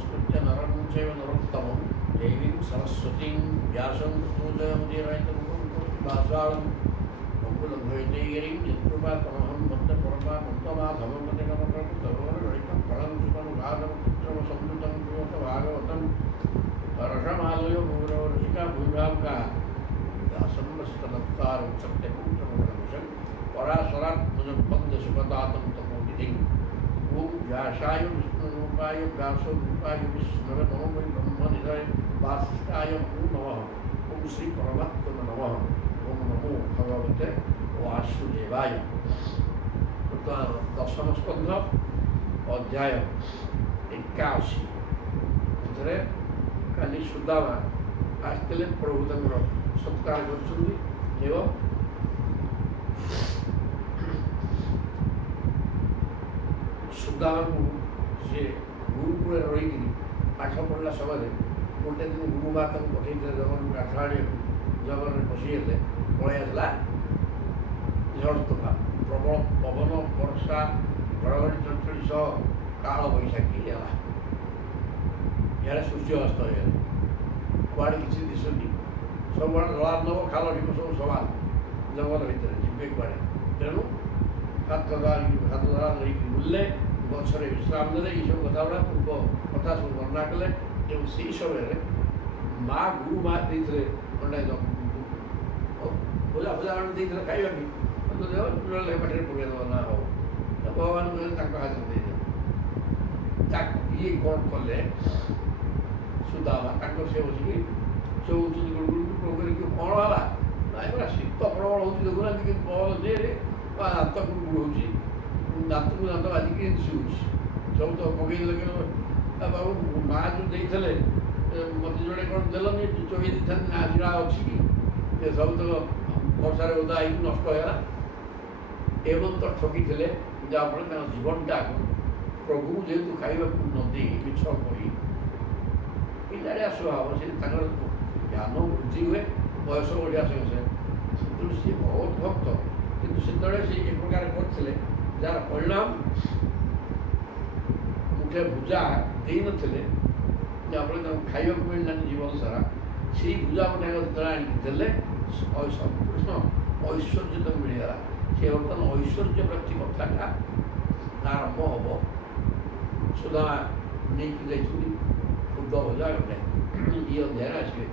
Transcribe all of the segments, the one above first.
नमस्कृत्य नरं चैव नरोत्तमं देवीं सरस्वतीं व्यासं ततोजयमुदीरयतमुपं मङ्गलभयदैगिरिं यत्कृपातमहं वन्दे परमात्मन्तमाधवमतिगमकं फलं सुखनुभागं पुत्रमसंयुतं भागवतं रसमालयो भूरव रसिका भूभावकाः दासन्नस्तनत्कारं सत्यपुत्रमशं पराशरात्मजं वन्दसुपदातं तपोनिधिं ॐ व्यासाय विष्णुरूपाय व्यासरूपाय विष्णवे नमो वै ब्रह्मनिधये वासिष्ठाय नमो नमः ॐ श्री परमात्मने नमः ॐ नमो भगवते वासुदेवाय। दशम स्कंध अध्याय 81 ଭିତରେ କାଲି ସୁଦାମା ଆସିଥିଲେ ପ୍ରଭୁ ତାଙ୍କର ସତ୍କାର କରୁଛନ୍ତି ଏବଂ ସୁଦାମାକୁ ସେ ଗୁରୁକୁଳରେ ରହିକିରି ପାଠ ପଢ଼ିଲା ସମୟରେ ଗୋଟେ ଦିନ ଗୁରୁମା ତାଙ୍କୁ ପଠେଇଥିଲେ ଜଙ୍ଗଲକୁ କାଠ ଆଣିବାକୁ। ଜଙ୍ଗଲରେ ପଶିଗଲେ ପଳେଇ ଆସିଲା ଝଡ଼ ତୋଫାନ, ପ୍ରବଳ ପବନ, ବର୍ଷା, ଘଡ଼ଘଡ଼ି ଚଡ଼ଚଡ଼ି ସହ କାଳ ବୈଶାଖୀ ହେଲା। ଇଆଡ଼େ ସୂର୍ଯ୍ୟ ଅସ୍ତ ହୋଇଗଲା, କୁଆଡ଼େ କିଛି ଦିଶୁନି, ସବୁଆଡ଼େ ଜଳାର୍ଣ୍ଣବ, ଖାଲ ଢିପ ସବୁ ସମାନ ଜଙ୍ଗଲ ଭିତରେ, ଯିବେ କୁଆଡ଼େ। ତେଣୁ ହାତ ଧରା ଧରିକି ବୁଲିଲେ, ଗଛରେ ବିଶ୍ରାମ ଦେଲେ, ଏଇସବୁ କଥା ଗୁଡ଼ା ପୂର୍ବ କଥା ସବୁ ବର୍ଣ୍ଣନା କଲେ। ଏବଂ ସେଇ ସମୟରେ ମା ଗୁରୁ ମା ଦେଇଥିଲେ ଭୋଜା ଫୋଜା ଦେଇଥିଲେ ଖାଇବା ପାଇଁ, ପାଟିରେ ପକେଇଦେବ ନା ହଉ, ଭଗବାନ କହିଲେ ତାଙ୍କ ହାତରେ ଦେଇଦେବ। ତାକୁ ଇଏ କ'ଣ କଲେ ସୁଦାମା, ତାଙ୍କର ସେ ବସିକି ଚଉଛନ୍ତି ଗୁଡ଼ଗୁଡ଼କୁ ପ୍ରଭୁରେ କି କ'ଣ ହେଲା ନାଇଁ ପୁରା ଶୀତ ପ୍ରବଳ ହେଉଛି ଦେଖୁନାହାନ୍ତି, କିନ୍ତୁ ପବନ ଦେହରେ ଦାନ୍ତ ଗୁଡ଼ଗୁଡ଼ ହେଉଛି, ଦାନ୍ତକୁ ଦାନ୍ତ ବାଜିକି ଏମିତି ଶୁଭୁଛି। ସବୁ ତ ପକେଇଦେଲେ କି ବାବୁ ମା ଯେଉଁ ଦେଇଥିଲେ ମୋତେ ଯୋଡ଼େ କ'ଣ ଦେଲନି, ଚୋବେଇ ଦେଇଥାନ୍ତି ନା ଆସିଲା ଅଛି କି, ଏ ସବୁ ତ ବର୍ଷାରେ ଓଦା ହେଇକି ନଷ୍ଟ ହେଲା। ଏବଂ ତ ଠକିଥିଲେ, ଯାହାଫଳରେ ତାଙ୍କ ଜୀବନଟାକୁ ପ୍ରଭୁ ଯେହେତୁ ଖାଇବାକୁ ନ ଦେଇ ମିଛ କହି ପିଲାଳିଆ ସ୍ୱଭାବ, ସେ ତାଙ୍କର ଜ୍ଞାନ ବୃଦ୍ଧି ହୁଏ ବୟସ ବଢ଼ିବା ସଙ୍ଗେ ସଙ୍ଗେ। ତେଣୁ ସିଏ ବହୁତ ଭକ୍ତ, କିନ୍ତୁ ସେତେବେଳେ ସେ ଏ ପ୍ରକାର କରିଥିଲେ ଯାହାର ପରିଣାମ ମୁଠେ ଭୁଜା ଦେଇନଥିଲେ, ଯାହାଫଳରେ ତାଙ୍କୁ ଖାଇବାକୁ ମିଳିଲାନି ଜୀବନ ସାରା। ସେଇ ଭୁଜା ମୁଠେ ଯେତେବେଳେ ଆଣିକି ଦେଲେ ସମ୍ପୂର୍ଣ୍ଣ ଐଶ୍ୱର୍ଯ୍ୟ ତାକୁ ମିଳିଗଲା। ସେ ବର୍ତ୍ତମାନ ଐଶ୍ୱର୍ଯ୍ୟ ପ୍ରତି କଥାଟା ଆରମ୍ଭ ହେବ। ସୁଦାମା ନେଇକି ଯାଇଛନ୍ତି ଖୁଦ ଭଜା ଗୋଟେ, ଇଏ ଅଧ୍ୟାୟରେ ଆସିବେ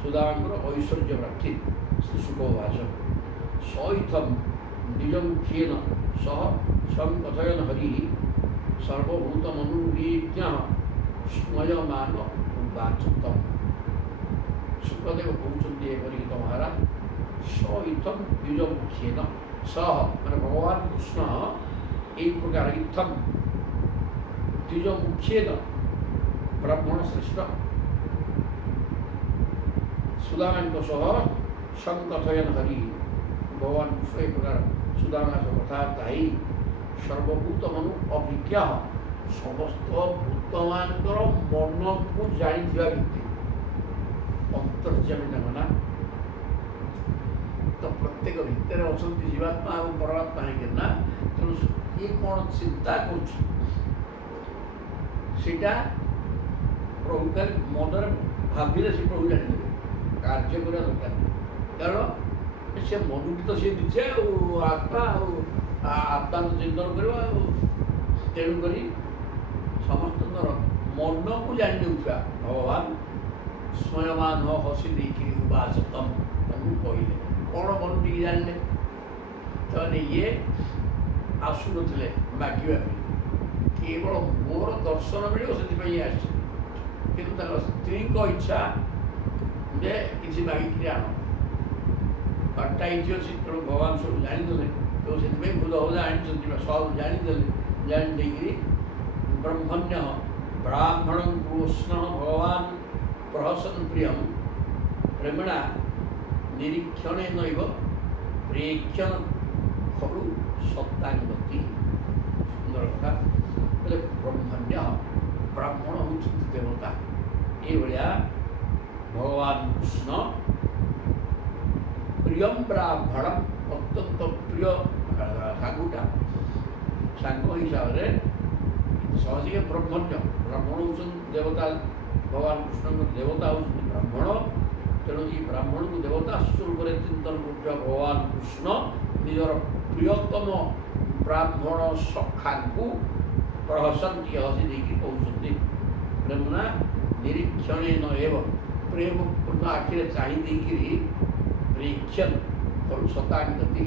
ସୁଦାମାଙ୍କର ଐଶ୍ୱର୍ଯ୍ୟ ପ୍ରାପ୍ତି। ଶ୍ରୀ ସୁଖବାସ ସଇଥମ୍ ନିଜମୁଖେନ ସହ ସଂକଥୟନ ହରି ସର୍ବଭୂତ ମନୁବିଜ୍ଞ ସ୍ମୟମାନ ବାଚୁତମ୍। ସୁଖଦେବ କହୁଛନ୍ତି ଏପରିକି ତ ମହାରାଜ, ସଇଥମ୍ ନିଜମୁଖେନ ସହ ମାନେ ଭଗବାନ କୃଷ୍ଣ এই প্রকার ইথম দ্বিজ মুখ্যেন ব্রাহ্মণ শ্রেষ্ঠ সুদামাଙ୍କ ସହ ସଂକଥୟନ ହରି ଭଗବାନ କୃଷ୍ଣ এই ପ୍ରକାର ସୁଦାମା ସହ କଥାବାର୍ତ୍ତା ହେଇ ସର୍ବଭୂତ ମନୁ ଅଭିଜ୍ଞ, ସମସ୍ତ ଭୂତମାନଙ୍କର ମନକୁ ଜାଣିଥିବା ବ୍ୟକ୍ତି, ଅନ୍ତର୍ଯ୍ୟାମୀ ତାଙ୍କ ନା। ତ ପ୍ରତ୍ୟେକ ଭିତରେ ଅଛନ୍ତି ଜୀବାତ୍ମା ଏବଂ ପରମାତ୍ମା ହେଇକି ନା। ତେଣୁ ଇଏ କ'ଣ ଚିନ୍ତା କରୁଛି ସେଇଟା ପ୍ରଭୁ ଖାଲି ମନରେ ଭାବିଲେ ସେ ପ୍ରଭୁ ଜାଣିଦେବେ, କାର୍ଯ୍ୟ କରିବା ଦରକାର ନାହିଁ। କାରଣ ସେ ମନକୁ ତ ସେ ଦିଛେ ଆଉ ଆତ୍ମା ଆଉ ଆତ୍ମାକୁ ଚିନ୍ତନ କରିବା। ଆଉ ତେଣୁକରି ସମସ୍ତଙ୍କର ମନକୁ ଜାଣି ନେଉଥିବା ଭଗବାନ ସ୍ମୟମାନ ହସି ଦେଇକିରି ଉବାଚତମ୍ ତାଙ୍କୁ କହିଲେ। କ'ଣ ମନ ଟିକେ ଜାଣିଲେ, ତାମାନେ ଇଏ ଆସୁନଥିଲେ ମାଗିବା ପାଇଁ, କେବଳ ମୋର ଦର୍ଶନ ମିଳିବ ସେଥିପାଇଁ ଆସିଛି। କିନ୍ତୁ ତାଙ୍କ ସ୍ତ୍ରୀଙ୍କ ଇଚ୍ଛା ଯେ କିଛି ମାଗିକିରି ଆଣ, ବାରଟା ଇଞ୍ଚ ଅଛି। ତେଣୁ ଭଗବାନ ସବୁ ଜାଣିଦେଲେ, ତ ସେଥିପାଇଁ ଭୁଲ ଭୁଲା ଆଣିଛନ୍ତି, ସବୁ ଜାଣିଦେଲେ। ଜାଣି ଦେଇକିରି ବ୍ରହ୍ମଣ୍ୟ ବ୍ରାହ୍ମଣ କୃଷ୍ଣ ଭଗବାନ ପ୍ରହସନ ପ୍ରିୟମ ପ୍ରେମଣା ନିରୀକ୍ଷଣେ ନୈବ ପ୍ରେକ୍ଷଣ ଖଳୁ ସତ୍ତାଙ୍ଗତି। ସୁନ୍ଦର କଥା ବୋଲେ ବ୍ରହ୍ମଣ୍ୟ ବ୍ରାହ୍ମଣ ହେଉଛନ୍ତି ଦେବତା। ଏଇଭଳିଆ ଭଗବାନ କୃଷ୍ଣ ପ୍ରିୟମ ବ୍ରାହ୍ମଣ ଅତ୍ୟନ୍ତ ପ୍ରିୟ ସାଙ୍ଗୁଟା, ସାଙ୍ଗ ହିସାବରେ ସହଜିକ ବ୍ରହ୍ମଣ୍ୟ ବ୍ରାହ୍ମଣ ହେଉଛନ୍ତି ଦେବତା ଭଗବାନ କୃଷ୍ଣଙ୍କ ଦେବତା ହେଉଛନ୍ତି ବ୍ରାହ୍ମଣ। ତେଣୁ ଏ ବ୍ରାହ୍ମଣକୁ ଦେବତା ସ୍ୱରୂପରେ ଚିନ୍ତନ କରୁଥିବା ଭଗବାନ କୃଷ୍ଣ ନିଜର ପ୍ରିୟତମ ବ୍ରାହ୍ମଣ ସଖାଙ୍କୁ ପ୍ରହସନ୍ତି ହସି ଦେଇକି କହୁଛନ୍ତି ପ୍ରେମନା ନିରୀକ୍ଷଣେ ନ ଏବ ପ୍ରେମପୂର୍ଣ୍ଣ ଆଖିରେ ଚାହିଁ ଦେଇକିରି ପ୍ରେକ୍ଷନ୍ ଖଲୁ ଶତାଙ୍ଗତି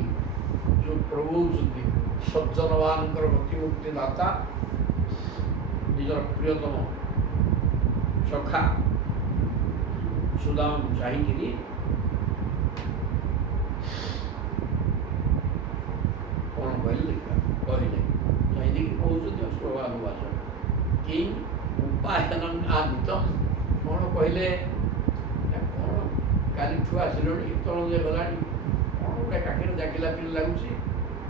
ଯେଉଁ ପ୍ରଭୁ ହେଉଛନ୍ତି ସଜ୍ଜନମାନଙ୍କର ଗତିମୁକ୍ତି ଦାତା ନିଜର ପ୍ରିୟତମ ସଖା ସୁଦାମକୁ ଚାହିଁକିରି କ'ଣ କହିଲେ କହିଲେ ଚାହିଁକି କହୁଛନ୍ତି ଶ୍ଲୋକାନୁବାଚ କି ଉପାୟନ ଆଦିତ କ'ଣ କହିଲେ କ'ଣ କାଲିଠୁ ଆସିଲଣି ଏତେବେଳେ ଯେ ଗଲାଣି କ'ଣ ଗୋଟେ କାକେରେ ଜାକିଲା ପିଲା ଲାଗୁଛି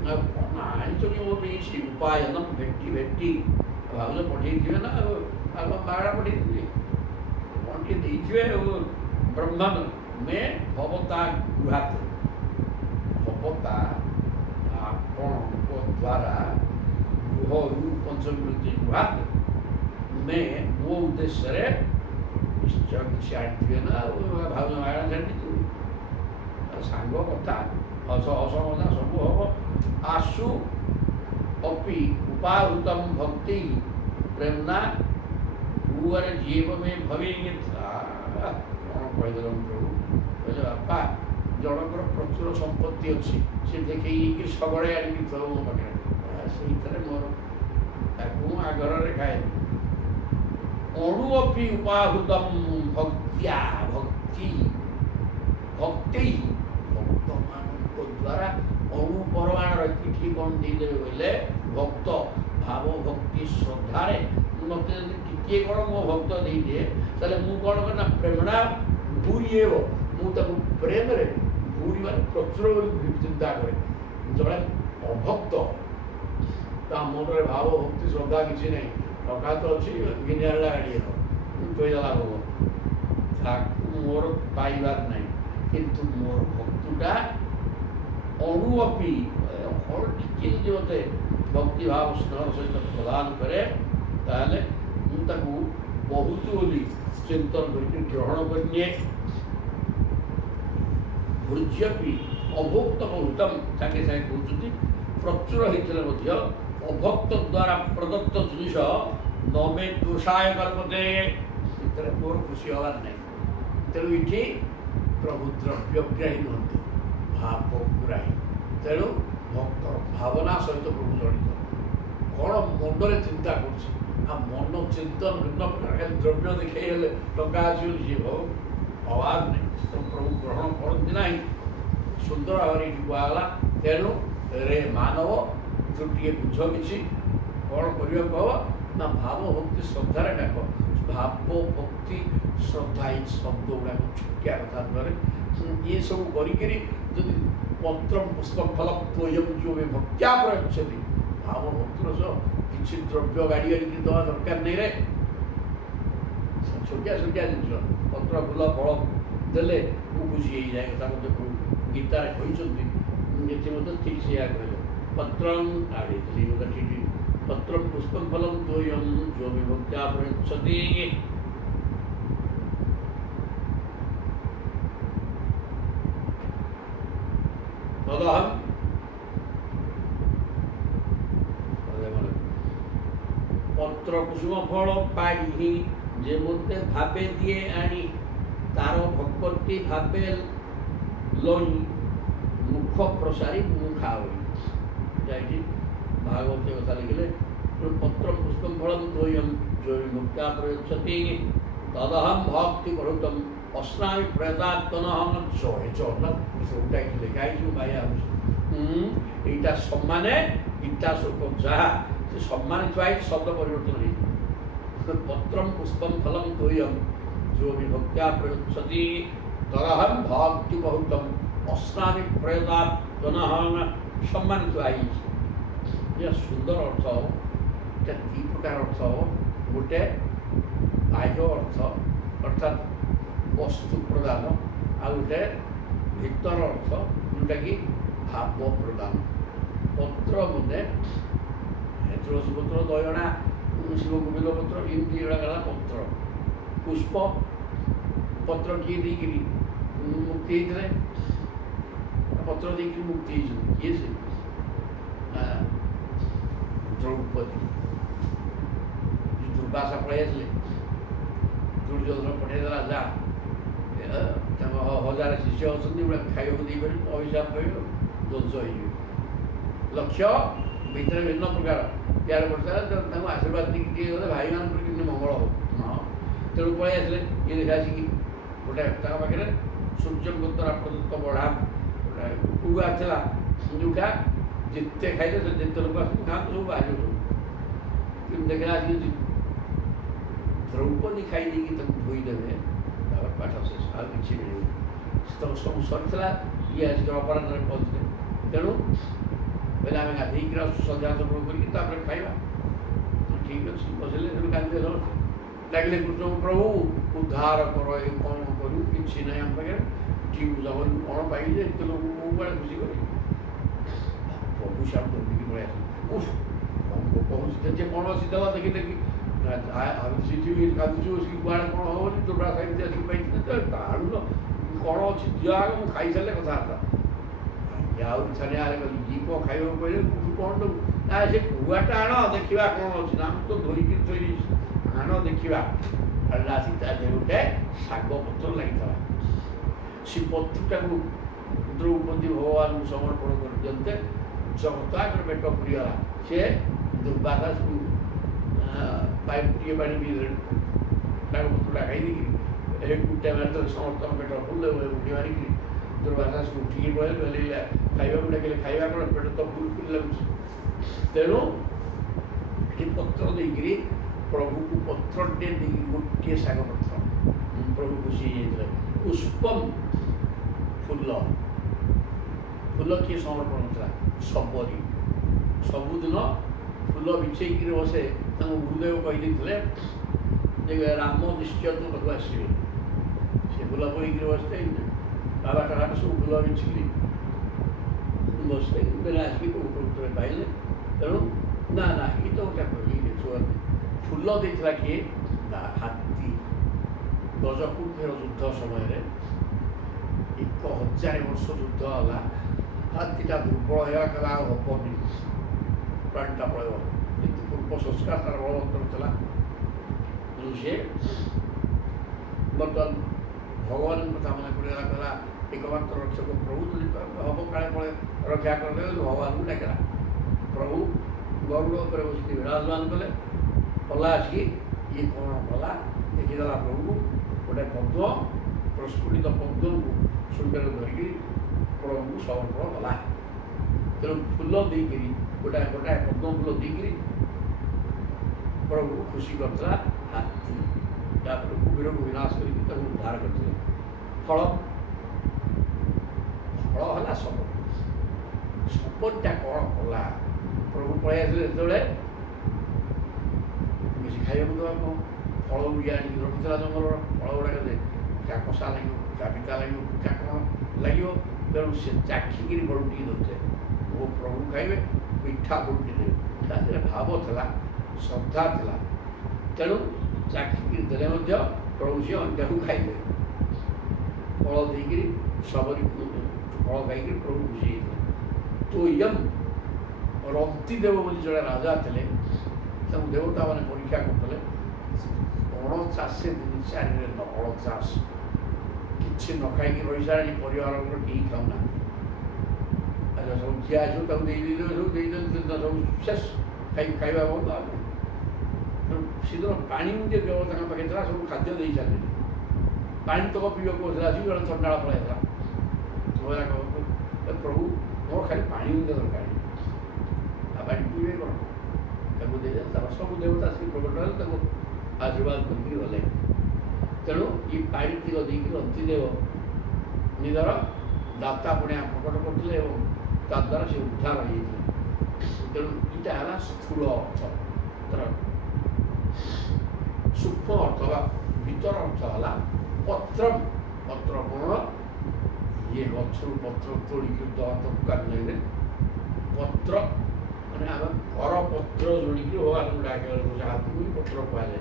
ଆଉ କ'ଣ ଆଣିଛନ୍ତି ମୋ ପାଇଁ ସେ ଉପାୟନ ଭେଟି ଭାବୁଛ ପଠେଇଥିବେ ନା ଆଉ ବାଗଡ଼ା ପଠେଇଥିଲି କ'ଣ ଟିକେ ଦେଇଥିବେ ଆଉ ବ୍ରହ୍ମଣ ମେ ଭବତା ଗୃହାତ ଭବତା ଆପଣଙ୍କ ଦ୍ୱାରା ଗୃହରୁ ପଞ୍ଚବୃତ୍ତି ଗୃହାତ ମେ ମୋ ଉଦ୍ଦେଶ୍ୟରେ ନିଶ୍ଚୟ କିଛି ଆଣିଥିବେ ନା ଆଉ ଭାଉଜ ମାଗଣା ଛାଡ଼ିଥିବେ ସାଙ୍ଗ କଥା ହସ ମଜା ସବୁ ହବ। ଆସୁ ଅପି ଉପାହୃତମ ଭକ୍ତି ପ୍ରେମନା ଭୁଅରେ ଜୀବ ମେ ଭବେ କ'ଣ କହିଦେଲ ପ୍ରଭୁ କହିଲେ ବାପା ଜଣଙ୍କର ପ୍ରଚୁର ସମ୍ପତ୍ତି ଅଛି ସେ ଦେଖେଇକି ସବୁବେଳେ ଆଣିକି ଥବ ମୋ ପାଖରେ ସେଇଥିରେ ମୋର ତାକୁ ମୁଁ ଆଗରରେ ଖାଏନି। ଅଣୁ ଅପି ଉପାହୃତମ ଭକ୍ତିଆ ଭକ୍ତି ଭକ୍ତମାନଙ୍କ ଦ୍ୱାରା ଅଣୁ ପରିମାଣର ଏତିକି କ'ଣ ଦେଇଦେବେ କହିଲେ ଭକ୍ତ ଭାବ ଭକ୍ତି ଶ୍ରଦ୍ଧାରେ ମୋତେ ଯଦି ଟିକିଏ କ'ଣ ମୋ ଭକ୍ତ ଦେଇଦିଏ ତାହେଲେ ମୁଁ କ'ଣ କରେ ନା ପ୍ରେମଣା ଭୁରି ହେବ ମୁଁ ତାକୁ ପ୍ରେମରେ ଭୁରି ମାନେ ପ୍ରଚୁର ବୋଲି ଚିନ୍ତା କରେ। ଜଣେ ଅଭକ୍ତ ତା ମନରେ ଭାବ ଭକ୍ତି ଶ୍ରଦ୍ଧା କିଛି ନାହିଁ ଟଙ୍କା ତ ଅଛି ଘିନି ଆଣିଲା ଗାଡ଼ିର କହିଦେଲା ଭୋଗ ତାକୁ ମୋର ପାଇବାର ନାହିଁ। କିନ୍ତୁ ମୋର ଭକ୍ତଟା ଅଣୁ ଅପି କ'ଣ ଟିକେ ଯଦି ମୋତେ ଭକ୍ତିଭାବ ସ୍ନେହର ସହିତ ପ୍ରଦାନ କରେ ତାହେଲେ ମୁଁ ତାକୁ ବହୁତ ବୋଲି ଚିନ୍ତନ କରିକି ଗ୍ରହଣ କରିନିଏ। ଭୃଜ୍ୟପି ଅଭୁକ୍ତ ବହୁତମ ସାଙ୍ଗେ ସାଙ୍ଗେ କହୁଛନ୍ତି ପ୍ରଚୁର ହେଇଥିଲେ ମଧ୍ୟ ଅଭକ୍ତ ଦ୍ୱାରା ପ୍ରଦତ୍ତ ଜିନିଷ ନମେ ଦୋଷାୟ କର୍ମତେ ସେଥିରେ ମୋର ଖୁସି ହେବାର ନାହିଁ। ତେଣୁ ଏଠି ପ୍ରଭୁ ଦ୍ରବ୍ୟଗ୍ରାହୀ ନୁହନ୍ତି ଭାବଗ୍ରାହୀ। ତେଣୁ ଭକ୍ତର ଭାବନା ସହିତ ପ୍ରଭୁ ଜଡ଼ିତ କ'ଣ ମନରେ ଚିନ୍ତା କରୁଛି ଆଉ ମନ ଚିନ୍ତନ ଭିନ୍ନ ପ୍ରକାର ଖାଲି ଦ୍ରବ୍ୟ ଦେଖେଇ ହେଲେ ଟଙ୍କା ଆସିବ ଯିଏ ହବ ଅଭାବ ନାହିଁ ତେଣୁ ପ୍ରଭୁ ଗ୍ରହଣ କରନ୍ତି ନାହିଁ। ସୁନ୍ଦର ଭାବରେ ଏଠି କୁହାଗଲା। ତେଣୁ ରେ ମାନବ ତୁ ଟିକେ ବୁଝ କିଛି କ'ଣ କରିବାକୁ ହବ ନା ଭାବ ଭକ୍ତି ଶ୍ରଦ୍ଧାରେ ଡାକ। ଭାବ ଭକ୍ତି ଶ୍ରଦ୍ଧା ଏଇ ଶବ୍ଦ ଗୁଡ଼ାକ ଛୋଟିଆ କଥା ଦ୍ୱାରା ଏସବୁ କରିକିରି ଯଦି ପତ୍ର ପୁଷ୍ପ ଫଳ ତ୍ୱୟଂ ଯୋଉ ଭକ୍ତ୍ୟା ପ୍ରୟଚ୍ଛତି ଭାବ ଭକ୍ତିର ସହ କିଛି ଦ୍ରବ୍ୟ ଗାଡ଼ି ଆଣିକି ଦେବା ଦରକାର ନାହିଁ ରେ। ଛୋଟିଆ ଜିନିଷ ପତ୍ର ଫୁଲ ଫଳ ଦେଲେ ମୁଁ ଖୁସି ହେଇଯାଏ କଥା ମୋତେ ଗୀତାରେ କହିଛନ୍ତି। ଏଠି ମଧ୍ୟ ଠିକ୍ ସେୟା କହିଲେ ପତ୍ରଂ ଆଡ଼ିଥିଲି ଗୋଟେ ଠିକ୍ ପତ୍ର ପୁଷ୍ପଂ ଫଲଂ ତ୍ୱୟଂ ଯୋଉ ବିଭକ୍ତ୍ୟା ପ୍ରୟଚ୍ଛତି ତଦହଂ ପତ୍ର କୁସୁମ ଫଳ ପାଇ ଯେ ମୋତେ ଭାବେ ଦିଏ ଆଣି ତାର ଭକ୍ତି ଭାବେ ଲଇ ମୁଖ ପ୍ରସାରୀ ମୁଁ ଖାଇ ଯାଇକି ଭାଗବତ କଥା ଲେଖିଲେ ପତ୍ର ପୁଷ୍ପଂ ଫଳଂ ତ୍ୱୟଂ ଯୋ ବିଭକ୍ତ୍ୟା ପ୍ରୟଚ୍ଛତି ତଦହଂ ଭକ୍ତି ପ୍ରଭୃତମ୍ ଅସ୍ନାମି ପ୍ରୟତାତ୍ମନଃ ଶହେ ଚଉଦ ସବୁଟା ଏଠି ଲେଖା ହେଇଯିବ ଭାଇ এইটা সম্মানে গীতা স্বরূপ যাহা সে সম্মানে থুয়া হয়েছে শব্দ পরিবর্তন হয়েছে পত্রম পুষ্পম ফলম ত্বয়ম जो विभक्त्या प्रयुज्यति तरहं भक्ति बहुतम अस्नामि प्रयतात् पुनः सम्मानित आई। यह सुंदर अर्थ ये दी प्रकार अर्थ गोटे बाह्य अर्थ अर्थात वस्तु प्रदान आ गोटे भीतर अर्थ जोटा कि भाव प्रदान। पत्र मुझे तुलसी पत्र दयणा ଶିବଙ୍କୁ ବେଲପତ୍ର ଏମିତି ଏଗୁଡ଼ାକ ହେଲା ପତ୍ର। ପୁଷ୍ପ ପତ୍ର କିଏ ଦେଇକିରି ମୁକ୍ତି ହେଇଥିଲେ, ପତ୍ର ଦେଇକିରି ମୁକ୍ତି ହେଇଛନ୍ତି କିଏ ସେ ଦ୍ରୌପଦୀ। ଦୁର୍ବାସା ପଳେଇ ଆସିଲେ, ଦୁର୍ଯ୍ୟୋଧନ ପଠେଇଦେଲା ଯା ତାଙ୍କ 1000 ଶିଷ୍ୟ ଅଛନ୍ତି ଗୁଡ଼ା ଖାଇବାକୁ ଦେଇପାରିବେ, ଅଭିଶାପ କରିବେ, ଧ୍ୱଂସ ହେଇଯିବେ। ଲକ୍ଷ୍ୟ ଭିତରେ ଭିନ୍ନ ପ୍ରକାର ଇଆଡ଼େ ପଡ଼ିଥିଲା ତାଙ୍କୁ ଆଶୀର୍ବାଦ ଦେଇକି ଟିକେ ଗଲେ ଭାଇମାନଙ୍କର କେମିତି ମଙ୍ଗଳ ହବ। ହଁ ତେଣୁ ପଳେଇ ଆସିଲେ। ଇଏ ଦେଖା ଆସିକି ଗୋଟେ ତାଙ୍କ ପାଖରେ ସୂର୍ଯ୍ୟଙ୍କ ଦ୍ୱାରା ପ୍ରଦତ୍ତ ବଢ଼ା ଗୋଟେ କୁଆ ଥିଲା, ଯେଉଁଟା ଯେତେ ଖାଇଲେ ଯେତେ ଲୋକ ଆସନ୍ତୁ ଖାଆନ୍ତୁ ସବୁ ବାହାରିବ ସବୁ। କିନ୍ତୁ ଦେଖିଲା ଆସିକି ଦ୍ରୌପଦୀ ଖାଇ ଦେଇକି ତାକୁ ଧୋଇଦେବେ, ତାପରେ ପାଠ ଶେଷ, ଆଉ କିଛି ମିଳିବନି। ସେ ତ ସବୁ ସରିଥିଲା, ଇଏ ଆସିକି ଅପରାହ୍ନରେ ପହଞ୍ଚିଲେ। ତେଣୁ କହିଲେ ଆମେ ଗାଧେଇକି ଆସୁଛୁ, ସନ୍ଧ୍ୟା ସମୟ କରିକି ତାପରେ ଖାଇବା। ଠିକ୍ ଅଛି ବସିଲେ, ସେଠୁ କାନ୍ଦିଲେ ସମସ୍ତେ, ଲାଗିଲେ କୃଷ୍ଣଙ୍କୁ, ପ୍ରଭୁ ଉଦ୍ଧାର କର, ଏ କ'ଣ କରିବୁ, କିଛି ନାହିଁ ଆମ ପାଖରେ, ଠିକ୍ ବୁଝାବନି କ'ଣ ପାଇଲେ ଏତେ ଲୋକ ମୁଁ କୁଆଡ଼େ ଖୁସି କରିବି। ପ୍ରଭୁ ସାର୍ ଧରିକି ପଳେଇ ଆସିଲେ। କହୁଛି ଯେ କ'ଣ ଅଛି ଦେବା ଦେଖି ଦେଖି ସେଠି କାନ୍ଦୁଛୁ ବସିକି କୁଆଡ଼େ କ'ଣ ହେବ ବୋଲି ତୋ ସାହିତ୍ୟ ଆସିକି ପାଇଛି ତାଠୁ କ'ଣ ଅଛି ଦିଅ ଆଗ ମୁଁ ଖାଇସାରିଲେ କଥାବାର୍ତ୍ତା। ଆଉ ଛାନିଆ ଆରେ କଲି ଇଏ କ'ଣ ଖାଇବାକୁ କହିଲେ କୋଉଠୁ କ'ଣ ଦେବୁ, ନା ସେ କୁଆଟା ଆଣ ଦେଖିବା କ'ଣ ଅଛି, ନା ମୁଁ ତ ଧୋଇକି ଥୋଇ ଦେଇଛି, ଆଣ ଦେଖିବା। ଆସି ତା ଦେହରେ ଗୋଟେ ଶାଗ ପତ୍ର ଲାଗିଥିଲା। ସେ ପତ୍ରଟାକୁ ଦ୍ରୌପଦୀ ଭଗବାନଙ୍କୁ ସମର୍ପଣ କରିଦିଅନ୍ତେ, ଜଗତାଙ୍କର ପେଟ ପୁରିଗଲା। ସେ ଦୁର୍ବାସାକୁ ଟିକେ ପାଣି ପିଇଦେଲେ, ତାଙ୍କ ପତ୍ରଟା ଖାଇଦେଇକିରି ଗୋଟେ ମାରିଦେଲେ, ସମସ୍ତଙ୍କ ପେଟ ଫୁଲ ଉଠି ମାରିକିରି ଦୁର୍ବାସାକୁ ଉଠିକି ପଳେଇଲେ। ଖାଇବାକୁ ଡାକିଲେ, ଖାଇବା କ'ଣ, ପେଟ ତ ଫୁଲ ଫୁଲ ଲାଗୁଛି। ତେଣୁ ଏଠି ପତ୍ର ଦେଇକିରି ପ୍ରଭୁକୁ ପତ୍ରଟେ ଦେଇକି ଗୋଟିଏ ଶାଗ ପତ୍ର ପ୍ରଭୁ ଖୁସି ହେଇଯାଇଥିଲେ। ପୁଷ୍ପମ ଫୁଲ, ଫୁଲ କିଏ ସମର୍ପଣ ଥିଲା, ଶବରୀ। ସବୁଦିନ ଫୁଲ ବିଛେଇକିରି ବସେ। ତାଙ୍କ ଗୁରୁଦେବ କହିଦେଇଥିଲେ ଯେ ରାମ ନିଶ୍ଚୟ ତୋ ପାଖକୁ ଆସିବେ। ସେ ଫୁଲ ବୋହିକିରି ବସିଥାଏ, ବାବାଟା ଘାଟ ସବୁ ଫୁଲ ବିଛିକିରି ବସିଥାଏ। ବେଲେ ଆସିକି ଉତ୍ତର ପାଇଲେ। ତେଣୁ ନା ନା ଏ ତ ଗୋଟେ ଫୁଲ ଦେଇଥିଲା କିଏ, ହାତୀ। ଗଜକୁମ୍ଭୀର ଯୁଦ୍ଧ ସମୟରେ 1000 ବର୍ଷ ଯୁଦ୍ଧ ହେଲା, ହାତୀଟା ଦୁର୍ବଳ ହେଇଗଲା, କହିଲା ଆଉ ହବନି, ପ୍ରାଣୀଟା ପଳେଇବ। କିନ୍ତୁ ପୂର୍ବ ସଂସ୍କାର ତାର ବଳବତ୍ତର ଥିଲା। ସେ ବର୍ତ୍ତମାନ ଭଗବାନଙ୍କ କଥା ମନେ ପଡ଼ିଗଲା, କହିଲା ଏକମାତ୍ର ରକ୍ଷକ ପ୍ରଭୁ ଯଦି ହବ କାଳେ ପଳେ ରକ୍ଷା କରିଦେବେ, ଭଗବାନଙ୍କୁ ଡାକିଲା। ପ୍ରଭୁ ଗରୁଡ଼ ଉପରେ ବସିକି ବିରାଜମାନ କଲେ। କଲା ଆସିକି ଇଏ କ'ଣ କଲା ଦେଖିଦେଲା ପ୍ରଭୁକୁ, ଗୋଟେ ପଦ୍ମ, ପ୍ରସ୍ଫୁଟିତ ପଦ୍ମକୁ ସୁନ୍ଦର ଧରିକି ପ୍ରଭୁଙ୍କୁ ସମର୍ପଣ କଲା। ତେଣୁ ଫୁଲ ଦେଇକିରି ଗୋଟାଏ ଗୋଟାଏ ପଦ୍ମ ଫୁଲ ଦେଇକିରି ପ୍ରଭୁକୁ ଖୁସି କରିଥିଲା ହାତୀ। ତାପରେ କୁମ୍ଭୀରକୁ ବିନାଶ କରିକି ତାକୁ ଉଦ୍ଧାର କରିଥିଲେ। ଫଳ ହେଲା ସବ। ସବଟା କ'ଣ କଲା, ପ୍ରଭୁ ପଳେଇ ଆସିଲେ ଯେତେବେଳେ କିଛି ଖାଇବାକୁ ଦେବା କ'ଣ, ଫଳ ଗୁଡ଼ିଏ ଆଣିକି ରଖିଥିଲା ଜଙ୍ଗଲର। ଫଳ ଗୁଡ଼ାକ କଷା ଲାଗିବ, ପିତା ଲାଗିବ, ପିଠା କ'ଣ ଲାଗିବ। ତେଣୁ ସେ ଚାଖିକିରି ବଳୁ ଟିକେ ଦେଉଥିଲେ, ମୋ ପ୍ରଭୁ ଖାଇବେ, ମିଠା ବଳୁଟି ଦେବେ। ତା ଦେହରେ ଭାବ ଥିଲା, ଶ୍ରଦ୍ଧା ଥିଲା। ତେଣୁ ଚାଖିକିରି ଦେଲେ ମଧ୍ୟ ପ୍ରଭୁ ସେ ଅନ୍ୟକୁ ଖାଇବେ। ଫଳ ଦେଇକିରି ସବରୀ ଫଳ ଖାଇକିରି ପ୍ରଭୁ ଖୁସି ହେଇଥିଲେ। ତ ୟମ୍ ରନ୍ତି ଦେବ ବୋଲି ଜଣେ ରାଜା ଥିଲେ, ତାଙ୍କୁ ଦେବତାମାନେ ପରୀକ୍ଷା କରୁଥିଲେ। 49 ଦିନ 4 49 କିଛି ନ ଖାଇକି ରହିସାରି ପରିବାରଙ୍କର କେହି ଖାଉନାହାନ୍ତି। ଆଚ୍ଛା ସବୁ ଖିଆ ଆସିବ ତାକୁ ଦେଇଦେବେ, ସବୁ ଦେଇଦେଲେ ସବୁ ଶେଷ, ଖାଇବା ବନ୍ଦ। ତେଣୁ ସେଦିନ ପାଣି ଯେ ତାଙ୍କ ପାଖେ ଥିଲା, ସବୁ ଖାଦ୍ୟ ଦେଇ ସାରିଲେଣି। ପାଣି ତକ ପିଇବାକୁ କହୁଥିଲା, ଆସିକି ଜଣେ ଥଣ୍ଡାଳ ପଳାଇଥିଲା। ପ୍ରଭୁ ମୋର ଖାଲି ପାଣି ଦରକାର, ଆଉ ପାଣି ପିଇବେ କ'ଣ, ତାକୁ ଦେଇଦେଲେ। ତାପରେ ସବୁ ଦେବତା ଆସିକି ପ୍ରକଟ ହେଲେ, ତାକୁ ଆଶୀର୍ବାଦ କରିକି ଗଲେ। ତେଣୁ ଏ ପାଣି ତିକ ଦେଇକି ରନ୍ତିଦେବ ନିଜର ଦାତା ପୁଣି ପ୍ରକଟ କରୁଥିଲେ ଏବଂ ତାଦ୍ୱାରା ସେ ଉଦ୍ଧାର ହେଇଯାଇଥିଲେ। ତେଣୁ ଏଇଟା ହେଲା ସ୍ଥୂଳ ଅର୍ଥ। ସୂକ୍ଷ୍ମ ଅର୍ଥ ବା ଭିତର ଅର୍ଥ ହେଲା ପତ୍ର। ପତ୍ର କ'ଣ, ଇଏ ଗଛରୁ ପତ୍ର ତୋଳିକି ଦୋକାନରେ ପତ୍ର ମାନେ ଆମେ କରପତ୍ର ଯୋଡ଼ିକି ଭଗବାନଙ୍କୁ ଡାକିବା ହାତକୁ ବି ପତ୍ର କୁହାଯାଏ।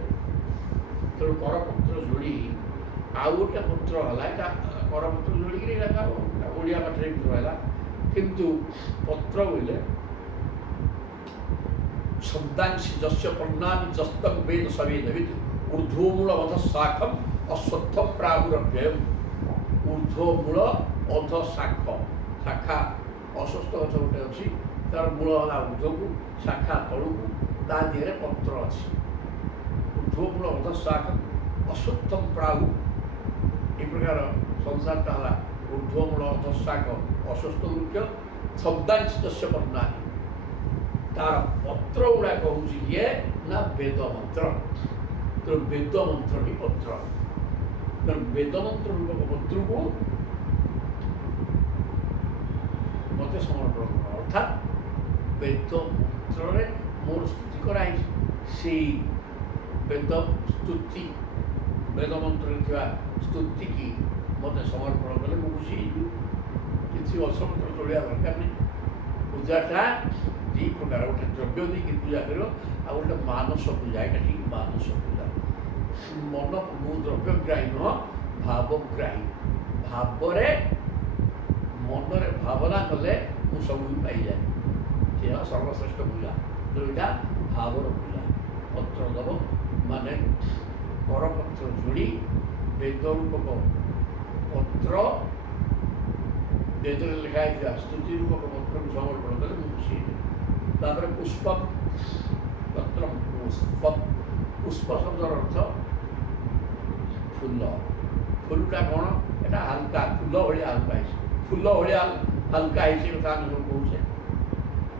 ତେଣୁ କରପତ୍ର ଯୋଡ଼ି ଆଉ ଗୋଟେ ପତ୍ର ହେଲା, ଏଇଟା କରପତ୍ର ଯୋଡ଼ିକିରି ଏଇଟା ଓଡ଼ିଆ ପାଠରେ ଏମିତି ରହିଲା। କିନ୍ତୁ ପତ୍ର ବୋଇଲେ ଶବ୍ଦାଂଶୀ ଯସ୍ୟ ପର୍ଣ୍ଣାନି ଯସ୍ତଂ ବେଦ ସବେଦବିତ୍ ଊର୍ଧ୍ୱମୂଳ ଅଧ ଶାଖಂ ଅଶ୍ୱତ୍ଥ ପ୍ରାହୁରଭ୍ୟୟମ୍। ଊର୍ଧ୍ୱମୂଳ ଅଧ ଶାଖ, ଶାଖା ଅଶ୍ୱତ୍ଥ ଗଛ ଗୋଟେ ଅଛି, ତାର ମୂଳ ହେଲା ଊର୍ଧ୍ୱକୁ, ଶାଖା ତଳକୁ, ତା ଦେହରେ ପତ୍ର ଅଛି। ଊର୍ଧ୍ୱମୂଳ ଅଧ ଶାଖಂ ଅଶ୍ୱତ୍ଥଂ ପ୍ରାହୁ, ଏ ପ୍ରକାର ସଂସାରଟା ହେଲା ଊର୍ଧ୍ୱମୂଳ ଅଧ ଶାଖ ଅଶ୍ୱତ୍ଥ ବୃକ୍ଷ। ଶବ୍ଦାଂଶୀ ଯସ୍ୟ ପର୍ଣ୍ଣାନି, ତାର ପତ୍ର ଗୁଡ଼ାକ ହେଉଛି ଇଏ ନା ବେଦ ମନ୍ତ୍ର। ତେଣୁ ବେଦ ମନ୍ତ୍ର ହିଁ ପତ୍ର। ତେଣୁ ବେଦ ମନ୍ତ୍ର ରୂପକ ପତ୍ରକୁ ମୋତେ ସମର୍ପଣ କର, ଅର୍ଥାତ୍ ବେଦ ମନ୍ତ୍ରରେ ମୋର ସ୍ତୁତି କରାହେଇଛି। ସେଇ ବେଦ ସ୍ତୁତି, ବେଦ ମନ୍ତ୍ରରେ ଥିବା ସ୍ତୁତିକି ମୋତେ ସମର୍ପଣ କଲେ ମୁଁ ଖୁସି ହେଇଯିବି। କିଛି ଅସମନ୍ତ୍ର ଚଳିବା ଦରକାର ନାହିଁ। ପୂଜାଟା ଦୁଇ ପ୍ରକାର, ଗୋଟେ ଦ୍ରବ୍ୟ ଦେଇକି ପୂଜା କରିବ, ଆଉ ଗୋଟେ ମାନସ ପୂଜା। ଏଇଟା ଠିକ୍ ମାନସ ପୂଜା। ମନ ମୁଁ ଦ୍ରବ୍ୟଗ୍ରାହୀ ନୁହଁ, ଭାବଗ୍ରାହୀ। ଭାବରେ ମନରେ ଭାବନା କଲେ ମୁଁ ସବୁ ପାଇଯାଏ। ସେ ହେଲା ସର୍ବଶ୍ରେଷ୍ଠ ପୂଜା। ତେଣୁ ଏଇଟା ଭାବର ପୂଜା। ପତ୍ର ଦେବ ମାନେ କରପତ୍ର ଯୋଡ଼ି ବେଦ ରୂପକ ପତ୍ର, ବେଦରେ ଲେଖା ହେଇଥିବା ସ୍ତୁତି ରୂପକ ପତ୍ରକୁ ସମର୍ପଣ କଲେ ମୁଁ ଖୁସି ହେଇଯିବି। ତାପରେ ପୁଷ୍ପ, ପତ୍ର ପୁଷ୍ପ, ପୁଷ୍ପ ଶବ୍ଦର ଅର୍ଥ ଫୁଲ। ଫୁଲଟା କ'ଣ? ଏଇଟା ହାଲକା, ଫୁଲ ଭଳିଆ ହାଲକା ହେଇଛି, ଫୁଲ ଭଳିଆ ହାଲକା ହେଇଛି କଥା ଆମେ ସବୁ କହୁଛେ।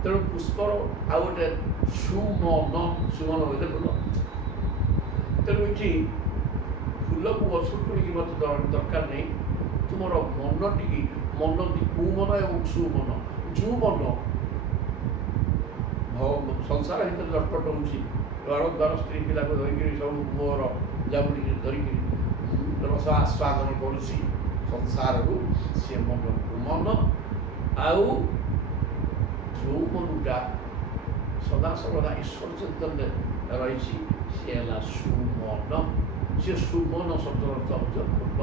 ତେଣୁ ପୁଷ୍ପର ଆଉ ଗୋଟେ ସୁମନ, ସୁମନ ବୋଇଲେ ଫୁଲ। ତେଣୁ ଏଠି ଫୁଲକୁ ଗଛରୁ ତୋଳିକି ମୋତେ ଦରକାର ନାହିଁ। ତୁମର ମନଟିକି, ମନ କୁମନ ଏବଂ ସୁମନ, ଯେଉଁ ମନ ସଂସାର ଭିତରେ ଜଟପଟ ହେଉଛି, ଘର ଦ୍ୱାର ସ୍ତ୍ରୀ ପିଲାକୁ ଧରିକିରି ସବୁ ମୋର ଜାବୁଡ଼ିକି ଧରିକିରି ରସ ଆସ୍ୱାଦନ କରୁଛି ସଂସାରରୁ, ସେ ମନ କୁମନ। ଆଉ ଯେଉଁ ମନଟା ସଦାସର୍ବଦା ଈଶ୍ୱର ଚିନ୍ତନରେ ରହିଛି, ସେ ହେଲା ସୁମନ। ସେ ସୁମନ ଶବ୍ଦର ଅର୍ଥ ମଧ୍ୟ ଫୁଲ।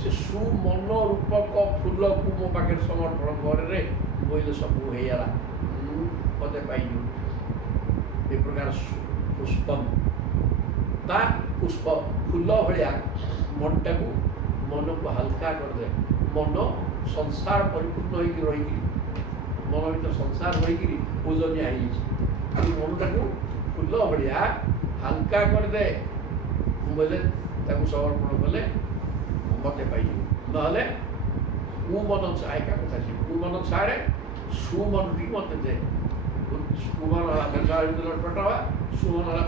ସେ ସୁମନ ରୂପକ ଫୁଲକୁ ମୋ ପାଖରେ ସମର୍ପଣ କରେ ବୋଇଲେ ସବୁ ହେଇଗଲା, ପଦେ ପାଇଯିବୁ। ଏ ପ୍ରକାର ପୁଷ୍ପ, ତା ପୁଷ୍ପ ଫୁଲ ଭଳିଆ ମନଟାକୁ, ମନକୁ ହାଲକା କରିଦେ। ମନ ସଂସାର ପରିପୂର୍ଣ୍ଣ ହେଇକି ରହିକିରି, ମନ ଭିତରେ ସଂସାର ରହିକିରି ଓଜନିଆ ହେଇଯାଇଛି। ଆଉ ମନଟାକୁ ଫୁଲ ଭଳିଆ ହାଲକା କରିଦେ ବୋଇଲେ ତାକୁ ସମର୍ପଣ କଲେ ମୋତେ ପାଇଯିବ। ନହେଲେ କୁମନ ଏକା କଥା, ସେ କୁମନ ଛାଡ଼େ, ସୁମନଟି ମୋତେ ଦେ। କୁମନ ହେଲା ସଂସାର ଭିତରେ ଲଟପଟ ହେବା, ସୁମନ ହେଲା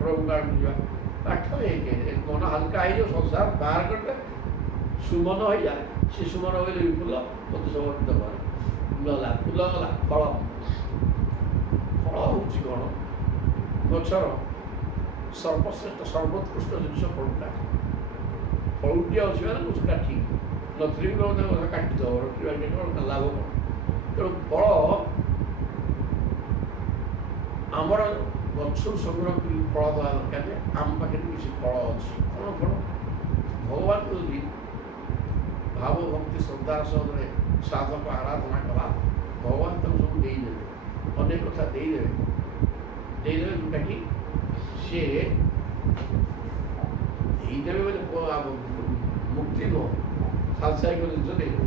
ପ୍ରଭୁଙ୍କ ଆଡ଼କୁ ଯିବା। ପାଠ ଏକ, ମନ ହାଲକା ହେଇଯିବ, ସଂସାର ବାହାର କରିଦେ, ସୁମନ ହେଇଯାଏ। ସେ ସୁମନ ବୋଇଲେ ବି ଫୁଲ ମୋତେ ସମର୍ପିତ କରେ। ଗଲା ଫୁଲ, ଗଲା ଫଳ। ଫଳ ହେଉଛି କ'ଣ? ଗଛର ସର୍ବଶ୍ରେଷ୍ଠ ସର୍ବୋତ୍କୃଷ୍ଟ ଜିନିଷ ଫଳଟା। ଫଳଟିଏ ଅଛି ମାନେ ଗଛଟା ଠିକ୍, ନଥିଲେ ବି ମଧ୍ୟ ଗଛ କାଟିଦେବ, ରଖିବା କ'ଣ ଲାଭ କ'ଣ? ତେଣୁ ଫଳ ଆମର ଗଛରୁ ସଂଗ୍ରହ କରି ଫଳ ଦେବା ଦରକାର। ଆମ ପାଖରେ କିଛି ଫଳ ଅଛି। କ'ଣ ଫଳ? ଭଗବାନଙ୍କୁ ଯଦି ଭାବ ଭକ୍ତି ଶ୍ରଦ୍ଧାର ସହରେ ସାଧକ ଆରାଧନା କଲା, ଭଗବାନ ତାକୁ ସବୁ ଦେଇଦେବେ, ଅନେକ କଥା ଦେଇଦେବେ, ଯେଉଁଟାକି ସିଏ ଦେଇଦେବେ ବୋଲେ ମୁକ୍ତି ନୁହଁ, ସାଂସାରିକ ଜିନିଷ ଦେଇଦେବେ।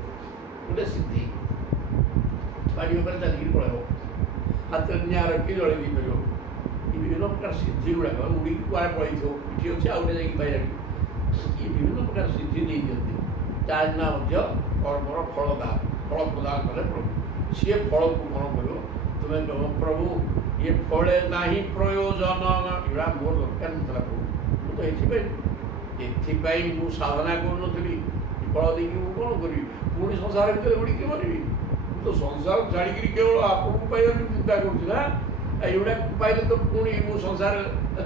ଗୋଟେ ସିଦ୍ଧି, ବାଡ଼ି ଉପରେ ଚାଲିକି ପଳେଇବ, ହାତରେ ନିଆଁ ରଖି ଜଳେଇ ଦେଇପାରିବ। ଏ ବିଭିନ୍ନ ପ୍ରକାର ସିଦ୍ଧି ଗୁଡ଼ାକ ଉଡ଼ିକି କୁଆଡ଼େ ପଳେଇଥିବ, ଏଠି ଅଛି ଆଉ ଗୋଟେ ଯାଇକି ପାଇଲାଣି। ଏ ବିଭିନ୍ନ ପ୍ରକାର ସିଦ୍ଧି ଦେଇ ଦିଅନ୍ତି। ତା ନା ମଧ୍ୟ କର୍ମର ଫଳ ଦାନ, ଫଳ ପ୍ରଦାନ କଲେ ପ୍ରଭୁ। ସିଏ ଫଳକୁ କ'ଣ କରିବ? ତୁମେ କହିବ ପ୍ରଭୁ ଇଏ ଫଳେ ନାହିଁ ପ୍ରୟୋଜନ, ଏଗୁଡ଼ା ମୋର ଦରକାର ନଥିଲା ପ୍ରଭୁ। ମୁଁ ତ ଏଥିପାଇଁ ମୁଁ ସାଧନା କରୁନଥିଲି, ଫଳ ଦେଇକି ମୁଁ କ'ଣ କରିବି? ପୁଣି ସଂସାର ଭିତରେ ଉଡ଼ିକି ମରିବି? ମୁଁ ତ ସଂସାର ଛାଡ଼ିକିରି କେବଳ ଆପଣଙ୍କୁ ପାଇବାକୁ ଚିନ୍ତା କରୁଛି ନା। ଏଇଗୁଡ଼ା ପାଇଲେ ତ ପୁଣି ମୁଁ ସଂସାର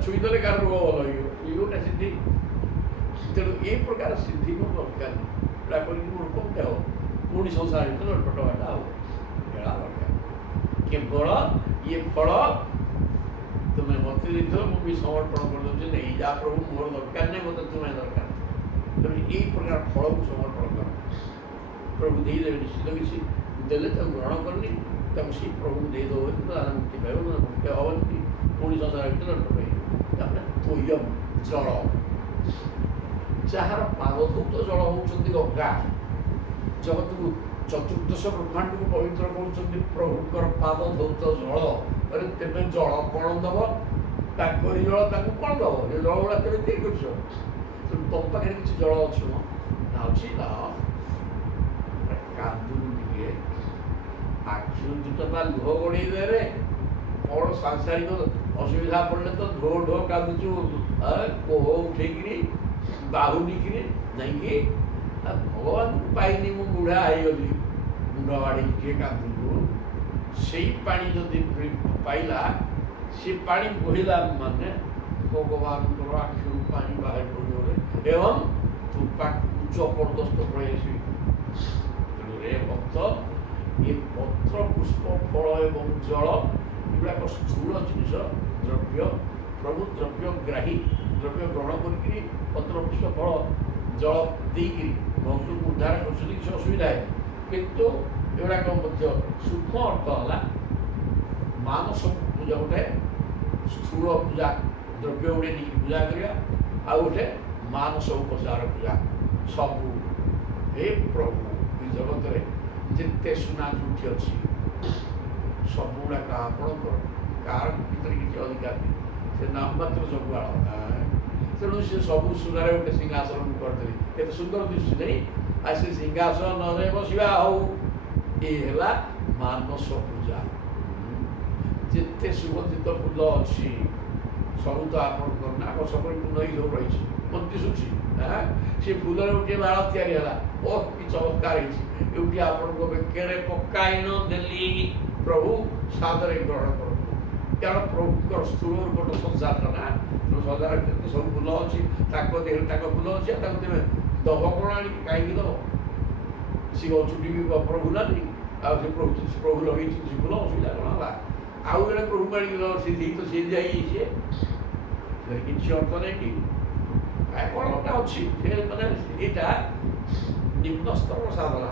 ଛୁଇଁଦେଲେ କାହାର ରୋଗ ଭଲ ହେଇଯିବ। ଏଇ ଗୋଟେ ସିଦ୍ଧି। ତେଣୁ ଏ ପ୍ରକାର ସିଦ୍ଧି ମୋର ଦରକାର ନାହିଁ। ଏଗୁଡ଼ା କରିକି ମୋର କେଉଁଟା ହେବ? ପୁଣି ସଂସାର ଭିତରେ ଲଟପଟ ହେବାଟା ହେବ, ଏଡ଼ା ଦରକାର। କେବଳ ଇଏ ଫଳ ତୁମେ ମୋତେ ଦେଇଥିବ, ମୁଁ ବି ସମର୍ପଣ କରିଦେଉଛି। ନେଇ ଯା ପ୍ରଭୁ, ମୋର ଦରକାର ନାହିଁ, ମୋତେ ତୁମେ ଦରକାର। ତେଣୁ ଏଇ ପ୍ରକାର ଫଳକୁ ସମର୍ପଣ କର। ପ୍ରଭୁ ଦେଇଦେବେ, ନିଶ୍ଚିତ କିଛି ଦେଲେ ତାକୁ ଗ୍ରହଣ କରନି, ତାକୁ ସେଇ ପ୍ରଭୁକୁ ଦେଇଦେବ, ତାର ମୁକ୍ତି ପାଇବ, ମୁକ୍ତି ହେବନି, ପୁଣି ସଂସାର ଭିତରେ ଦଣ୍ଡ ପାଇବ। ତାପରେ ତୋୟମ୍ ଜଳ, ଯାହାର ପାଦଧୌତ ଜଳ ହେଉଛନ୍ତି ଗଙ୍ଗା। ଜଗତକୁ ଚତୁର୍ଦ୍ଦଶ ବ୍ରହ୍ମାଣ୍ଡକୁ ପବିତ୍ର କରୁଛନ୍ତି ପ୍ରଭୁଙ୍କର ପାଦଧୌତ ଜଳ। ଆରେ ତେବେ ଜଳ କ'ଣ ଦେବ? ତାଙ୍କରି ଜଳ ତାଙ୍କୁ କ'ଣ ଦେବ? ଏ ଜଳ ଗୁଡ଼ା କେବେ ତିଆରି କରୁଛ? ତମ ପାଖରେ କିଛି ଜଳ ଅଛି ନା? ଅଛି ନା? କାନ୍ଦୁନି ଟିକେ, ଆଖିରୁ ଦୁଇଟା ଲୁହ ଗଡ଼େଇ ଦେରେ। କ'ଣ ସାଂସାରିକ ଅସୁବିଧା ପଡ଼ିଲେ ତ ଢୋ ଢୋ କାନ୍ଦୁଛୁ, କୋହ ଉଠେଇକିରି ବାହୁନିକିରି ଯାଇକି ଭଗବାନଙ୍କୁ ପାଇନି, ମୁଁ ବୁଢ଼ା ହେଇଗଲି, ମୁଣ୍ଡ ବାଡ଼େଇକି ଟିକେ କାନ୍ଦୁଛୁ। ସେଇ ପାଣି ଯଦି ପାଇଲା, ସେ ପାଣି ବୋହିଲା ମାନେ ଭଗବାନଙ୍କର ଆଖିରୁ ପାଣି ବାହାରି ପଡ଼ିବ ଏବଂ ତୁ ଉଚ୍ଚ ପଦସ୍ଥ ପଳେଇ ଆସିବି। ତେଣୁ ରେ ଭକ୍ତ, ଏ ପତ୍ର, ପୁଷ୍ପ, ଫଳ ଏବଂ ଜଳ ଏଗୁଡ଼ାକ ସ୍ଥୂଳ ଜିନିଷ, ଦ୍ରବ୍ୟ। ପ୍ରଭୁ ଦ୍ରବ୍ୟ ଗ୍ରାହୀ, ଦ୍ରବ୍ୟ ଗ୍ରହଣ କରିକିରି ପତ୍ର, ପୁଷ୍ପ, ଫଳ, ଜଳ ଦେଇକିରି ଭକ୍ତକୁ ଉଦ୍ଧାର କରୁଛନ୍ତି। କିଛି ଅସୁବିଧା ନାହିଁ, କିନ୍ତୁ ଏଗୁଡ଼ାକ ମଧ୍ୟ ସୂକ୍ଷ୍ମ ଅର୍ଥ ହେଲା ମାନସ ପୂଜା, ଗୋଟେ ସ୍ଥୂଳ ପୂଜା, ଦ୍ରବ୍ୟ ଗୁଡ଼େ ନେଇକି ପୂଜା କରିବା, ଆଉ ଗୋଟେ ମାନସ ଉପଚାର ପୂଜା। ସବୁ ହେ ପ୍ରଭୁ, ଏ ଜଗତରେ ଯେତେ ସୁନା ଯୋଉଠି ଅଛି ସବୁଗୁଡ଼ାକ ଆପଣଙ୍କର, କାହାର ଭିତରେ କିଛି ଅଧିକାର ନାହିଁ। ସେ ନାମ ମାତ୍ର ସବୁଆଳ। ତେଣୁ ସେ ସବୁ ସୁନାରେ ଗୋଟେ ସିଂହାସନ ମୁଁ କରିଦେଲି, କେତେ ସୁନ୍ଦର ଦିଶୁଛି ନାହିଁ? ଆଉ ସେ ସିଂହାସନରେ ବସିବା ହଉ, ଏ ହେଲା ମାନସ ପୂଜା। ଯେତେ ସୁଗନ୍ଧିତ ଫୁଲ ଅଛି ସବୁ ତ ଆପଣଙ୍କର ନା, ଗଛ ପରେ ଫୁଲ ହେଇ ସବୁ ରହିଛି, ମୋତେ ଦିଶୁଛି। ସେ ଫୁଲରେ ଗୋଟିଏ ମାଳ ତିଆରି ହେଲା, ଓ କି ଚମତ୍କାର ହେଇଛି। ଏଉଠି ଆପଣଙ୍କ ବେକରେ ପକାଇ ନ ଦେଲି, ପ୍ରଭୁ ସାଦରେ ଗ୍ରହଣ କରନ୍ତୁ। କାରଣ ପ୍ରଭୁଙ୍କର ସ୍ଥୂଳ ରୂପଟ ସଂସାର ନା, ସଂସାର ଭିତରେ ସବୁ ଫୁଲ ଅଛି, ତାଙ୍କ ଦେହରେ ତାଙ୍କ ଫୁଲ ଅଛି, ଆଉ ତାଙ୍କୁ ତେବେ ଦବ କ'ଣ ଆଣିକି? କାହିଁକି ଦବ? ସେ ଗଛଟି ବି ପ୍ରଭୁ ନାହାନ୍ତି, ଆଉ ସେ ପ୍ରଭୁ ଲଗେଇଛନ୍ତି ସେ ଫୁଲ, ଅସୁବିଧା କ'ଣ ହେଲା? ଆଉ ଜଣେ ପ୍ରଭୁ ଆଣିକି ସେ ତ ସେ ଯାଇଯାଇଛି, କିଛି ଅର୍ଥ ନାହିଁ କି? କ'ଣ ଗୋଟେ ଅଛି, ସେ ମାନେ ଏଇଟା ନିମ୍ନ ସ୍ତରର ସାଧନା,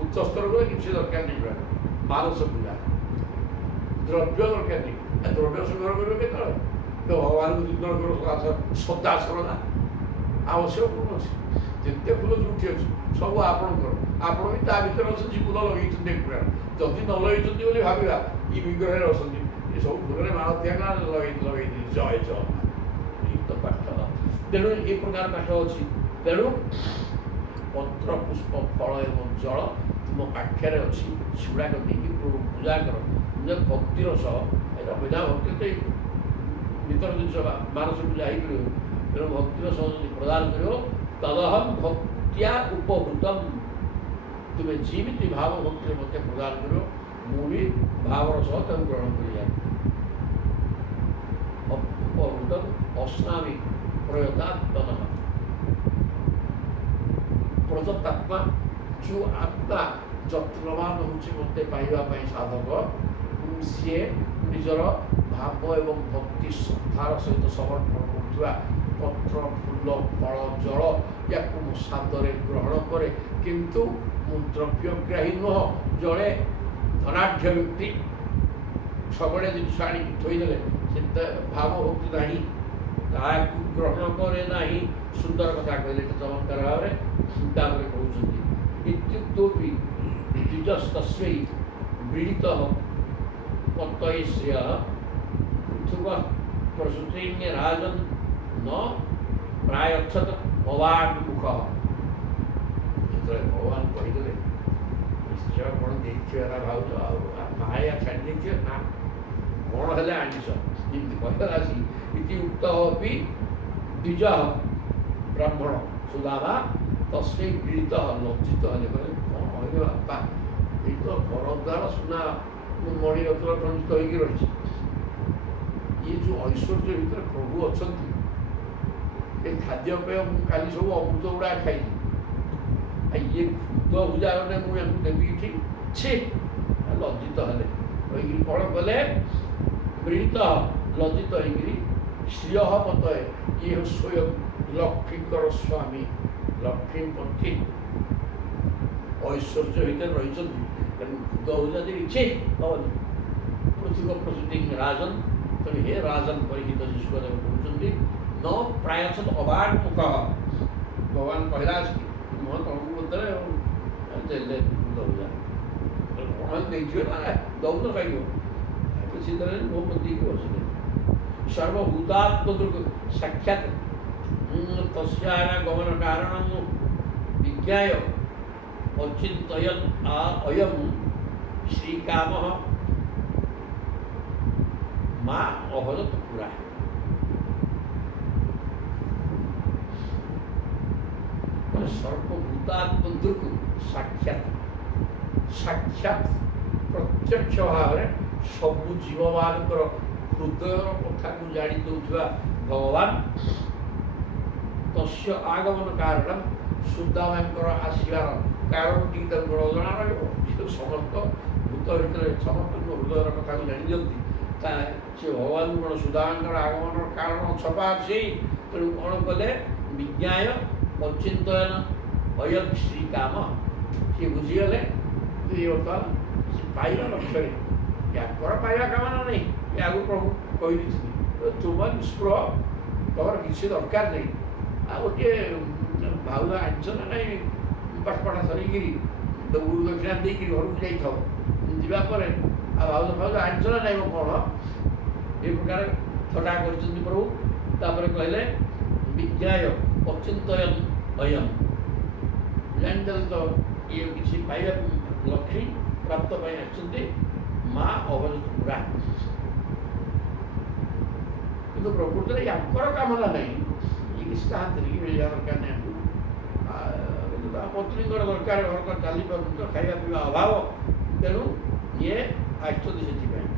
ଉଚ୍ଚ ସ୍ତରକୁ କିଛି ଦରକାର ନାହିଁ। ମାନସ ପୂଜା, ଦ୍ରବ୍ୟ ଦରକାର ନାହିଁ। ଦ୍ରବ୍ୟ ସଂଗ୍ରହ କରିବ କେତେବେଳେ? ଭଗବାନଙ୍କୁ ଚିନ୍ତନ କର, ସଦା ସର୍ବଦା। ଆବଶ୍ୟକ କ'ଣ ଅଛି? ଯେତେ ଫୁଲ ଯୋଉଠି ଅଛି ସବୁ ଆପଣଙ୍କର, ଆପଣ ବି ତା ଭିତରେ ଅଛନ୍ତି, ଫୁଲ ଲଗେଇଛନ୍ତି ଏଗୁଡ଼ା। ଯଦି ନ ଲଗେଇଛନ୍ତି ବୋଲି ଭାବିବା, ଇ ବିଗ୍ରହରେ ଅଛନ୍ତି, ଏସବୁ ଫୁଲରେ ମାଳ ତିଆରି ଲଗେଇଛନ୍ତି। ଜୟ ଜଗନ୍ନାଥ, ଏଇ ତ ପାଠ। ତେଣୁ ଏ ପ୍ରକାର ପାଠ ଅଛି। ତେଣୁ ପତ୍ର, ପୁଷ୍ପ, ଫଳ ଏବଂ ଜଳ ତୁମ ପାଖରେ ଅଛି, ସେଗୁଡ଼ାକ ଦେଇକି ପୂଜା କର। ଭକ୍ତିର ସହ, ଏଇଟା ବିନା ଭକ୍ତି ତ ଭିତର ଜିନିଷ ମାନସ ପୂଜା ହେଇପାରିବ। ତେଣୁ ଭକ୍ତିର ସହ ଯଦି ପ୍ରଦାନ କରିବ, ତଦହମ୍ ଭକ୍ତିଆ ଉପଭୃତମ୍। ତୁମେ ଯେମିତି ଭାବ ଭକ୍ତିରେ ମୋତେ ପ୍ରଦାନ କରିବ, ମୁଁ ବି ଭାବର ସହ ତାକୁ ଗ୍ରହଣ କରିଯାଏ। ଉପଭୃତମ୍ ଅସ୍ନାମି ପ୍ରୟତାତ୍ମନଃ। ପ୍ରଯତାତ୍ମା, ଯେଉଁ ଆତ୍ମା ଯତ୍ନବାନ ହେଉଛି ମୋତେ ପାଇବା ପାଇଁ ସାଧକ, ସିଏ ନିଜର ଭାବ ଏବଂ ଭକ୍ତି ଶ୍ରଦ୍ଧାର ସହିତ ସମର୍ପଣ କରୁଥିବା ପତ୍ର, ଫୁଲ, ଫଳ, ଜଳ ୟାକୁ ମୁଁ ସାଦରେ ଗ୍ରହଣ କରେ। କିନ୍ତୁ ମୁଁ ଦ୍ରବ୍ୟଗ୍ରାହୀ ନୁହଁ। ଜଣେ ଧନାଢ଼୍ୟ ବ୍ୟକ୍ତି ସବୁବେଳେ ଜିନିଷ ଆଣିକି ଥୋଇଦେଲେ ସେ ଭାବ ଭକ୍ତି ନାହିଁ, ତାହାକୁ ଗ୍ରହଣ କରେ ନାହିଁ। ସୁନ୍ଦର କଥା କହିଲେ, ଏତେ ଚମତ୍କାର ଭାବରେ ତାପରେ କହୁଛନ୍ତି, ଇତ୍ୟୁକ୍ତୋପି ଦ୍ୱିଜସ୍ତସ୍ମୈ ବିଡ଼ିତଃ ପତୟସ୍ୟ ପୃଥୁବଃ ପ୍ରସୂତୈନ୍ୟ ରାଜନ୍ ନ ପ୍ରାୟଚ୍ଛତ ଭବାନ୍ମୁଖଃ। ଯେତେବେଳେ ଭଗବାନ କହିଦେଲେ ନିଶ୍ଚୟ କ'ଣ ଦେଇଥିବେ ନା ଭାଉଜ, ଆଉ ମାୟା ଛାଡ଼ି ଦେଇଥିବେ ନା, କ'ଣ ହେଲେ ଆଣିଛ, ଯେମିତି କହିଲା ଆସି ଇତି ଉକ୍ତ ଅପି ଦ୍ୱିଜଃ ବ୍ରାହ୍ମଣ ସୁଦାମା ତସ୍ମୈ ପୀଡ଼ିତଃ। ଲଜ୍ଜିତ ହେଲେ, କହିଲେ କ'ଣ କହିଲେ ବାପା, ଏଇ ତ ଘର ଦ୍ୱାର ସୁନା ମଣି ରତ୍ନ ଖଣ୍ଡିତ ହୋଇକି ରହିଛି, ଇଏ ଯେଉଁ ଐଶ୍ୱର୍ଯ୍ୟ ଭିତରେ ପ୍ରଭୁ ଅଛନ୍ତି, ଏ ଖାଦ୍ୟପେୟ ମୁଁ କାଲି ସବୁ ଅମୃତ ଗୁଡ଼ା ଖାଇଲି, ଇଏ ଭୂତ ପୂଜାରେ ମୁଁ ୟାଙ୍କୁ ଦେବି ଏଠି। ଛି, ଲଜ୍ଜିତ ହେଲେ। କହିକିରି କ'ଣ କଲେ? ମୃତ ଲଜ୍ଜିତ ହେଇକିରି ଶ୍ରିୟ ମତଏ ଇଏ ସ୍ୱୟଂ ଲକ୍ଷ୍ମୀଙ୍କର ସ୍ୱାମୀ, ଲକ୍ଷ୍ମୀପତି ଐଶ୍ୱର୍ଯ୍ୟ ଭିତରେ ରହିଛନ୍ତି। ତେଣୁ ଦୌଡ଼ କିଛି ହେବନି। ପୃଥିବୀ ପ୍ରସୂତି ରାଜନ୍, ତେଣୁ ହେ ରାଜନ୍ ପରିଚିତ ଯୀଶୁଦେବ କହୁଛନ୍ତି ନ ପ୍ରାୟତଃ ଅବାକ ମୁଖ। ଭଗବାନ କହିଲା ମୁହଁ ତଳକୁ ବୋଧେ ଦେଲେ ଦୌଡ଼ା କ'ଣ ଦେଇଥିବେ ନା ଦୌଡ଼ ଖାଇବ କିଛି ଦେଲେନି, ମୁହଁ ଦେଇକି ବସିଲେ। ସର୍ବଭୂତାତ୍ମକ ସାକ୍ଷାତ୍ ତସ୍ୟାଗମନ କାରଣଂ ବିଜ୍ଞାୟ ଅଚିନ୍ତୟନ୍ ଅୟଂ ଶ୍ରୀକାମଃ ମା ଅଭଜତ ପୁରା। ସର୍ବଭୂତାତ୍ମକୁ ସାକ୍ଷାତ୍ ସାକ୍ଷାତ୍ ପ୍ରତ୍ୟକ୍ଷ ଭାବରେ ସବୁ ଜୀବମାନଙ୍କର ହୃଦୟର କଥାକୁ ଜାଣି ଦେଉଥିବା ଭଗବାନ ତସ୍ୟ ଆଗମନ କାରଣ ସୁଦାମାଙ୍କର ଆସିବାର କାରଣଟି ତାଙ୍କୁ ଜଣା ରହିବ। ସମସ୍ତ ଭୂତ ଭିତରେ ସମସ୍ତଙ୍କ ହୃଦୟର କଥାକୁ ଜାଣି ଦିଅନ୍ତି। ସେ ଭଗବାନ କ'ଣ ସୁଦାମାଙ୍କର ଆଗମନର କାରଣ ଛପା ଅଛି। ତେଣୁ କ'ଣ କଲେ? ବିଜ୍ଞାୟ ଅଚିନ୍ତୟନ ଅୟଂ ଶ୍ରୀକାମ। ସିଏ ବୁଝିଗଲେ ଯେ ବର୍ତ୍ତମାନ ସେ ପାଇବା ଲକ୍ଷ୍ୟରେ ୟାଙ୍କର ପାଇବା କାମନା ନାହିଁ। ୟାକୁ ପ୍ରଭୁ କହିଦେଇଥିଲି ତୁମ ନିଷ୍ପୃହ, ତମର କିଛି ଦରକାର ନାହିଁ। ଆଉ ଗୋଟିଏ ଭାଉଜ ଆଣିଛ ନା ନାହିଁ, ପାଠପଢ଼ା ସରିକିରି ଗୁରୁ ଦକ୍ଷିଣା ଦେଇକିରି ଘରକୁ ଯାଇଥାଉ, ଯିବା ପରେ ଆଉ ଭାଉଜ ଫାଉଜ ଆଣିଛ ନା ନାହିଁ କ'ଣ ଏ ପ୍ରକାର ଥଟ୍ଟା କରିଛନ୍ତି ପ୍ରଭୁ। ତାପରେ କହିଲେ ବିଜ୍ଞାୟ ଅଚିନ୍ତୟନ୍ ଅୟମ୍, ଜାଣିଦେଲେ ତ ଇଏ କିଛି ପାଇବା ଲକ୍ଷ୍ମୀ ପ୍ରାପ୍ତ ପାଇଁ ଆସିଛନ୍ତି। ମା ଅଭଜତ ପୁରା। କିନ୍ତୁ ପ୍ରକୃତରେ ୟାଙ୍କର କାମନା ନାହିଁ, ଇଏ କିଛି ଚାହାନ୍ତିନି କି ମିଳିବା ଦରକାର ନାହିଁ। କିନ୍ତୁ ତା ପତ୍ନୀଙ୍କର ଦରକାର, ଘର ଚାଲିପାରୁନି ତ, ଖାଇବା ପିଇବା ଅଭାବ, ତେଣୁ ଇଏ ଆସିଛନ୍ତି ସେଥିପାଇଁ।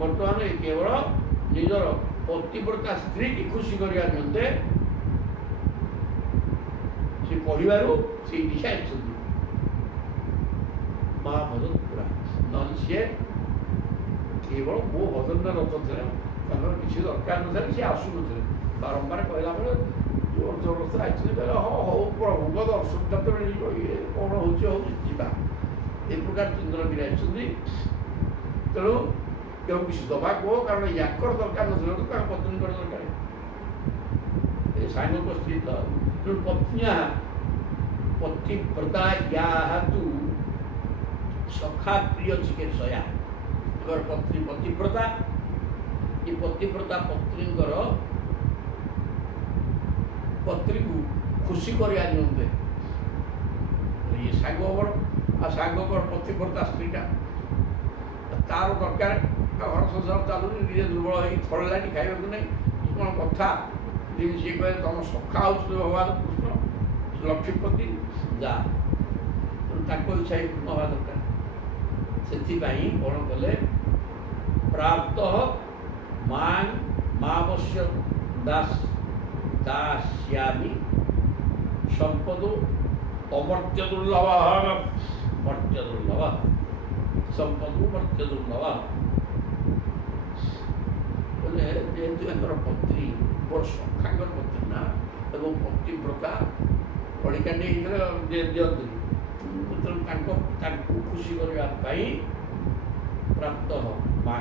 ବର୍ତ୍ତମାନ କେବଳ ନିଜର ପତିବ୍ରତା ସ୍ତ୍ରୀକି ଖୁସି କରିବା ନିମନ୍ତେ ସେ କହିବାରୁ ସେଇଠି ଆସିଛନ୍ତି ମା ଭଜନ ପୁରା। ନହେଲେ ସିଏ କେବଳ ମୋ ଭଜନରେ ରତ ଥିଲେ, ତାଙ୍କର କିଛି ଦରକାର ନଥିଲେ, ସିଏ ଆସୁନଥିଲେ। ବାରମ୍ବାର କହିଲା ବେଳେ ଜୋର ଜବରଦସ୍ତ ଆସିଥିଲେ, କହିଲେ ହଁ ହଉ ପ୍ରଭୁଙ୍କ ଦର୍ଶନଟା ତ ମିଳିଯିବ, ଇଏ କ'ଣ ହେଉଛି ହେଉଛି ଯିବା, ଏ ପ୍ରକାର ଚିନ୍ତନରେ ଆସିଛନ୍ତି। ତେଣୁ କେଉଁ କିଛି ଦବା କୁହ, କାରଣ ୟାଙ୍କର ଦରକାର ନଥିଲା ତ ତାଙ୍କ ପତ୍ନୀଙ୍କର ଦରକାର। ଏ ସାଙ୍ଗଙ୍କ ସ୍ତ୍ରୀ ତ ତେଣୁ ପତ୍ନ୍ୟା ପତିବ୍ରତା ୟାହାତୁ ସଖା ପ୍ରିୟ ଚିକିତ୍ସୟା। ତାଙ୍କର ପତ୍ନୀ ପତିବ୍ରତା, ଏ ପତିବ୍ରତା ପତ୍ନୀଙ୍କର ପତ୍ନୀକୁ ଖୁସି କରିବା ନିମନ୍ତେ ଇଏ ସାଙ୍ଗ ବଡ଼, ଆଉ ସାଙ୍ଗଙ୍କର ପତିବ୍ରତା ସ୍ତ୍ରୀଟା ତାର ଦରକାର। ଘର ସଂସାର ଚାଲୁନି, ନିଜେ ଦୁର୍ବଳ ହେଇକି ଥଳିଲାଣି, ଖାଇବାକୁ ନାହିଁ, କ'ଣ କଥା। ସିଏ କହିଲେ ତମ ସଖା ହେଉଛି ଭଗବାନ କୃଷ୍ଣ ଲକ୍ଷ୍ମୀପତି, ଯା। ତେଣୁ ତାଙ୍କ ଇଚ୍ଛା ପୂର୍ଣ୍ଣ ହେବା ଦରକାର। ସେଥିପାଇଁ କ'ଣ କଲେ? ପ୍ରାପ୍ତ ମାବଶ୍ୟ ଦାସ୍ୟାମି ସମ୍ପଦ ଅମର୍ତ୍ୟ ଦୁର୍ଲଭ, ମର୍ତ୍ୟ ଦୁର୍ଲଭ ସମ୍ପଦ ମର୍ତ୍ୟ ଦୁର୍ଲଭ। ବୋଲେ ଯେହେତୁ ତାଙ୍କର ପତ୍ନୀ ମୋର ସଖାଙ୍କର ପତ୍ନୀ ନା, ଏବଂ ପତିବ୍ରତା କଳିକାଣ୍ଡି ହେଇଥିଲେ ଦିଅନ୍ତୁନି। ତେଣୁ ତାଙ୍କୁ ଖୁସି କରିବା ପାଇଁ ପ୍ରାପ୍ତ ମା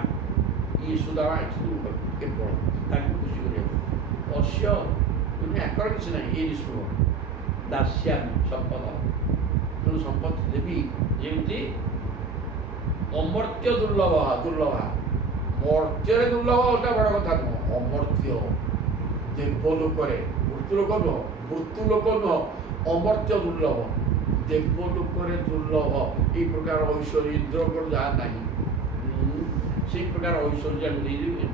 ଇଏ ସୁଦାମା କେବଳ ତାଙ୍କୁ ଖୁସି କରିବାକୁ। ଅଶ୍ୟ ୟାଙ୍କର କିଛି ନାହିଁ, ଏ ନିଷ୍ପୃହ ଦାସ୍ୟାମି ସମ୍ପଦ। ତେଣୁ ସମ୍ପତ୍ତି ଦେବି ଯେମିତି ଅମର୍ତ୍ୟ ଦୁର୍ଲଭ। ଦୁର୍ଲଭା ମର୍ତ୍ୟରେ ଦୁର୍ଲଭ ଗୋଟେ ବଡ଼ କଥା ନୁହଁ, ଅମର୍ତ୍ୟ ଦେବଲୋକରେ, ମୃତ୍ୟୁଲୋକ ନୁହଁ, ମୃତ୍ୟୁଲୋକ ନୁହଁ, ଅମର୍ତ୍ୟ ଦୁର୍ଲଭ, ଦେବଲୋକରେ ଦୁର୍ଲଭ। ଏଇ ପ୍ରକାର ଐଶ୍ୱର୍ଯ୍ୟ ଇନ୍ଦ୍ରଙ୍କର ଯାହା ନାହିଁ, ସେଇ ପ୍ରକାର ଐଶ୍ୱର୍ଯ୍ୟ ଆମେ ଦେଇଦେବି।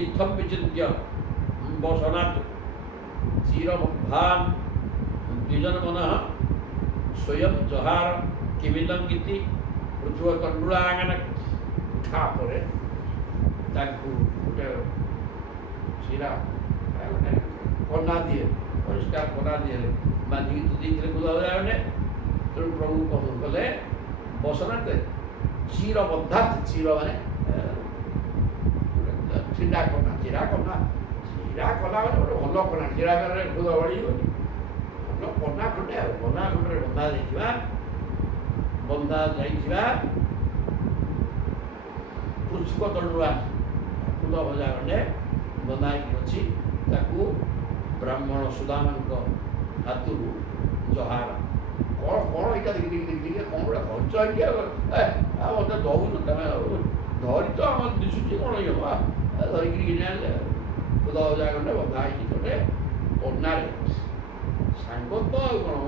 ଇତ୍ଥମ୍ ବିଚିନ୍ତ୍ୟ ବସନାତ୍ ଚିରଭାନ୍ ଦ୍ୱିଜନ ମନଃ ସ୍ୱୟଂ ଜହାର କିମିଦଂ ଗୀତି ପୃଥିବ ତଣ୍ଡୁଳାଙ୍ଗନ। ତାପରେ ତାଙ୍କୁ ଗୋଟେ ଶିରା କନା ଦିଏ, ପରିଷ୍କାର କନା ଦିଏ, ବାନ୍ଧିକି ଦେଇଥିଲେ ବୁଲାବୁଲାମାନେ। ତେଣୁ ପ୍ରଭୁ କଣ କଲେ ବସନାତେ ଚିର ବନ୍ଧାତ ଚିର ମାନେ ଚିରା କନା ଚିରା କଲା ମାନେ ଗୋଟେ ଭଲ କନା ଚିରା କନାରେ ଖୁଦ ବଳିବନି ଭଲ କନା ଖଣ୍ଡେ ଆଉ କନା ଖଣ୍ଡରେ ବନ୍ଧା ଯାଇଥିବା ପୁଷ୍ପ ତଣ୍ଡୁଆ ଫୁଲ ଭଜା ଖଣ୍ଡେ ବନ୍ଧା ହେଇକି ଅଛି ତାକୁ ବ୍ରାହ୍ମଣ ସୁଦାମାଙ୍କ ହାତରୁ ଜହାର କଣ କଣ ଏଇଟା ଦେଖି କଣ ଗୋଟେ ଖର୍ଚ୍ଚ ହେଇକି ଆଉ ମତେ ଦଉନ ତମେ ଧରି ତ ଆମର ଦିଶୁଛି କଣ ଇଏ ଧରିକି କିଣି ଆଣିଲେ ଖୁଦ ଭଜା ଖଣ୍ଡେ ବନ୍ଧା ହେଇକି ଗୋଟେ କନାରେ ସାଙ୍ଗ ତ ଆଉ କଣ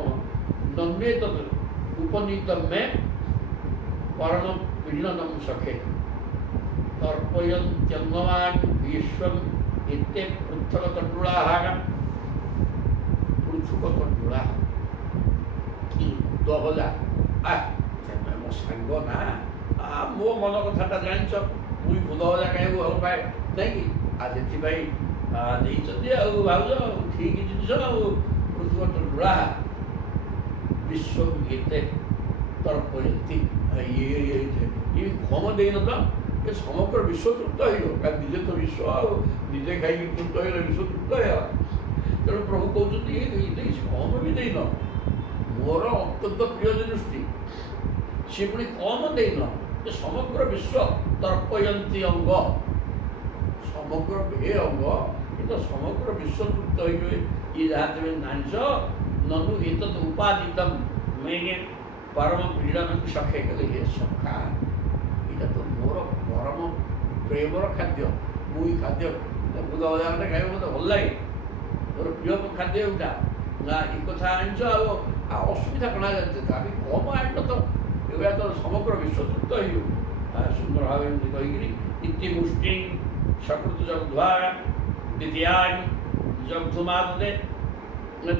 ନନ୍ମେ ତତ୍ ଉପନୀତମେ ପରଣ ପୀଡ଼ନମ ସଖେ ତର୍ପୟନ୍ତ୍ୟଙ୍ଗମାନ୍ ବିଶ୍ୱମ୍ ଏତେ ପୃଥକ ତଣ୍ଡୁଳାଃ ପୃଥୁକ ତଣ୍ଡୁଳାଃ କି ଦହଲା ତମେ ମୋ ସାଙ୍ଗ ନା ମୋ ମନ କଥାଟା ଜାଣିଛ ମୁଁ ଖୁଦ ଭଜା ଖାଇବାକୁ ଭଲ ପାଏ ନାଇଁ କି ସେଥିପାଇଁ ଦେଇଛନ୍ତି ଆଉ ଭାବୁଛ ଠିକ ଜିନିଷ ଆଉ ପୃଥୁକ ତଣ୍ଡୁଳାଃ ବିଶ୍ୱ ଏତେ ତର୍ପୟନ୍ତି ଇଏ କମ ଦେଇନ ତ ଏ ସମଗ୍ର ବିଶ୍ୱ ତୃପ୍ତ ହେଇଗଲ କାରଣ ନିଜେ ତ ବିଶ୍ୱ ଆଉ ନିଜେ ଖାଇକି ତୃପ୍ତ ହେଇଗଲେ ବିଶ୍ୱ ତୃପ୍ତ ହେଇଗଲା ତେଣୁ ପ୍ରଭୁ କହୁଛନ୍ତି କିଛି କମ ବି ଦେଇନ ମୋର ଅତ୍ୟନ୍ତ ପ୍ରିୟ ଜିନିଷଟି ସେ ପୁଣି କମ ଦେଇନ ଏ ସମଗ୍ର ବିଶ୍ୱ ତର୍ପୟନ୍ତି ଅଙ୍ଗ ସମଗ୍ର ଏ ଅଙ୍ଗ କିନ୍ତୁ ସମଗ୍ର ବିଶ୍ୱ ତୃପ୍ତ ହେଇଯିବେ ଇଏ ଯାହା ତମେ ଜାଣିଛ ନନୁ ଏତତ୍ ଉପାଦିତମ୍ ମେଘେ ପରମ ପୀଡ଼ନକୁ ସଖେ କଲେ ହେ ସଖା ଏଇଟା ତ ମୋର ପରମ ପ୍ରେମର ଖାଦ୍ୟ ମୁଁ ଏଇ ଖାଦ୍ୟ ଖୁଦ ଭଜା ଖଣ୍ଡେ ଖାଇବାକୁ ମୋତେ ଭଲ ଲାଗେ ମୋର ପ୍ରିୟ ଖାଦ୍ୟ ଏଇଟା ନା ଏ କଥା ଆଣିଛ ଆଉ ଅସୁବିଧା କ'ଣ ଜାଣିଛ ଆମେ କମ ଆଣିଲ ତ ଏଗୁଡ଼ା ତ ସମଗ୍ର ବିଶ୍ୱ ତୃପ୍ତ ହେଇଯିବ ସୁନ୍ଦର ଭାବେ ଏମିତି କହିକିରି ଇତି ମୁଷ୍ଟି ସକୃତ ଜଗ୍ଧ୍ୱା ଦ୍ୱିତୀୟାନି ଜଗ୍ଧୁମାଦେ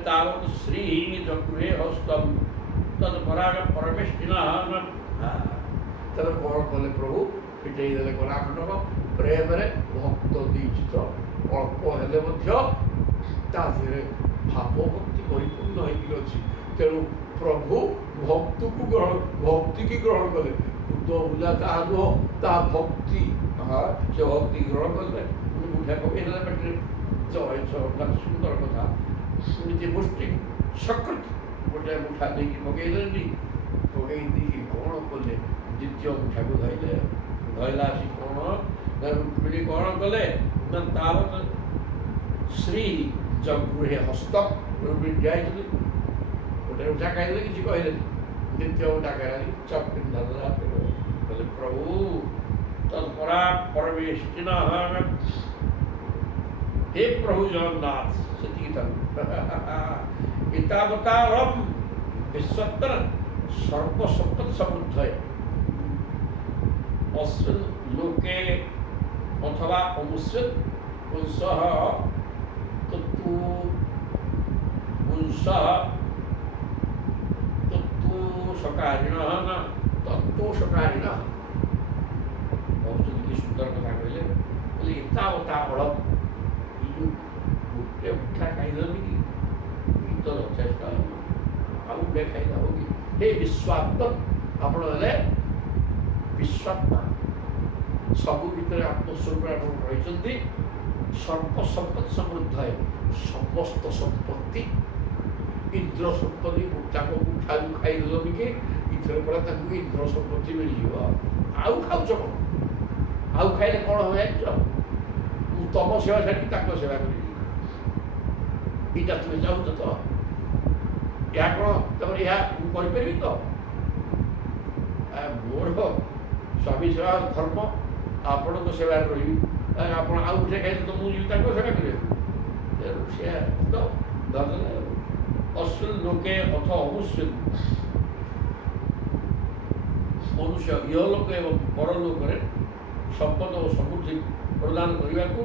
ତାବତ୍ ଶ୍ରୀ ଜଗୃହେ ହସ୍ତମ୍ ତତ୍ପରାଗ ପରମେଷ୍ଟିନଃ ତାପରେ କ'ଣ କଲେ ପ୍ରଭୁ ଫିଟେଇ ଦେଲେ କଳାଖଣ୍ଡକ ପ୍ରେମରେ ଭକ୍ତ ଦେଇଛି ତ ଅଳ୍ପ ହେଲେ ମଧ୍ୟ ତା ଦେହରେ ଭାବଭକ୍ତି ପରିପୂର୍ଣ୍ଣ ହେଇକି ଅଛି ତେଣୁ ପ୍ରଭୁ ଭକ୍ତିକି ଗ୍ରହଣ କଲେ ଖୁଦ ଭଜା ତାହା ନୁହଁ ତାହା ଭକ୍ତି ସେ ଭକ୍ତି ଗ୍ରହଣ କଲେ ମୁଠା ପକେଇଦେଲେ ପେଟରେ ଜୟ ଜଗନ୍ନାଥ ସୁନ୍ଦର କଥା ଶୁଣିଛି ମୁଷ୍ଟି ସକୃତ ଗୋଟେ ମୁଠା ଦେଇକି ପକେଇଲେନି ପକେଇ ଦେଇକି କ'ଣ କଲେ ଦ୍ୱିତୀୟ ମୁଠାକୁ ଧଇଲା ଆସି କ'ଣ ରୁକ୍ମିଣୀ କ'ଣ କଲେ ନା ତାବତ୍ ଶ୍ରୀ ଜଗୃହେ ହସ୍ତ ରୁକ୍ମିଣୀ ଯାଇଛନ୍ତି ଗୋଟେ ମୁଠା ଖାଇଦେଲେ କିଛି କହିଲେନି ଦ୍ୱିତୀୟ ମୁଠା ଖାଇଲାନି ଚପ୍ ପିନ୍ଧାଦେଲା କହିଲେ ପ୍ରଭୁ ତତ୍ପରା ପରମେଷ୍ଟିନଃ हे प्रभु जगन्नाथ सेतिकी एतावतारम विश्वत्र सर्वसंपत् समृद्ध अस्मिन् लोके अथवा अमुष्यत् पुंसः तत्तुषकारिणः तत्तुषकारिणः बहुत सुंदर कथा कहले एतावता बलम ଗୋଟେ ମୁଠା ଖାଇଦେବି କି ତ ଯଥେଷ୍ଟ ଆଉ ଗୋଟେ ଖାଇଦେବ କି ହେ ବିଶ୍ୱାତ୍ମ ଆପଣ ହେଲେ ବିଶ୍ୱାତ୍ମା ସବୁ ଭିତରେ ଆତ୍ମସ୍ୱରୂପରେ ଆପଣ ରହିଛନ୍ତି ସର୍ବସମ୍ପତ୍ତି ସମୃଦ୍ଧ ସମସ୍ତ ସମ୍ପତ୍ତି ଇନ୍ଦ୍ର ସମ୍ପତ୍ତି ମୁଠାକୁ ମୁଠାକୁ ଖାଇଦେଲନି କି ଇଥର ପରେ ତାଙ୍କୁ ଇନ୍ଦ୍ର ସମ୍ପତ୍ତି ମିଳିଯିବ ଆଉ ଖାଉଛ କ'ଣ ଆଉ ଖାଇଲେ କ'ଣ ହୁଏ ମୁଁ ତମ ସେବା ଛାଡ଼ିକି ତାଙ୍କ ସେବା କରିବି ଏଇଟା ତୁମେ ଚାହୁଁଛ ତ ଏହା କ'ଣ ତାପରେ ଏହା ମୁଁ କରିପାରିବି ତ ମୋର ସ୍ୱାମୀ ସେବା ଧର୍ମ ଆପଣଙ୍କ ସେବାରେ ରହିବି ଆପଣ ଆଉ ଗୋଟେ ଖାଇଲେ ତ ମୁଁ ଯିବି ତାଙ୍କ ସେବା କରିବି ତେଣୁ ସେ ତ ଧରିଦେଲେ ଅଶ୍ଵିନ୍ ଲୋକେ ଅଥ ଅମୁଷ୍ୟନ୍ ମନୁଷ୍ୟ ଇହଲୋକ ଏବଂ ପରଲୋକରେ ସମ୍ପଦ ଓ ସମୃଦ୍ଧି ପ୍ରଦାନ କରିବାକୁ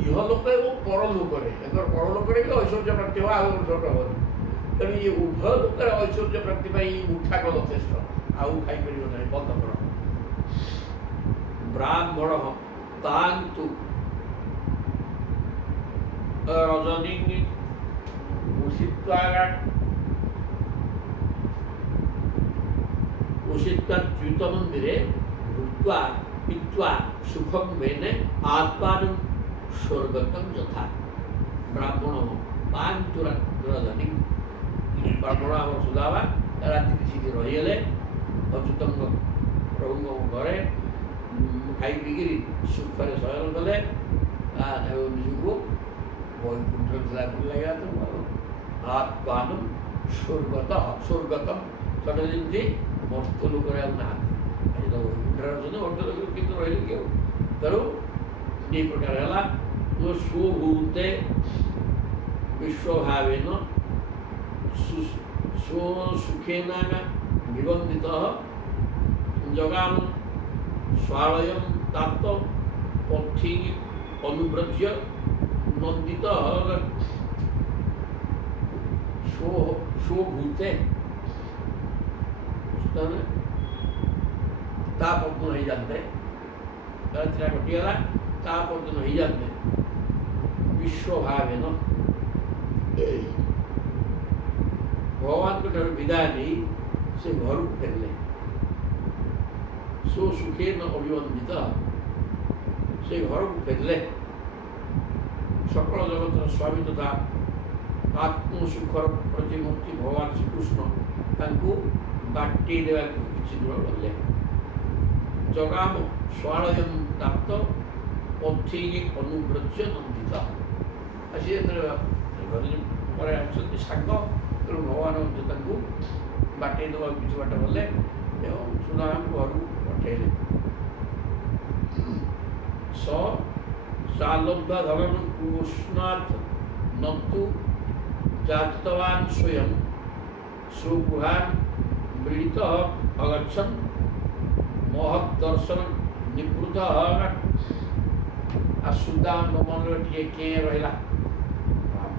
ଇହଲୋକ ଏବଂ ପରଲୋକରେ ଏଙ୍କର ପରଲୋକରେ ବି ଐଶ୍ୱର୍ଯ୍ୟ ପ୍ରାପ୍ତି ହେବ ଆଉ ଔଷଧ ହେବନି ତେଣୁ ଇଏ ଉଭୟ ଲୋକରେ ଐଶ୍ୱର୍ଯ୍ୟ ପ୍ରାପ୍ତି ପାଇଁ ମୁଠାକ ଯଥେଷ୍ଟ ଆଉ ଖାଇପାରିବ ନାହିଁ ବନ୍ଦ କର ବ୍ରାହ୍ମଣ ତାନ୍ତୁ ରଜନୀ ଉଷିତ୍ୱା उषित्वा च्युतमन्दिरे भुक्त्वा पीत्वा सुखं वेने आत्मानं स्वर्गतं यथा ब्राह्मण पांचुरानी ब्राह्मण आम सुधावा राति किसी रहीगले अच्युत प्रभु घरे खाई पीकि सुखरे शयन कले निजको वैकुंठ लगे आत्मानं स्वर्गतम ସେଟା ଯେମିତି ମସ୍ତ ଲୋକରେ ଆଉ ନାହାନ୍ତି ଆଜି ତ ବୈକୁଣ୍ଠରେ ଅଛନ୍ତି ମସ୍ତ ଲୋକ କିନ୍ତୁ ରହିଲେ କି ଆଉ ତେଣୁ ଏହି ପ୍ରକାର ହେଲା ସ୍ୱଭୂତେ ବିଶ୍ୱଭାବେନ ସୁଖେନ ନିବନ୍ଧିତ ଜଗାମ ସ୍ୱାଳୟଂ ତାପ୍ତ ପଥି ଅନୁବ୍ରଜ୍ୟ ନନ୍ଦିତ ସ୍ୱଭୂତେ तापन नहीं जानते कटिगला तापन नहीं जानते विश्व भाव न भगवान को विदाय नहीं से घर को फेरले सो सुखे न अभिवंदित से घर को फेरले सकल जगत स्वामी तथा आत्म सुखर प्रतिमूर्ति भगवान श्रीकृष्ण बाटी देवा किसी दूर गले जगाम स्वालयम ताप्त पथि अनुव्रज्य नंदित आसी पर सांग तेणु भगवान बाटे देवा किसी बाट गले सुदाम घर पठेले सालब्धा धर्म कृष्णात् नतु जातवान स्वयं सुगुहान पीड़ित अगछन महत दर्शन निवृत्त सुदाम मन किए रहा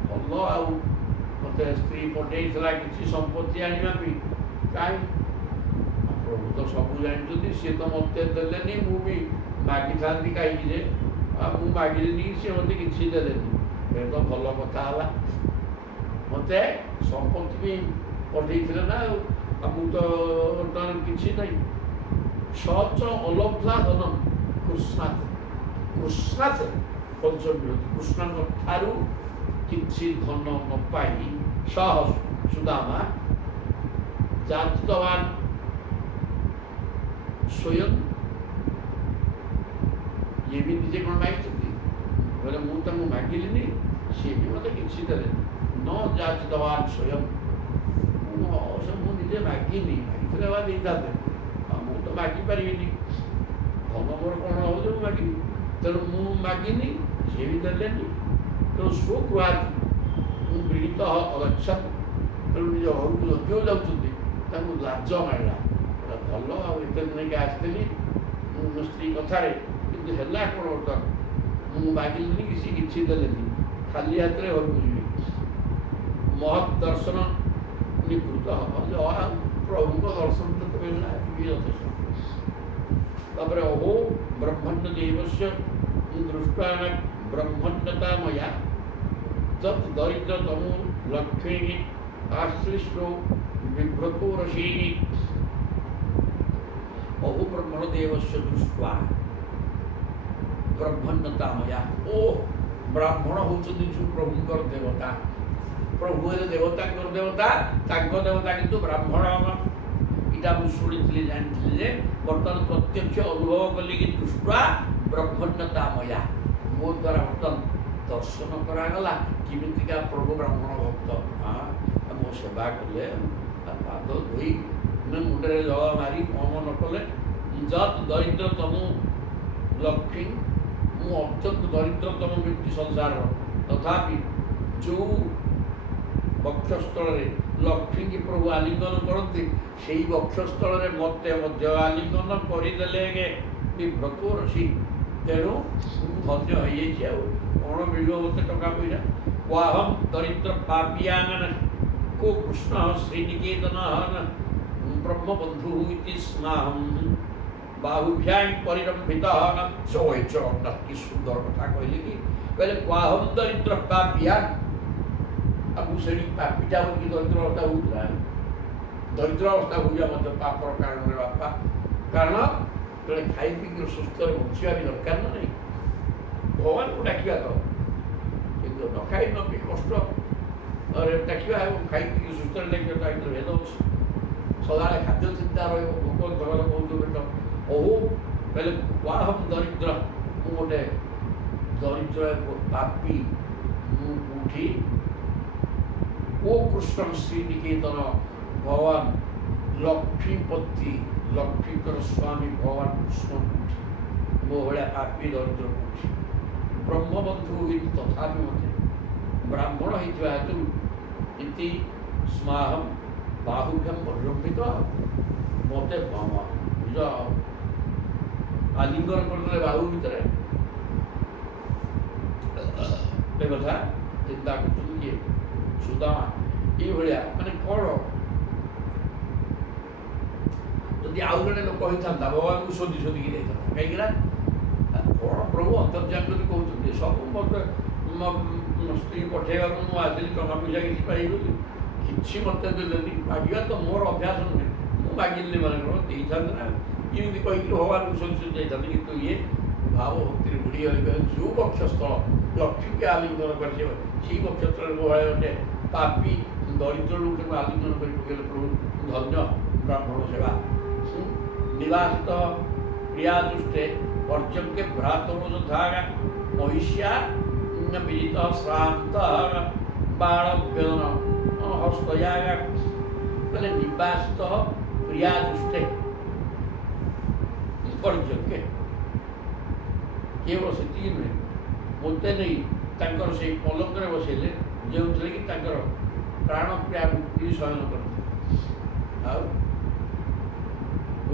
भल आ मत स्त्री पठे किसी संपत्ति आने कहीं प्रभु तो सब जानते सी तो मत देने मुझे मागी था कहीं मागिली सी मत कि देने तो भल कथा मत संपत्ति भी पठे ना आमु तो किसी नहीं सच अलब्धा धनम कृष्णाथ पंचमी कृष्ण ठारू किसी धन न पाई सह सुदामा जातवान स्वयं ये भी निजे कौन मांगी बोले मुझे मागिली सी भी मत किसी देने न जातवान स्वयं मुझे मागिनी मागी तो मागी पारि धन मोर कौन हो मागे तेणु मुझे मागिनी सी भी देने तेणु स्वगृहात पीड़ित अगछन तेणु निज घर को यज्ञ जाऊँ लाज मारा भल आते दिन के आसती स्त्री कथार कि कौन बर्तमान मुझे मागिली किसी देने खाली हाथ में घर को जी महत दर्शन निवृत्त प्रभु को दर्शन तो मिलना यथेष्ट तापर अहो ब्रह्मण्य देवस्य दृष्टा ब्रह्मण्यता मया तत् दरिद्र तमो लक्ष्मी आश्लिष्टो बिभ्रतो रसीनि अहो ब्रह्मण देवस्य दृष्टा ब्रह्मण्यता मया ओ ब्राह्मण होचंदी जो प्रभुंकर देवता प्रभु देवता देवता देवता किंतु ब्राह्मण इटा मुझे शुणी जानी बर्तमान प्रत्यक्ष अनुभव कली कि दृष्टा ब्रह्मण्यता मया मो द्वारा बर्तमान दर्शन करागला किमितिका प्रभु ब्राह्मण भक्त हाँ मो सेवा कले पाद धोई मुंडे जल मारी कम न कले जत दरिद्रतम लक्ष्मी मु अत्यंत दरिद्रतम व्यक्ति संसार तथापि जो वक्षस्थल लक्ष्मी की प्रभु आलिंगन करते से वक्षस्थल मत आलिंगन करदे व्रत रसी तेणु धन्य हो कौन मिल मत टका पैसा क्वाहम दरिद्र पापियान को कृष्ण श्रीनिकेतन ब्रह्मबंधु स्नाहम बाहुभ्यां परिरंभित की सुंदर कथा कहले कि कहले क्वाहम दरिद्र पापियान अब मुझे पापीटा बोल दरिद्रता होता ଦରିଦ୍ର ଅବସ୍ଥା ଭୋଗିବା ମଧ୍ୟ ପାପର କାରଣରେ ବାପା। କାରଣ ଜଣେ ଖାଇ ପିଇକି ସୁସ୍ଥରେ ବଞ୍ଚିବା ବି ଦରକାର ନା ନାହିଁ। ଭଗବାନଙ୍କୁ ଡାକିବା ତ, କିନ୍ତୁ ନ ଖାଇ ନ ପିଇ କଷ୍ଟ ଡାକିବା ଏବଂ ଖାଇ ପିଇକି ସୁସ୍ଥରେ ଡାକିବା ତା ଭିତରେ ଭେଦ ଅଛି। ସଦାବେଳେ ଖାଦ୍ୟ ଚିନ୍ତା ରହିବ, ଭୋକ ଧର ବହୁତ ପେଟ ଓହୁ କହିଲେ କ୍ୱାହମ୍ ଦରିଦ୍ର, ମୁଁ ଗୋଟେ ଦରିଦ୍ର ପାପୀ, ମୁଁ କୋଉଠି ଓ କୃଷ୍ଣ ଶ୍ରୀନିକେତନ ଭଗବାନ ଲକ୍ଷ୍ମୀପତି, ଲକ୍ଷ୍ମୀଙ୍କର ସ୍ୱାମୀ ଭଗବାନ କୃଷ୍ଣ କୋଉଠି, ମୋ ଭଳିଆ ପାପୀ ଦରିଦ୍ର କୋଉଠି। ବ୍ରହ୍ମବନ୍ଧୁ ତଥାପି ମୋତେ ବ୍ରାହ୍ମଣ ହେଇଥିବା ହେତୁ ଇତି ସ୍ମାହମ୍ ବାହୁଭ୍ୟମ୍ ପରିଲମ୍ବିତ, ମୋତେ ନିଜ ଆଲିଙ୍ଗନ କରିଦେଲେ ବାହୁ ଭିତରେ। ଏ କଥା ଚିନ୍ତା କରୁଛନ୍ତି କିଏ? ସୁଦାମା। ଏଇଭଳିଆ ମାନେ କ'ଣ ଯଦି ଆଉ ଜଣେ ଲୋକ ହେଇଥାନ୍ତା ଭଗବାନଙ୍କୁ ଶୋଧିକି ଦେଇଥାନ୍ତା, କାହିଁକିନା କ'ଣ ପ୍ରଭୁ ଅନ୍ତର୍ଯାମୀ ବୋଲି କହୁଛନ୍ତି, ସବୁ ମୋତେ ସ୍ତ୍ରୀ ପଠେଇବାକୁ ମୁଁ ଆସିଲି, ଟଙ୍କା ପଇସା କିଛି ପାଇଗଲି, କିଛି ମୋତେ ଦେଲେନି। ମାଗିବା ତ ମୋର ଅଭ୍ୟାସ ନୁହେଁ, ମୁଁ ମାଗିଲି ମାନଙ୍କର ଦେଇଥାନ୍ତି ନା, ଏମିତି କହିକି ଭଗବାନଙ୍କୁ ଶୋଧି ଯାଇଥାନ୍ତି। କିନ୍ତୁ ଇଏ ଭାବ ଭକ୍ତିରେ ବୁଡ଼ି ଗଲି, ଯେଉଁ ବକ୍ଷସ୍ଥଳ ଲକ୍ଷ୍ମୀকে ଆଲିଙ୍ଗନ କରିଯିବ, ସେଇ ବକ୍ଷସ୍ଥଳରେ ମୋ ଭଳିଆ ଗୋଟେ ପାପୀ ଦରିଦ୍ର ଲୋକଙ୍କୁ ଆଲିଙ୍ଗନ କରି ପକେଇଲେ ପ୍ରଭୁ ଧନ୍ୟ ବ୍ରାହ୍ମଣ ସେବା। ନିବାସିତ ପ୍ରିୟା ଦୃଷ୍ଟେ पर्यज्ञ भ्रातरोधागा महिष्या विजित श्रांत बाणव्यन हस्तयागा कहले निवासित प्रिया दृष्टे पर्यज्ञ केवल से नुहे मत नहीं तांकर से पलंग में बसैले जो कि तांकर प्राण प्रिया रुक्मिणी शयन करते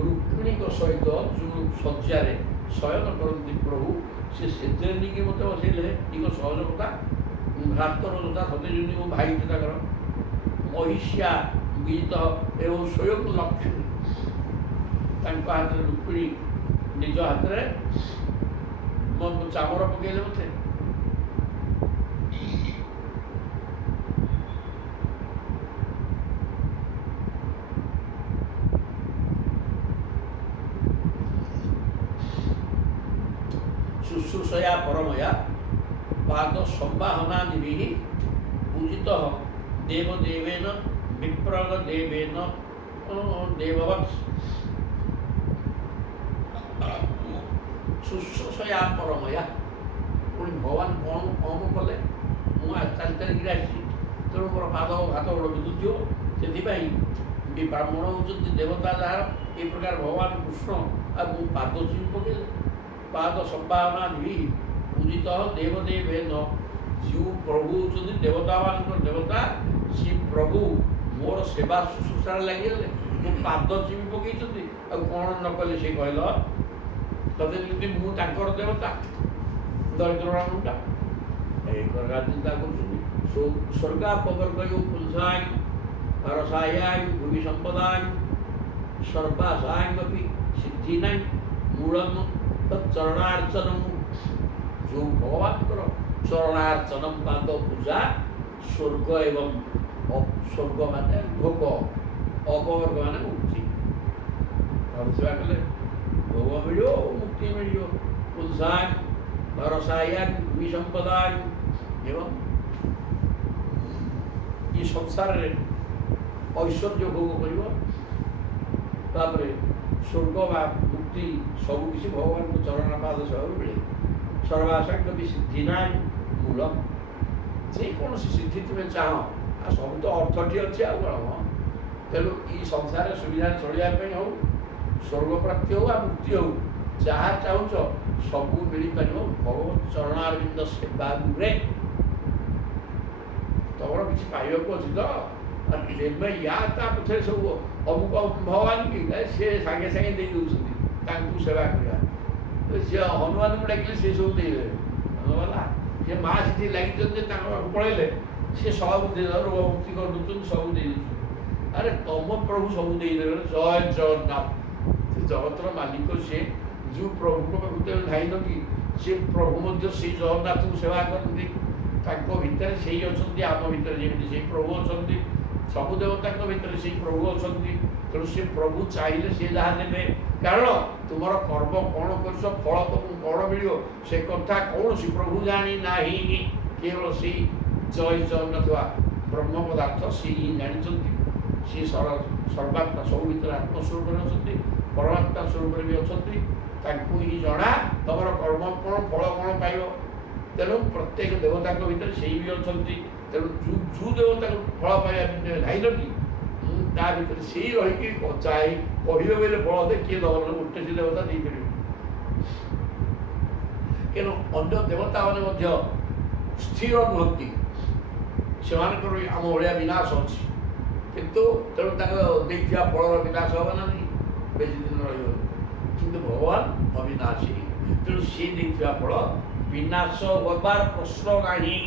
रुक्मिणी सहित जो शज्या शयन करती प्रभु से नहीं मत बसैले टी सहजता भ्रातर जोता सते जो मो भाई तर महिष्या विजित एवं स्वयं लक्ष्मी हाथ में रुक्मिणी निज हाथ में चामर पकड़े मत शुश्रूषया परमया पाद संवाहनादि पूजित देवदेवेन विप्रग देवेन देववत् शुश्रूषया परमया पुणी भगवान कौन कौन कले मुझे चाली चालिक आसी तेणु मोर पाद हाथ गोड़ बिंदुथो से ब्राह्मण होती देवता जार ये प्रकार भगवान कृष्ण आ पाद चुनी पकड़े पाद संभावना पूजित देवदेवेन जो प्रभु होती देवता मान देवता सी प्रभु मोर सेवा शुश्रूषा लगे मो पाद चिमी पकई कौन न कले से कहल तथे जमी मुझर देवता दरिद्र मुंडा एक चिंता कर स्वर्गापवर्ग पुंसाय रसायाय भूमि संपदाय सर्वासायमपि सिद्धि मूलम तत्चरणार्चनम जो भगवान चरणार्चनम पाद पूजा स्वर्ग एवं स्वर्ग माने भोग अपवर्ग माने मुक्ति सेवा कले भोग मिल मुक्ति मिल पुंसाय रसायन भूमि संपदाय एवं ये संसार ऐश्वर्य भोग कर स्वर्ग व मुक्ति सबकि भगवान को चरण पाद सह मिले सर्वाशंक भी सिद्धि ना मूलम जेकोसी सिद्धि तुम्हें चाह सब तो अर्थटी अच्छे आ कौन तेणु ये संसार सुविधा चलियापी हो स्वर्ग प्राप्ति हो मुक्ति हो जहाँ चाहूच सब मिल पार भगवत चरणारविंद सेवा तमर किसी पाइबा अच्छी तो तेज या पछे सब अमुक भगवान की सी सागे सागे दे दूसरी सेवा करवा सी हनुमान को डाकिले सी सब देवे गला सी माँ से लगे पड़े सी सब मुक्ति कर दूसरी सब दे अरे तुम प्रभु सब देदेवे जय जगन्नाथ जगतर मालिक सी जो प्रभु को धाई न कि सी प्रभु से जगन्नाथ को सेवा करते भितर से ही अच्छा आम भितर जमी से प्रभु अच्छा ସବୁ ଦେବତାଙ୍କ ଭିତରେ ସେଇ ପ୍ରଭୁ ଅଛନ୍ତି। ତେଣୁ ସେ ପ୍ରଭୁ ଚାହିଁଲେ ସେ ଯାହା ଦେବେ। କାରଣ ତୁମର କର୍ମ କ'ଣ କରିଛ, ଫଳ ତୁମକୁ କ'ଣ ମିଳିବ ସେ କଥା କୌଣସି ପ୍ରଭୁ ଜାଣି ନାହିଁ। କେବଳ ସେଇ ଜୟ ନଥିବା ବ୍ରହ୍ମ ପଦାର୍ଥ ସେ ହିଁ ଜାଣିଛନ୍ତି। ସିଏ ସର୍ବାତ୍ମା, ସବୁ ଭିତରେ ଆତ୍ମସ୍ୱରୂପରେ ଅଛନ୍ତି, ପରମାତ୍ମା ସ୍ୱରୂପରେ ବି ଅଛନ୍ତି। ତାଙ୍କୁ ହିଁ ଜଣା ତମର କର୍ମ କ'ଣ, ଫଳ କ'ଣ ପାଇବ। ତେଣୁ ପ୍ରତ୍ୟେକ ଦେବତାଙ୍କ ଭିତରେ ସେଇ ବି ଅଛନ୍ତି। ତେଣୁ ଯେଉଁ ଦେବତାକୁ ଫଳ ପାଇବା ଧାଇଲ କି ତା ଭିତରେ ସେଇ ରହିକି ଚାହିଁ କହିବେ ବୋଇଲେ ଫଳ ଦେ, କିଏ ଦବ? ଗୋଟେ ସେ ଦେବତା ଦେଇପାରିବେ। ତେଣୁ ଅନ୍ୟ ଦେବତାମାନେ ମଧ୍ୟ ସ୍ଥିର ନୁହନ୍ତି, ସେମାନଙ୍କର ଆମ ଭଳିଆ ବିନାଶ ଅଛି। କିନ୍ତୁ ତେଣୁ ତାଙ୍କ ଦେଇଥିବା ଫଳର ବିନାଶ ହେବ ନା ନାହିଁ, ବେଶୀ ଦିନ ରହିବନି। କିନ୍ତୁ ଭଗବାନ ଅବିନାଶୀ, ତେଣୁ ସିଏ ଦେଇଥିବା ଫଳ ବିନାଶ ହେବାର ପ୍ରଶ୍ନ ନାହିଁ।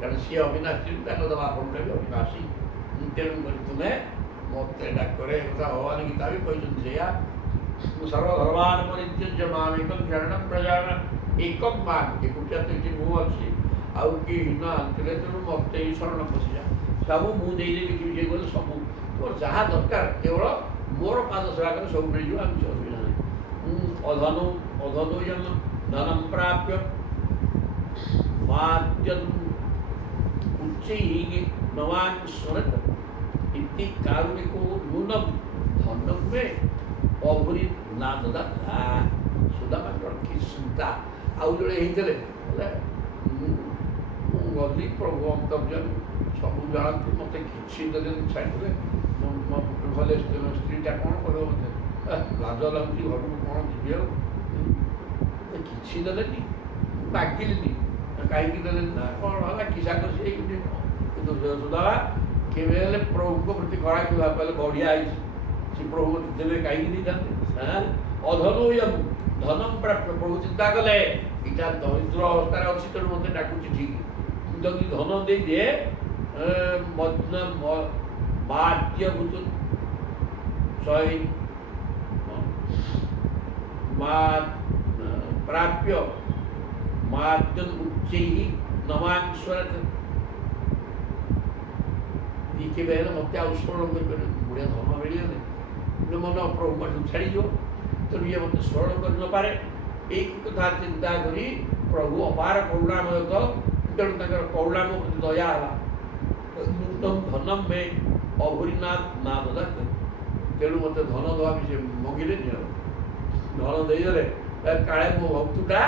କାରଣ ସିଏ ଅବିନାଶୀ, ତାଙ୍କ ଦେବା ଫଳଟା ବି ଅବିନାଶୀ। ତେଣୁ କରି ତୁମେ ମୋତେ ଡାକରେ, କଥା ଭଗବାନ ଗୀତା ବି କହିଛନ୍ତି ସେଇଆ। ସର୍ବଧର୍ମାନ ପରିତ୍ୟଜ୍ୟ ମାମ୍ ଏକଂ ଶରଣଂ ବ୍ରଜ। ଏକଂ ମାମ୍, ଏକୁଟିଆ ତ ଏଠି ମୁଁ ଅଛି, ଆଉ କି ହୀନ ଆଣିଥିଲେ। ତେଣୁ ମୋତେ ଏଇ ଶରଣ ପଶିଯା, ସବୁ ମୁଁ ଦେଇଦେବି। କିଏ ଗଲେ ସବୁ ତୋର ଯାହା ଦରକାର କେବଳ ମୋର ପାଦ ସେବା କଲେ ସବୁ ମିଳିଯିବ, ଆଉ କିଛି ଅସୁବିଧା ନାହିଁ। ଅଧନୋୟଂ ଧନଂ ପ୍ରାପ୍ୟ ମାଦ୍ୟଂ ଉଚ୍ଚୈଃ ନବାଂ ସ୍ମରତ ଇତି କାରୁଣିକୋ ନୂନଂ ଧନଂ ମେ ଅଭୁରି ନା ଦଦାତା। ସୁଦାମାଙ୍କର କି ଚିନ୍ତା। ଆଉ ଜଣେ ହେଇଥିଲେ ବୋଲେ ମୁଁ ଗଲି ପ୍ରଭୁ ଅନ୍ତର୍ଜନ ସବୁ ଜାଣନ୍ତି, ମୋତେ କିଛି ଦେଲେନି, ଛାଡ଼ିଦେଲେ। ଗଲେ ସ୍ତ୍ରୀଟା କ'ଣ କରିବ, ମୋତେ ଲାଜ ଲାଗୁଛି, ଘରକୁ କ'ଣ ଯିବି ଆଉ। କିଛି ଦେଲେନି, ମାଗିଲିନି, କାହିଁକି ଦେଲେନି ନା କ'ଣ ହେଲା କି ସାଙ୍ଗ ସିଏ। କିନ୍ତୁ ସୁଦାମା କେବେ ହେଲେ ପ୍ରଭୁଙ୍କ ପ୍ରତି ଖରାପ ଭାବିଲେ ବଢ଼ିଆ ହେଇଛି, ସେ ପ୍ରଭୁ ଦେବେ କାହିଁକି ଦେଇଥାନ୍ତେ। ଅଧନୋୟଂ ଧନଂ ପ୍ରାପ୍ୟ, ପ୍ରଭୁ ଚିନ୍ତା କଲେ ଏଇଟା ଦରିଦ୍ର ଅବସ୍ଥାରେ ଅଛି, ତେଣୁ ମୋତେ ଡାକୁଛି ଠିକ୍। ଯଦି ଧନ ଦେଇଦିଏ ମାଦ୍ୟଭୂତ ପ୍ରାପ୍ୟ ମାଦ୍ୟଂ ଉଚ୍ଚୈଃ ନମାଂ ସ୍ମରତ। କେବେ ହେଲେ ମୋତେ ଆଉ ସ୍ମରଣ କରିପାରିବେ, ବଢ଼ିଆ ଧନ ମିଳିଗଲେ କିନ୍ତୁ ମନ ପ୍ରଭୁ ପାଖକୁ ଛାଡ଼ିଯିବ। ତେଣୁ ଇଏ ମୋତେ ସ୍ମରଣ କରିନପାରେ। ଏଇ କଥା ଚିନ୍ତା କରି ପ୍ରଭୁ ଅପାର କରୁଣାମୟ ତ, ତେଣୁ ତାଙ୍କର କରୁଣାମ ପ୍ରତି ଦୟା ହେଲା। ନୂତନ ଧନଂ ମେ ଅଭୁରିନାଥ ନା ଦଦାତ। ତେଣୁ ମୋତେ ଧନ ଦେବା ବି ସେ ମଙ୍ଗିଲେନି। ଆଉ ଧନ ଦେଇଦେଲେ କାଳେ ମୋ ଭକ୍ତଟା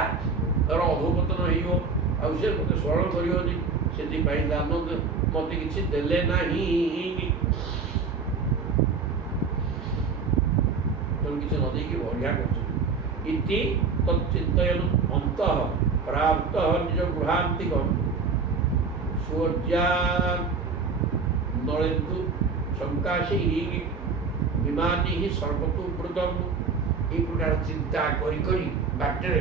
ତାର ଅଧୋପତନ ହେଇବ, ଆଉ ସେ ମୋତେ ସ୍ମରଣ କରିବନି। ସେଥିପାଇଁ ଦାନ ମୋତେ କିଛି ଦେଲେ ନାହିଁ। ତେଣୁ କିଛି ନ ଦେଇକି ବଢ଼ିଆ କରୁଛନ୍ତି। ଇତି ତଚ୍ଚିନ୍ତୟନ୍ ଅନ୍ତଃ ପ୍ରାପ୍ତଃ ନିଜ ଗୃହାନ୍ତିକଂ ସୂର୍ଯ୍ୟାନଳେନ୍ଦୁ ସଙ୍କାଶୈଃ ବିମାନୈଃ ସର୍ବତୋପୃତଂ। এই প্রকার চিন্তা করি করি বাট্টরে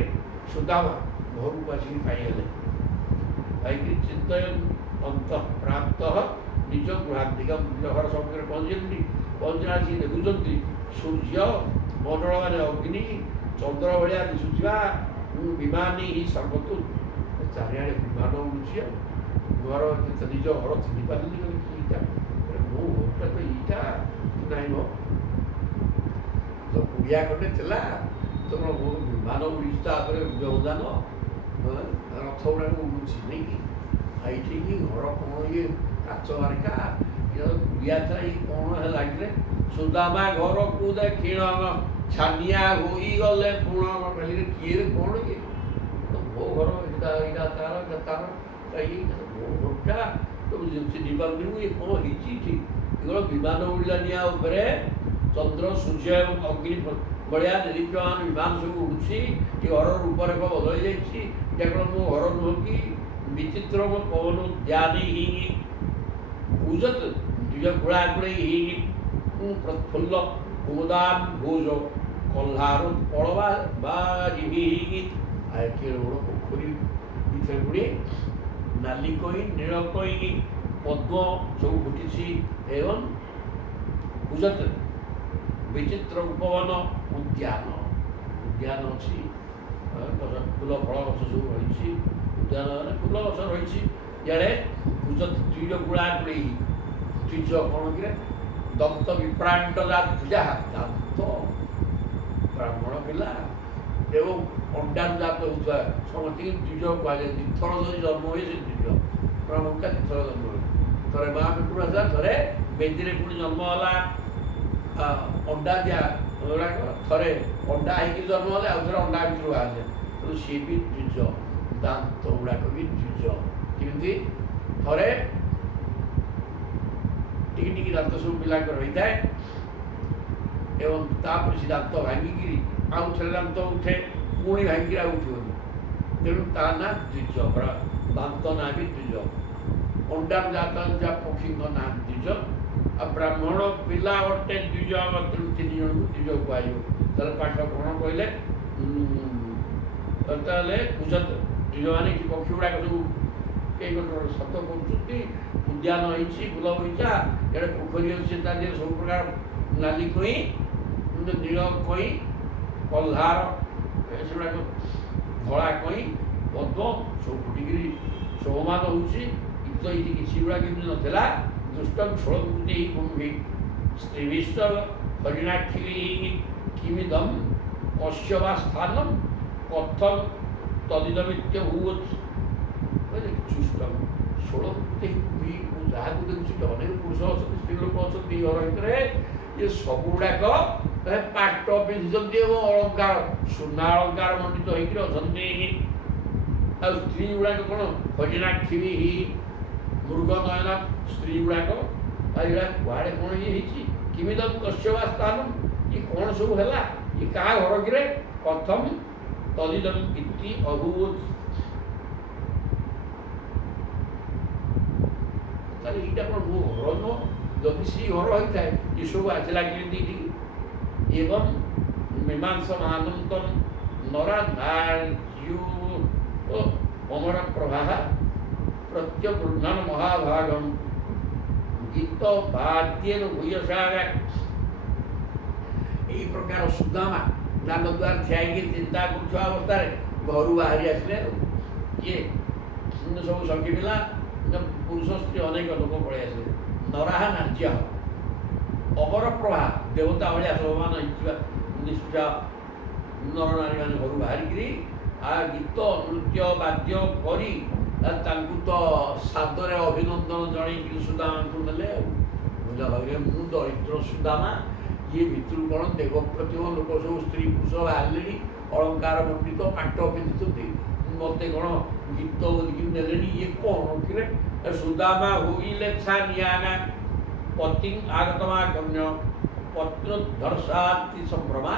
সুদামা ঘরକୁ ଆସିକି ପାଇଗଲେ। ପାଇକି ଚିନ୍ତୟନ୍ ଅନ୍ତଃ ପ୍ରାପ୍ତଃ ନିଜ ଗୃହାନ୍ତିକଂ, ନିଜ ଘର ସମ୍ମୁଖରେ ପହଞ୍ଚିଛନ୍ତି। ପହଞ୍ଚିଲା ଆସିକି ଦେଖୁଛନ୍ତି ସୂର୍ଯ୍ୟ ମଣ୍ଡଳ ମାନେ ଅଗ୍ନି ଚନ୍ଦ୍ର ଭଳିଆ ଦିଶୁଥିବା ବିମାନୈଃ ସର୍ବତୁ, ଚାରିଆଡ଼େ ବିମାନ ଉଡ଼ୁଛି। ଆଉ ଘର ନିଜ ଘର ଚିହ୍ନି ପାରିଲି ଏଇଟା, ମୋ ଘରଟା ତ ଏଇଟା ନାହିଁ। ମୋ ତ କୁଡ଼ିଆ ଖଣ୍ଡେ ଥିଲା, ତମର ବିମାନ ଉଡ଼ିଛି, ତାପରେ ବ୍ୟବଧାନ ରଥ ଗୁଡ଼ାକ ଉଡ଼ୁଛି ନେଇକି। ଏଇଠିକି ଘର କ'ଣ ଇଏ କାଚ ମାରିକା କୁଡ଼ିଆ ଥିଲା, ଇଏ କ'ଣ ଲାଗିଲେ ସୁଦାମା ଘରକୁ ଦେଖିଣ ଛାନିଆ ହୋଇଗଲେ ପୁଣ। କହିଲେ କିଏ କ'ଣ ଇଏ, ମୋ ଘର ଏଇଟା ତାର ମୋ ଘରଟା ଚିହ୍ନି ପାରୁନି ମୁଁ, ଇଏ କ'ଣ ହେଇଛି। ଠିକ୍ କେବଳ ବିମାନ ଉଡ଼ିଲା ନିଆଁ ଉପରେ, ଚନ୍ଦ୍ର ସୂର୍ଯ୍ୟ ଏବଂ ଅଗ୍ନି ଭଳିଆ ନିରୀକ୍ଷମାନ ବିମାନ ସବୁ ଉଡ଼ୁଛି। ଏ ଘରର ରୂପରେଖ ବଦଳି ଯାଇଛି। ଏଇଟା କ'ଣ ମୋ ଘର ନୁହଁ କି? ବିଚିତ୍ର ପବନ ଜ୍ଞାନୈଃ ପୂଜତ ନିଜ କୁଳାକୁଳୈଃ ପ୍ରଫୁଲ୍ଲ କୁମୁଦାମ୍ଭୋଜ କହ୍ଲାର ପଳବାରିଭିଃ। ଆଉ ଏଠି ବଡ଼ ପୋଖରୀ, ଭିତରେ ପୁଣି ନାଲି କଇଁ ନୀଳ କଇଁ ପଦ୍ମ ସବୁ ଫୁଟିଛି। ଏବଂ ପୂଜତ ବିଚିତ୍ର ଉପବନ ଉଦ୍ୟାନ, ଉଦ୍ୟାନ ଅଛି, ଫୁଲ ଫଳ ଗଛ ସବୁ ରହିଛି। ଉଦ୍ୟାନ ମାନେ ଫୁଲ ଗଛ ରହିଛି। ଇଆଡ଼େ ପୂଜତ ଦ୍ୱିଜ କୁଳାକୁଳୈଃ, ଦ୍ୱିଜ କ'ଣ କିରେ ଦନ୍ତ ବିପ୍ରାଣ୍ଟ ପୂଜା ଦାନ୍ତ ବ୍ରାହ୍ମଣ ପିଲା ଏବଂ ଅଣ୍ଡାରୁ ଜାତ ହେଉଥିବା ସମସ୍ତଙ୍କୁ ଦ୍ୱିଜ କୁହାଯାଏ। ଦିଥର ଯଦି ଜନ୍ମ ହୁଏ ସେ ଦ୍ୱିଜ ବ୍ରାହ୍ମଣଟା ଦିଥର ଜନ୍ମ ହୁଏ। ଥରେ ମା ପେଟରୁ ଆସିଲା, ଥରେ ବେଦିରେ ପୁଣି ଜନ୍ମ ହେଲା ଅଣ୍ଡା ଦିଆ ଗୁଡ଼ାକ, ଥରେ ଅଣ୍ଡା ହେଇକି ଜନ୍ମ ହେଲେ ଆଉ ଥରେ ଅଣ୍ଡା ଭିତରୁ ବାହାରିଲେ, ତେଣୁ ସିଏ ବି ଦ୍ୱିଜ। ଦାନ୍ତ ଗୁଡ଼ାକ ବି ଦ୍ୱିଜ। କେମିତି ଥରେ ଟିକି ଟିକି ଦାନ୍ତ ସବୁ ପିଲାଙ୍କର ରହିଥାଏ ଏବଂ ତାପରେ ସେ ଦାନ୍ତ ଭାଙ୍ଗିକିରି ଆଉ ଥରେ ଦାନ୍ତ ଉଠେ, ପୁଣି ଭାଙ୍ଗିକିରି ଆଉ ଉଠିବନି, ତେଣୁ ତା ନାଁ ଦ୍ୱିଜ। ଦାନ୍ତ ନାଁ ବି ଦ୍ୱିଜ। ଅଣ୍ଡାରୁ ଜାତ ହେଉଥିବା ପକ୍ଷୀଙ୍କ ନାଁ ଦ୍ୱିଜ। ଆଉ ବ୍ରାହ୍ମଣ ପିଲା ଗୋଟେ ଦ୍ୱିଜ, ତେଣୁ 3 ଜଣଙ୍କୁ ଦ୍ୱିଜ କୁହାଯିବ। ତାହେଲେ ପାଠ କ'ଣ କହିଲେ ତାହେଲେ ବୁଝନ୍ତୁ ଦ୍ୱିଜ ମାନେ କି ପକ୍ଷୀ ଗୁଡ଼ାକ ସବୁ କେହି ଗୋଟେ ସତ କରୁଛନ୍ତି। ଉଦ୍ୟାନ ହେଇଛି, ଫୁଲ ବଗିଚା, ଇଆଡ଼େ ପୋଖରୀ ଅଛି, ତା ଦେହରେ ସବୁ ପ୍ରକାର ନାଲି କଇଁ, ନୀଳ କଇଁ, କହ୍ଲାର, ସେଗୁଡ଼ାକ ଧଳା କଇଁ, ପଦ୍ମ ସବୁ ଫୁଟିକିରି ଶୋଭମାନ ହେଉଛି। ଗୀତ ଏଇଠି କିଛି ଗୁଡ଼ାକ କେମିତି ନଥିଲା। ଦୁଷ୍ଟଂ ଷୋଳମୂର୍ତ୍ତି କୁମ୍ଭୀ ସ୍ତ୍ରୀବିଶ୍ୱ ହରିଣାକ୍ଷୀ କିମିଦଂ କସ୍ୟ ବା ସ୍ଥାନଂ କଥଂ ତଦିଦମିତ୍ୟ ଭୂତ୍। ଦୁଷ୍ଟଂ ଷୋଳମୂର୍ତ୍ତି କୁମ୍ଭୀ, ମୁଁ ଯାହାକୁ ଦେଖୁଛି ଅନେକ ପୁରୁଷ ଅଛନ୍ତି, ସ୍ତ୍ରୀ ଲୋକ ଅଛନ୍ତି ଘର ଭିତରେ, ଏ ସବୁଗୁଡ଼ାକ ପାଟ ପିନ୍ଧିଛନ୍ତି ଏବଂ ଅଳଙ୍କାର ସୁନା ଅଳଙ୍କାର ମଣ୍ଡିତ ହେଇକି ଅଛନ୍ତି। ଆଉ ସ୍ତ୍ରୀ ଗୁଡ଼ାକ କ'ଣ ହରିଣାକ୍ଷୀ ମୃଗ ନୟନ ସ୍ତ୍ରୀ ଗୁଡ଼ାକ। ଆଉ ଏଗୁଡ଼ା କୁଆଡ଼େ କ'ଣ ଇଏ ହେଇଛି? କିମିଦଂ କସ୍ୟ ବା ସ୍ଥାନଂ, ଇଏ କ'ଣ ସବୁ ହେଲା? ଇଏ କାହା ଘର କିରେ? କଥଂ ତଦିଦଂ ଇତି ଅଭୂତ୍। ତାହେଲେ ଏଇଟା କ'ଣ ମୋ ଘର ନୁହଁ? ଯଦି ସେ ଘର ହେଇଥାଏ ଏସବୁ ଆସିଲା କେମିତି ଏଠିକି? ଏବଂ ମୀମାଂସମାନନ୍ତଂ ନରା ନାର୍ଯ୍ୟୁ ଅମର ପ୍ରଭାହ ପ୍ରତ୍ୟଗୃହ୍ଣନ ମହାଭାଗମ୍ ଗୀତ ବାଦ୍ୟେନ ଭୂୟସା। ଏହି ପ୍ରକାର ସୁଦାମା ଦାଣ୍ଡ ଦ୍ୱାର ଠିଆ ହେଇକି ଚିନ୍ତା କରୁଥିବା ଅବସ୍ଥାରେ ଘରୁ ବାହାରି ଆସିଲେ। କିଏ? ସବୁ ସଖୀ ପିଲା, ପୁରୁଷ ସ୍ତ୍ରୀ ଅନେକ ଲୋକ ପଳେଇ ଆସିଲେ। ନରାହା ନାର୍ଯ୍ୟ ଅମର ପ୍ରଭା ଦେବତା ଭଳିଆ ଶୋଭମାନ ହେଇଥିବା ନିଷ୍ଠା ନରନାରୀମାନେ ଘରୁ ବାହାରିକିରି ଗୀତ ନୃତ୍ୟ ବାଦ୍ୟ କରି ତାଙ୍କୁ ତ ସାଦରେ ଅଭିନନ୍ଦନ ଜଣେଇକିରି ସୁଦାମାଙ୍କୁ ନେଲେ। ଆଉ ବୁଝା ଭାବିଲେ ମୁଁ ଦରିଦ୍ର ସୁଦାମା, ଇଏ ଭିତରୁ କ'ଣ ଦେବ ପ୍ରତିମ ଲୋକ ସବୁ ସ୍ତ୍ରୀ ପୁରୁଷ ବାହାରିଲେଣି, ଅଳଙ୍କାର ମଣ୍ଡିତ ପାଟ ପିନ୍ଧୁଛନ୍ତି, ମୋତେ କ'ଣ ଗୀତ ବୋଲିକି ନେଲେଣି? ଇଏ କ'ଣ କିରେ? ସୁଦାମା ହୋଇଲେ ଛାନିଆନା ପତିଂ ଆଗତମାଗମ୍ୟ ପତ୍ନୋଦ୍ଧର୍ଷାତି ସମ୍ଭ୍ରମା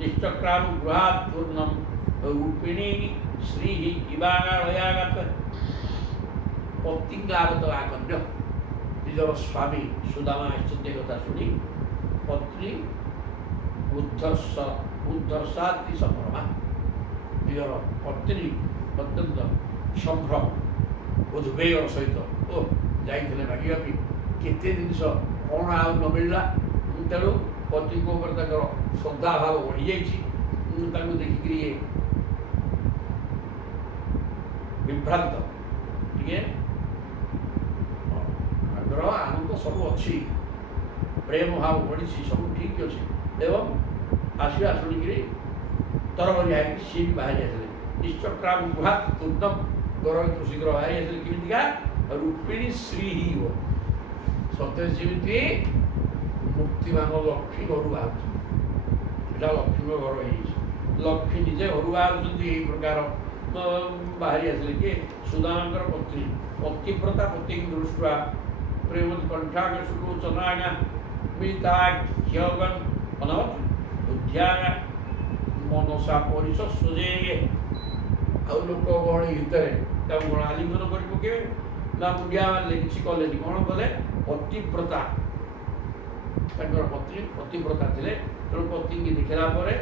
ନିଶ୍ଚକ୍ରାମ ଗୃହାତ୍ ପୂର୍ଣ୍ଣମ୍ ରୂପିଣୀ ଶ୍ରୀ ଇବାଗାଳୟାଗତ। ପତିଂ ଆଗତ ଆଗମ୍ୟ, ନିଜର ସ୍ୱାମୀ ସୁଦାମା ଆସିଛନ୍ତି କଥା ଶୁଣି ପତ୍ନୀ ଉଦ୍ଧର୍ଷାତି ସମ୍ଭ୍ରମା, ନିଜର ପତ୍ନୀ ଅତ୍ୟନ୍ତ ସମ୍ଭ୍ରମ ଉଦ୍ବେଗର ସହିତ ଯାଇଥିଲେ ମାଗିବା ପାଇଁ। କେତେ ଜିନିଷ କ'ଣ ଆଉ ନ ମିଳିଲା, ତେଣୁ ପତିଙ୍କ ଉପରେ ତାଙ୍କର ଶ୍ରଦ୍ଧାଭାବ ବଢ଼ିଯାଇଛି। ତାଙ୍କୁ ଦେଖିକିରି ବିଭ୍ରାନ୍ତ, ଟିକେ ଆଗ୍ରହ ଆନନ୍ଦ ସବୁ ଅଛି, ପ୍ରେମ ଭାବ ବଢ଼ିଛି, ସବୁ ଠିକ୍ ଅଛି। ଏବଂ ଆସିବା ଶୁଣିକିରି ତରବରିଆ ହେଇକି ସିଏ ବି ବାହାରି ଆସିଲେ। ନିଶ୍ଚକ୍ରାମ ଗୁହାତ୍ ପୂର୍ଣ୍ଣମ୍, ଘର ଭିତରୁ ଶୀଘ୍ର ବାହାରି ଆସିଲେ। କେମିତିକା? ରୂପିଣୀ ଶ୍ରୀ ହିଁ ସତରେ ଯେମିତି ମୂର୍ତ୍ତିମାନ ଲକ୍ଷ୍ମୀ ଘରୁ ବାହାରୁଛନ୍ତି। ଏଇଟା ଲକ୍ଷ୍ମୀଙ୍କ ଘର ହେଇଯାଇଛି। ଲକ୍ଷ୍ମୀ ନିଜେ ଘରୁ ବାହାରୁଛନ୍ତି। ଏହି ପ୍ରକାର ବାହାରି ଆସିଲେ କିଏ? ସୁଦାମାଙ୍କର ପତ୍ନୀ ପତିବ୍ରତା ପତିଂ ଦୃଷ୍ଟ୍ୱା ପ୍ରେମତି କଣ୍ଠାଗ ସୁଲୋଚନାଗା ମିତାଖ୍ୟଗନ୍ ଅନବତ୍ ବୁଦ୍ଧ୍ୟାଗା ମନସା ପରିଶସ୍ୱଜେ। ଆଉ ଲୋକ ଗହଳି ଭିତରେ ତାଙ୍କୁ କ'ଣ ଆଲିଙ୍ଗନ କରି ପକେଇବେ ନା ମୁଣ୍ଡିଆ ମାରିଲେ? କିଛି କଲେନି। କ'ଣ କଲେ? ପତିବ୍ରତା, ତାଙ୍କର ପତ୍ନୀ ପତିବ୍ରତା ଥିଲେ। ତେଣୁ ପତିଙ୍କୁ ଦେଖିଲା ପରେ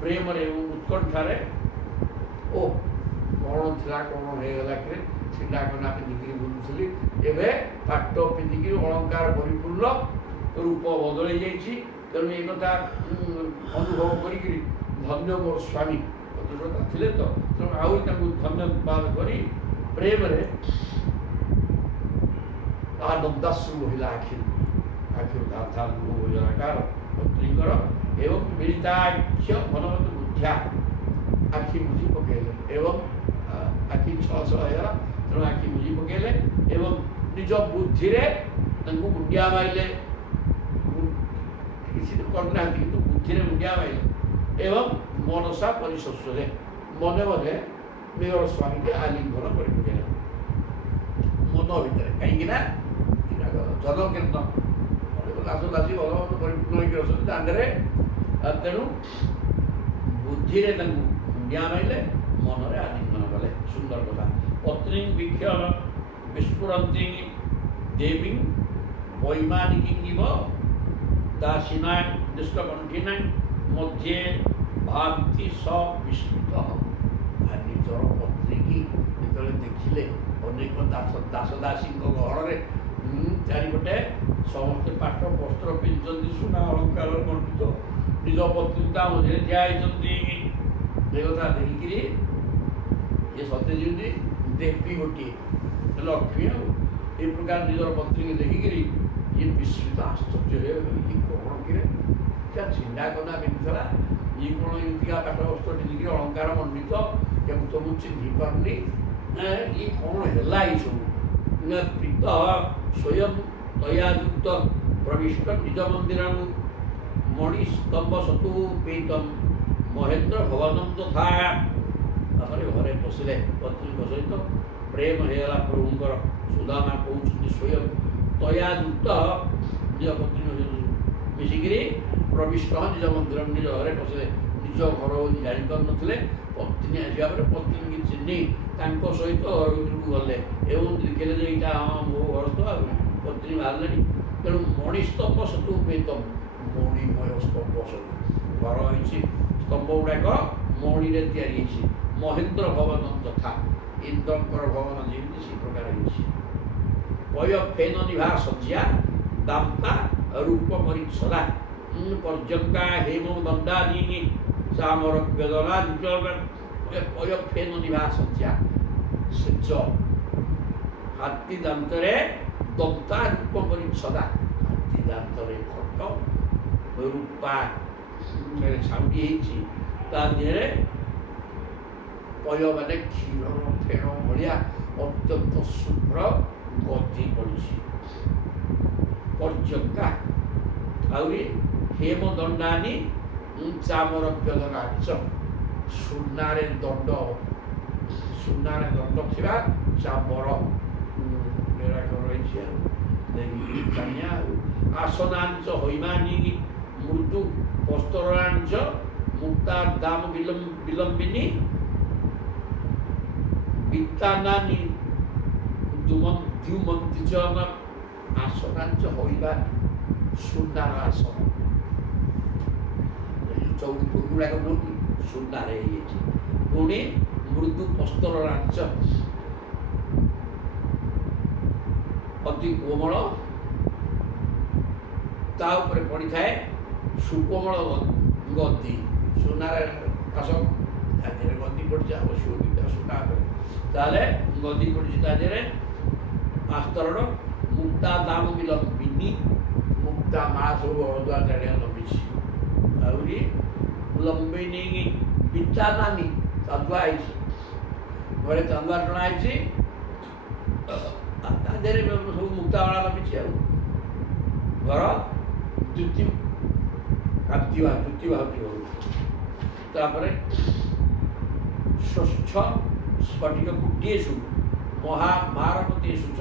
ପ୍ରେମରେ ଏବଂ ଉତ୍କଣ୍ଠାରେ ଓ କ'ଣ ଥିଲା, କ'ଣ ହେଇଗଲା କି ଛିଣ୍ଡା କନା ପିନ୍ଧିକିରି ବୁଲୁଥିଲି, ଏବେ ପାଟ ପିନ୍ଧିକିରି ଅଳଙ୍କାର ପରିପୂର୍ଣ୍ଣ ରୂପ ବଦଳେଇ ଯାଇଛି। ତେଣୁ ଏ କଥା ଅନୁଭବ କରିକିରି ଧନ୍ୟ ମୋର ସ୍ୱାମୀ ପତିବ୍ରତା ଥିଲେ ତ, ତେଣୁ ଆହୁରି ତାଙ୍କୁ ଧନ୍ୟବାଦ କରି ପ୍ରେମରେ ଆନନ୍ଦାଶ୍ରୁ ବୋହିଲା ଆଖିରୁ ଧାର ଧାର ଲୁହ ବୋହିଗଲା କାହାର ପତ୍ନୀଙ୍କର। ଏବଂ ମିଳିତାକ୍ଷ ମନମତ ବୁଦ୍ଧ୍ୟା ଆଖି ବୁଝି ପକେଇଲେ ଏବଂ ଆଖି ଛଳ ଛଳ ହେଇଗଲା। ତେଣୁ ଆଖି ବୁଝି ପକେଇଲେ ଏବଂ ନିଜ ବୁଦ୍ଧିରେ ତାଙ୍କୁ ମୁଣ୍ଡିଆ ମାଇଲେ। କିଛି କରିନାହାନ୍ତି କିନ୍ତୁ ବୁଦ୍ଧିରେ ମୁଣ୍ଡିଆ ମାଇଲେ ଏବଂ ମନସା ପରିଶୋଷରେ ମନେ ମନେ ନିଜର ସ୍ୱାମୀକି ଆଲିଙ୍ଗନ କରି ପକେଇଲେ ମନ ଭିତରେ। କାହିଁକି ନା ଜନକୀର୍ତ୍ତନ ଦାସ ଦାସୀ ଭଗବତ ପରିପୂର୍ଣ୍ଣ ହୋଇକି ଅଛନ୍ତି ଦାଣ୍ଡରେ। ତେଣୁ ବୁଦ୍ଧିରେ ତାଙ୍କୁ ମୁଣ୍ଡିଆ ମାଇଲେ, ମନରେ ଆଲିଙ୍ଗନ କଲେ। ସୁନ୍ଦର କଥା। ପତ୍ନୀ ବିକ୍ଷଣ ବିସ୍ଫୁରନ୍ତି ଦେବୀ ବୈମାନିକୀବ ଦାସିନା ନିଷ୍କଣ୍ଠିନା ମଧ୍ୟେ ଭାନ୍ତି ସ ବିସ୍ମିତ। ନିଜର ପତ୍ନୀକି ଯେତେବେଳେ ଦେଖିଲେ ଅନେକ ଦାସ ଦାସୀଙ୍କ ଗହଳରେ ଚାରିପଟେ ସମସ୍ତେ ପାଠ ବସ୍ତ୍ର ପିନ୍ଧୁଛନ୍ତି, ସୁନା ଅଳଙ୍କାର ମଣ୍ଡିତ, ନିଜ ପତ୍ନୀ ତା ମଝିରେ ଠିଆ ହେଇଛନ୍ତି। ଏ କଥା ଦେଖିକିରି ଏ ସତେ ଯେମିତି ଦେବୀ ଗୋଟିଏ ଲକ୍ଷ୍ମୀ ଆଉ ଏ ପ୍ରକାର ନିଜର ପତ୍ନୀକି ଦେଖିକିରି ଇଏ ବିସ୍ମିତ ଆଶ୍ଚର୍ଯ୍ୟ ଇଏ କ'ଣ କିରେ ଛିଣ୍ଡା କନା ପିନ୍ଧିଥିଲା, ଇଏ କ'ଣ ଏମିତିକା ପାଠ ବସ୍ତ୍ର ପିନ୍ଧିକିରି ଅଳଙ୍କାର ମଣ୍ଡିତ, ୟାକୁ ତ ମୁଁ ଚିହ୍ନି ପାରୁନି, ଇଏ କ'ଣ ହେଲା ଏଇସବୁ। ପ୍ରୀତ ସ୍ୱୟଂ ତୟାଯୁକ୍ତ ପ୍ରବିଷ୍ଟ ନିଜ ମନ୍ଦିର ମଣିସ୍ତମ୍ଭ ସତୁ ପୀତମ ମହେନ୍ଦ୍ର ଭବନମ ତଥା। ତାପରେ ଘରେ ପଶିଲେ ପତ୍ନୀଙ୍କ ସହିତ ପ୍ରେମ ହେଇଗଲା ପ୍ରଭୁଙ୍କର। ସୁଦାମା କହୁଛନ୍ତି ସ୍ୱୟଂ ତୟାଯୁକ୍ତ ନିଜ ପତ୍ନୀଙ୍କ ସହିତ ମିଶିକିରି ପ୍ରବିଷ୍ଟ ନିଜ ମନ୍ଦିର ନିଜ ଘରେ ପଶିଲେ। ନିଜ ଘର ବୋଲି ଜାଣିପାରୁନଥିଲେ, ପତ୍ନୀ ଆସିବା ପରେ ପତ୍ନୀକି ଚିହ୍ନି ତାଙ୍କ ସହିତ ଘର ଭିତରକୁ ଗଲେ ଏବଂ ଦେଖିଲେ ଯେ ଏଇଟା ହଁ ମୋ ଘର ତ ପତ୍ନୀ ବାହାରିଲେଣି। ତେଣୁ ମଣିସ୍ତମ୍ଭ ସତୁ ପୀତମ ମଣିମୟ ସ୍ତମ୍ଭ ସବୁ ଘର ହେଇଛି, ସ୍ତମ୍ଭ ଗୁଡ଼ାକ ମଣିରେ ତିଆରି ହେଇଛି। ମହେନ୍ଦ୍ର ଭବନ ତଥା ଇନ୍ଦ୍ରଙ୍କର ଭବନ ଯେମିତି ସେ ପ୍ରକାର ହେଇଛି। ପୟ ଫେନ ନିଭା ଶଯ୍ୟା ଦାମ୍ତା ରୂପ ପରିଚ୍ଛଦା ପର୍ଯ୍ୟଙ୍କା ହେମ ଦଣ୍ଡାନି ଚାମର ବେଦନା ପୟ ଫେନ ନିଭା ଶଯ୍ୟା ସେଜ ହାତୀ ଦାନ୍ତରେ ଦନ୍ତା ରୂପ ପରିଚ୍ଛଦା ହାତୀ ଦାନ୍ତରେ ଖଟ ରୂପା ଛାଉଣ୍ଡି ହେଇଛି, ତା ଦେହରେ ପୟ ମାନେ କ୍ଷୀରର ଫେଣ ଭଳିଆ ଅତ୍ୟନ୍ତ ଶୁଭ୍ର ଗଦି ପଡ଼ିଛି। ପର୍ଯ୍ୟଙ୍କା ଆହୁରି ହେମ ଦଣ୍ଡାନି ଚାମର ବେଦନାଚ ସୁନାରେ ଦଣ୍ଡ ଥିବା ଚାମର ଏଗୁଡ଼ାକ ରହିଛି ଆଉ ଜାଣିଆ ଆଉ। ଆସନାଞ୍ଚ ହୈମାନି ମୃଦୁ ପସ୍ତରାଞ୍ଚ ମୁକ୍ତା ଦାମ ବିଲମ୍ବିନୀ ବିତାନାନି ଦ୍ୟୁମନ୍ତିଜନ ଆସନାଞ୍ଚ ହଇବା ସୁନାର ଆସନ। ଚଉକି ଗୁଡ଼ାକ ନୁହଁକି ସୁନାରେ ହେଇଯାଇଛି। ପୁଣି ମୃଦୁ ପସ୍ତରାଞ୍ଚ ଅତି କୋମଳ, ତା ଉପରେ ପଡ଼ିଥାଏ ସୁକୋମଳ ଗଦି। ସୁନାରେ ଆସନ ତା ଦେହରେ ଗଦି ପଡ଼ିଛି, ଆବଶ୍ୟକ ସୁନା ଉପରେ ତାହେଲେ ଗଦି ପଡ଼ିଛି ତା ଦେହରେ ଆସ୍ତରଣ। ମୁକ୍ତା ଦାମ ବିଲମ୍ବିନୀ ମୁକ୍ତା ମାଳ ସବୁ ହଳଦୁଆ ଚାରିଆ ଲମ୍ବିଛି। ଆହୁରି ଲମ୍ବିନୀ ବିତାନାନି ଚାନ୍ଦୁଆ ହେଇଛି, ଘରେ ଚାନ୍ଦୁଆ ଟଣା ହେଇଛି, ତା ଦେହରେ ସବୁ ମୁକ୍ତା ମାଳା ଲମ୍ବିଛି ଆଉ। ଘର ଜ୍ୟୋତି ବାହାରୁଛି ଘରୁ। ତାପରେ ସ୍ୱଚ୍ଛ ସ୍ଫଟିକ କୁଟିଏ ସବୁ ମହାମାରକତୀୟ ସୂଚ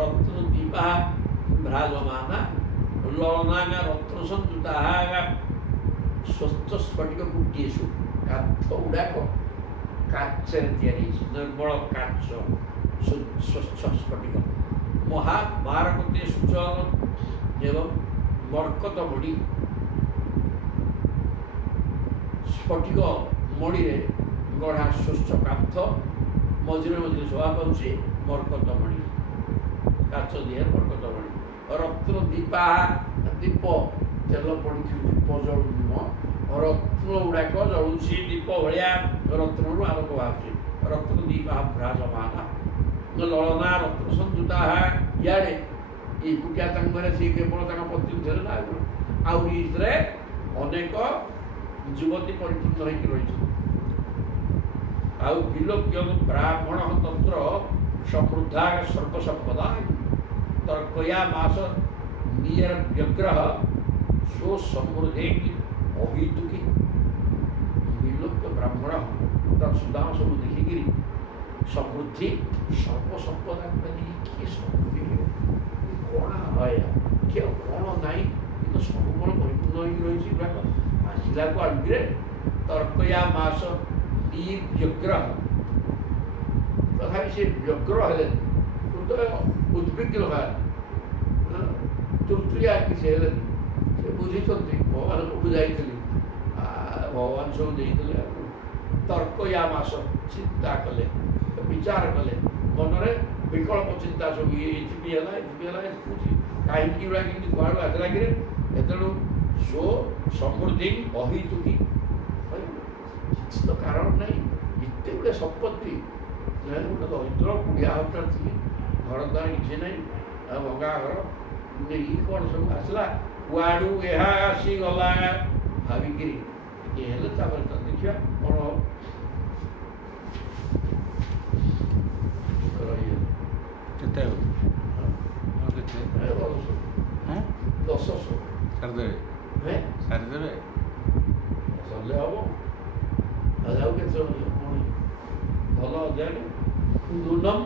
ରତ୍ନ ଦୀପା ଭ୍ରାଜମାନା ଲଳନାଙ୍ଗା ରତ୍ନ ସଂଯୁକ୍ତା ସ୍ୱଚ୍ଛ ସ୍ଫଟିକ କୁଟିଏ ସବୁ କାଠ ଗୁଡ଼ାକ କାଚରେ ତିଆରି ହେଇଛି, ନିର୍ମଳ କାଚ ସ୍ୱଚ୍ଛ ସ୍ଫଟିକ। ମହାମାରକତୀୟ ସୂଚ ଏବଂ ମର୍କତ ମଣି ସ୍ଫଟିକ ମଣିରେ ଗଢ଼ା ସ୍ୱଚ୍ଛ କାନ୍ଥ, ମଝିରେ ମଝିରେ ଶୋଭା ପାଉଛି ମର୍କତ ମଣି, କାଚ ଦିଏ ମର୍କତ ମଣି। ରତ୍ନ ଦୀପା ଦୀପ ତେଲ ପଡ଼ିଛି, ଦୀପ ଜଳୁନି, ରତ୍ନ ଗୁଡ଼ାକ ଜଳୁଛି ଦୀପ ଭଳିଆ, ରତ୍ନରୁ ଆଲୋକ ବାହାରୁଛି। ରତ୍ନ ଦୀପା ଭ୍ରାଜମାନା ଲଳନା ରତ୍ନ ସଂଯୁକ୍ତା ଇଆଡ଼େ ଏକୁଟିଆ ତାଙ୍କ ଘରେ ସିଏ କେବଳ ତାଙ୍କ ପତ୍ନୀ ଥିଲେ ନା ଆହୁରି ଏଥିରେ ଅନେକ ଯୁବତୀ ପରିପୂର୍ଣ୍ଣ ହେଇକି ରହିଛନ୍ତି। ଆଉ ବିଲୋକ୍ୟ ବ୍ରାହ୍ମଣ ତନ୍ତ୍ର ସମୃଦ୍ଧା ସର୍ବସମ୍ପଦା ତର୍କୟା ମାସ ନିୟର ବ୍ୟଗ୍ରହ ସୋ ସମୃଦ୍ଧି ଅହିତୁକି। ବିଲୋକ୍ୟ ବ୍ରାହ୍ମଣ ତାର ସୁଦାମ ସବୁ ଦେଖିକିରି ସମୃଦ୍ଧି ସର୍ବସମ୍ପଦା କିଏ ସମୃଦ୍ଧି କ'ଣ ହଏ କିଏ କ'ଣ ନାହିଁ କିନ୍ତୁ ସବୁ କ'ଣ ପରିପୂର୍ଣ୍ଣ ହେଇକି ରହିଛି ଗୁଡ଼ାକ ଆସିଲାକୁ ଆଣିକିରେ ତର୍କୟା ମାସ ବ୍ୟଗ୍ର ତଥାପି ସେ ବ୍ୟଗ୍ର ହେଲେ ଉଦ୍ବିଗ୍ନ ତୃତୀୟା କିଛି ହେଲେନି। ସେ ବୁଝିଛନ୍ତି ଭଗବାନଙ୍କୁ ଯାଇଥିଲି ଭଗବାନ ସବୁ ଦେଇଥିଲେ। ତର୍କୟା ମାସ ଚିନ୍ତା କଲେ ବିଚାର କଲେ ମନରେ ବିକଳ୍ପ ଚିନ୍ତା ସବୁ ଏଥିବି ହେଲା କାହିଁକି ଗୁଡ଼ା କେମିତି କୁଆଡ଼ୁ ଆସିଲା କିରେ ଏତେବେଳୁ ସୋ ସମୃଦ୍ଧି ଅହିତୁକି କିଛି ତ କାରଣ ନାହିଁ ଏତେ ଗୁଡ଼ିଏ ସମ୍ପତ୍ତି ଗୋଟେ ଦରିଦ୍ର କୁଡ଼ିଆ ହଜାର ଥିଲି ଘର ଦ୍ୱାରା କିଛି ନାହିଁ ଆଉ ଭଙ୍ଗା ଘର ଇଏ କ'ଣ ସବୁ ଆସିଲା କୁଆଡ଼ୁ ଏହା ଆସିଗଲା ଭାବିକିରି ଇଏ ହେଲେ ତାପରେ ତ ଦେଖିବା କ'ଣ କେତେ ଦଶ ସାରିଦେବେ ସାରିଦେବେ ସରିଲେ ହବ ଆଉ କେତେ ଭଲ ଅଧ୍ୟାୟ ନୂନମ୍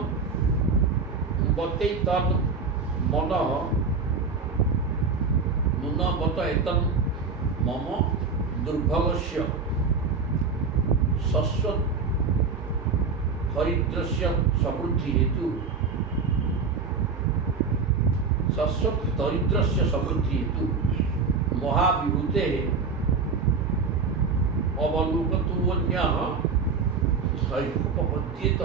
ବତେଇ ତନ୍ ମନ ନୂନ ବତ ଏତନ୍ ମମ ଦୁର୍ଭଗସ୍ୟ ଶଶ୍ୱତ୍ ହରିଦ୍ରସ୍ୟ ସମୃଦ୍ଧି ହେତୁ ଶଶ୍ୱତ୍ ଦରିଦ୍ରସ୍ୟ ସମୃଦ୍ଧି ହେତୁ ମହାବିଭୂତେ ଅବଲୁକତୁନ୍ୟଃ শৈশবপদ্যেত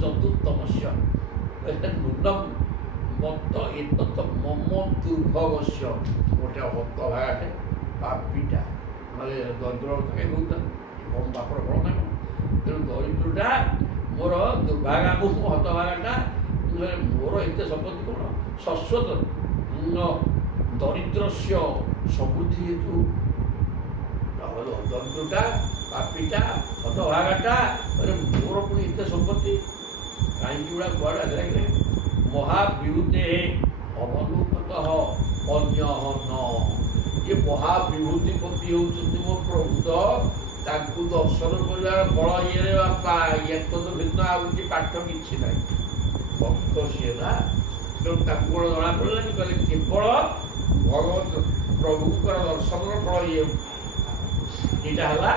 চতুর্থমস্য নূনম মত এতত মম দুর্ভগস্য গোটে হতভাগাটে পাপিটা মানে দরিদ্র থাকে ବହୁତ କମ୍ ବାପର ଫଳ ନା ତେଣୁ ଦରିଦ୍ରଟା ମୋର ଦୁର୍ଭାଗା ମୁଁ ହତଭାଗାଟା ମୋର ଏତେ ସମ୍ପତ୍ତି କ'ଣ ଶଶ୍ୱତ ଦରିଦ୍ରସ୍ୟ ସମୃଦ୍ଧି ହେତୁ ଦରିଦ୍ରଟା ପାପିଟା ହତଭାଗାଟା ମୋର ପୁଣି ଏତେ ସମ୍ପତ୍ତି କାହିଁକି ଗୁଡ଼ା କୁଆଡ଼େ ଆସିଲା ମହାବିଭୂତେ ଅବଲୁକତଃ ଅନ୍ୟଃ ନ ଇଏ ମହାବିଭୂତିପତି ହେଉଛନ୍ତି ମୋ ପ୍ରଭୁତ ତାଙ୍କୁ ଦର୍ଶନ କରିବାର ଫଳ ଇଏରେ ବାପା ଏତ ତ ଭିନ୍ନ ଆଉ କିଛି ପାଠ କିଛି ନାହିଁ ଭକ୍ତ ସିଏ ନା ତେଣୁ ତାଙ୍କୁ କ'ଣ ଜଣାପଡ଼ିଲାନି କହିଲେ କେବଳ ଭଗବତ ପ୍ରଭୁଙ୍କର ଦର୍ଶନର ଫଳ ଇଏ ଏଇଟା ହେଲା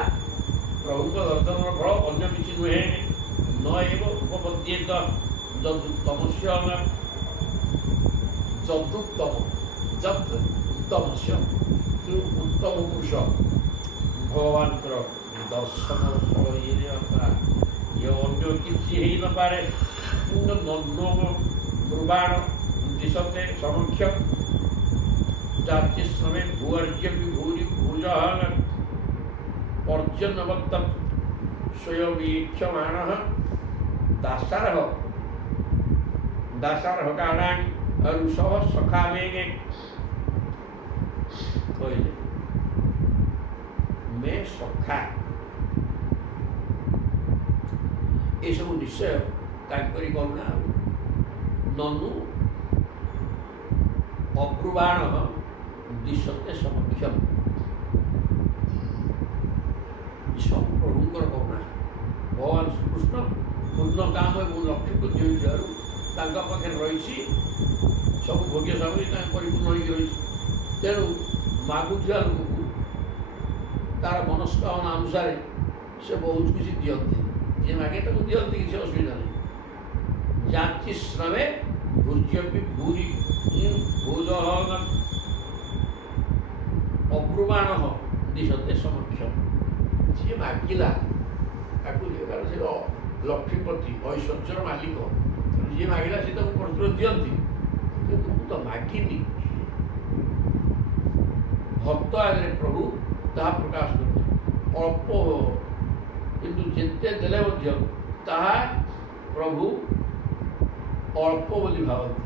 ପ୍ରଭୁଙ୍କ ଦର୍ଶନର ଫଳ ଅନ୍ୟ କିଛି ନୁହେଁ ନ ଏବ ଉପପଦ୍ୟେତ ଯଦୁତ୍ତମସ୍ୟ ଉତ୍ତମସ୍ୟ ଉତ୍ତମ ପୁରୁଷ ଭଗବାନଙ୍କର ଦର୍ଶନ ଫଳ ଇଏ ଇଏ ଅନ୍ୟ କିଛି ହେଇନପାରେ ବ୍ରୁବାଣ ଦିଶତେ ସମକ୍ଷ ଜାତିଶ୍ରମେ ଭୂଅର୍ଜ୍ୟ ଭୂରି ଭୁଜ पर्जन्यवत्त स्वयमीक्षमाण दासारह काणानि ऋषभ सखा मेघे कहले मे सखा ये सब निश्चय तांकरी करुणा ननु अब्रुवाण दिशते समक्षम ସବୁ ପ୍ରଭୁଙ୍କର କରୁଣା ଭଗବାନ ଶ୍ରୀକୃଷ୍ଣ ପୂର୍ଣ୍ଣ କାମ ଏବଂ ଲକ୍ଷ୍ମୀପତି ହୋଇଥିବାରୁ ତାଙ୍କ ପାଖରେ ରହିଛି ସବୁ ଭୋଗ୍ୟ ସାମଗ୍ରୀ ତାଙ୍କ ପରିପୂର୍ଣ୍ଣ ହୋଇକି ରହିଛି ତେଣୁ ମାଗୁଥିବା ଲୋକକୁ ତାର ମନସ୍କାମନା ଅନୁସାରେ ସେ ବହୁତ କିଛି ଦିଅନ୍ତି ଯିଏ ମାଗେ ତାକୁ ଦିଅନ୍ତି କିଛି ଅସୁବିଧା ନାହିଁ ଜାତି ଶ୍ରମେ ଭୂର୍ଯ୍ୟପି ଭୂରି ଭୁଜ ଅବ୍ରୁବାଣ ଦିଶତେ ସମକ୍ଷମ ଯିଏ ମାଗିଲା ତାକୁ କାରଣ ସେ ଲକ୍ଷ୍ମୀପତି ଐଶ୍ୱର୍ଯ୍ୟର ମାଲିକ ଯିଏ ମାଗିଲା ସେ ତାକୁ ପ୍ରଚୁର ଦିଅନ୍ତି କିନ୍ତୁ ମୁଁ ତ ମାଗିନି ଭକ୍ତ ଆଗରେ ପ୍ରଭୁ ତାହା ପ୍ରକାଶ କରନ୍ତି ଅଳ୍ପ କିନ୍ତୁ ଯେତେ ଦେଲେ ମଧ୍ୟ ତାହା ପ୍ରଭୁ ଅଳ୍ପ ବୋଲି ଭାବନ୍ତି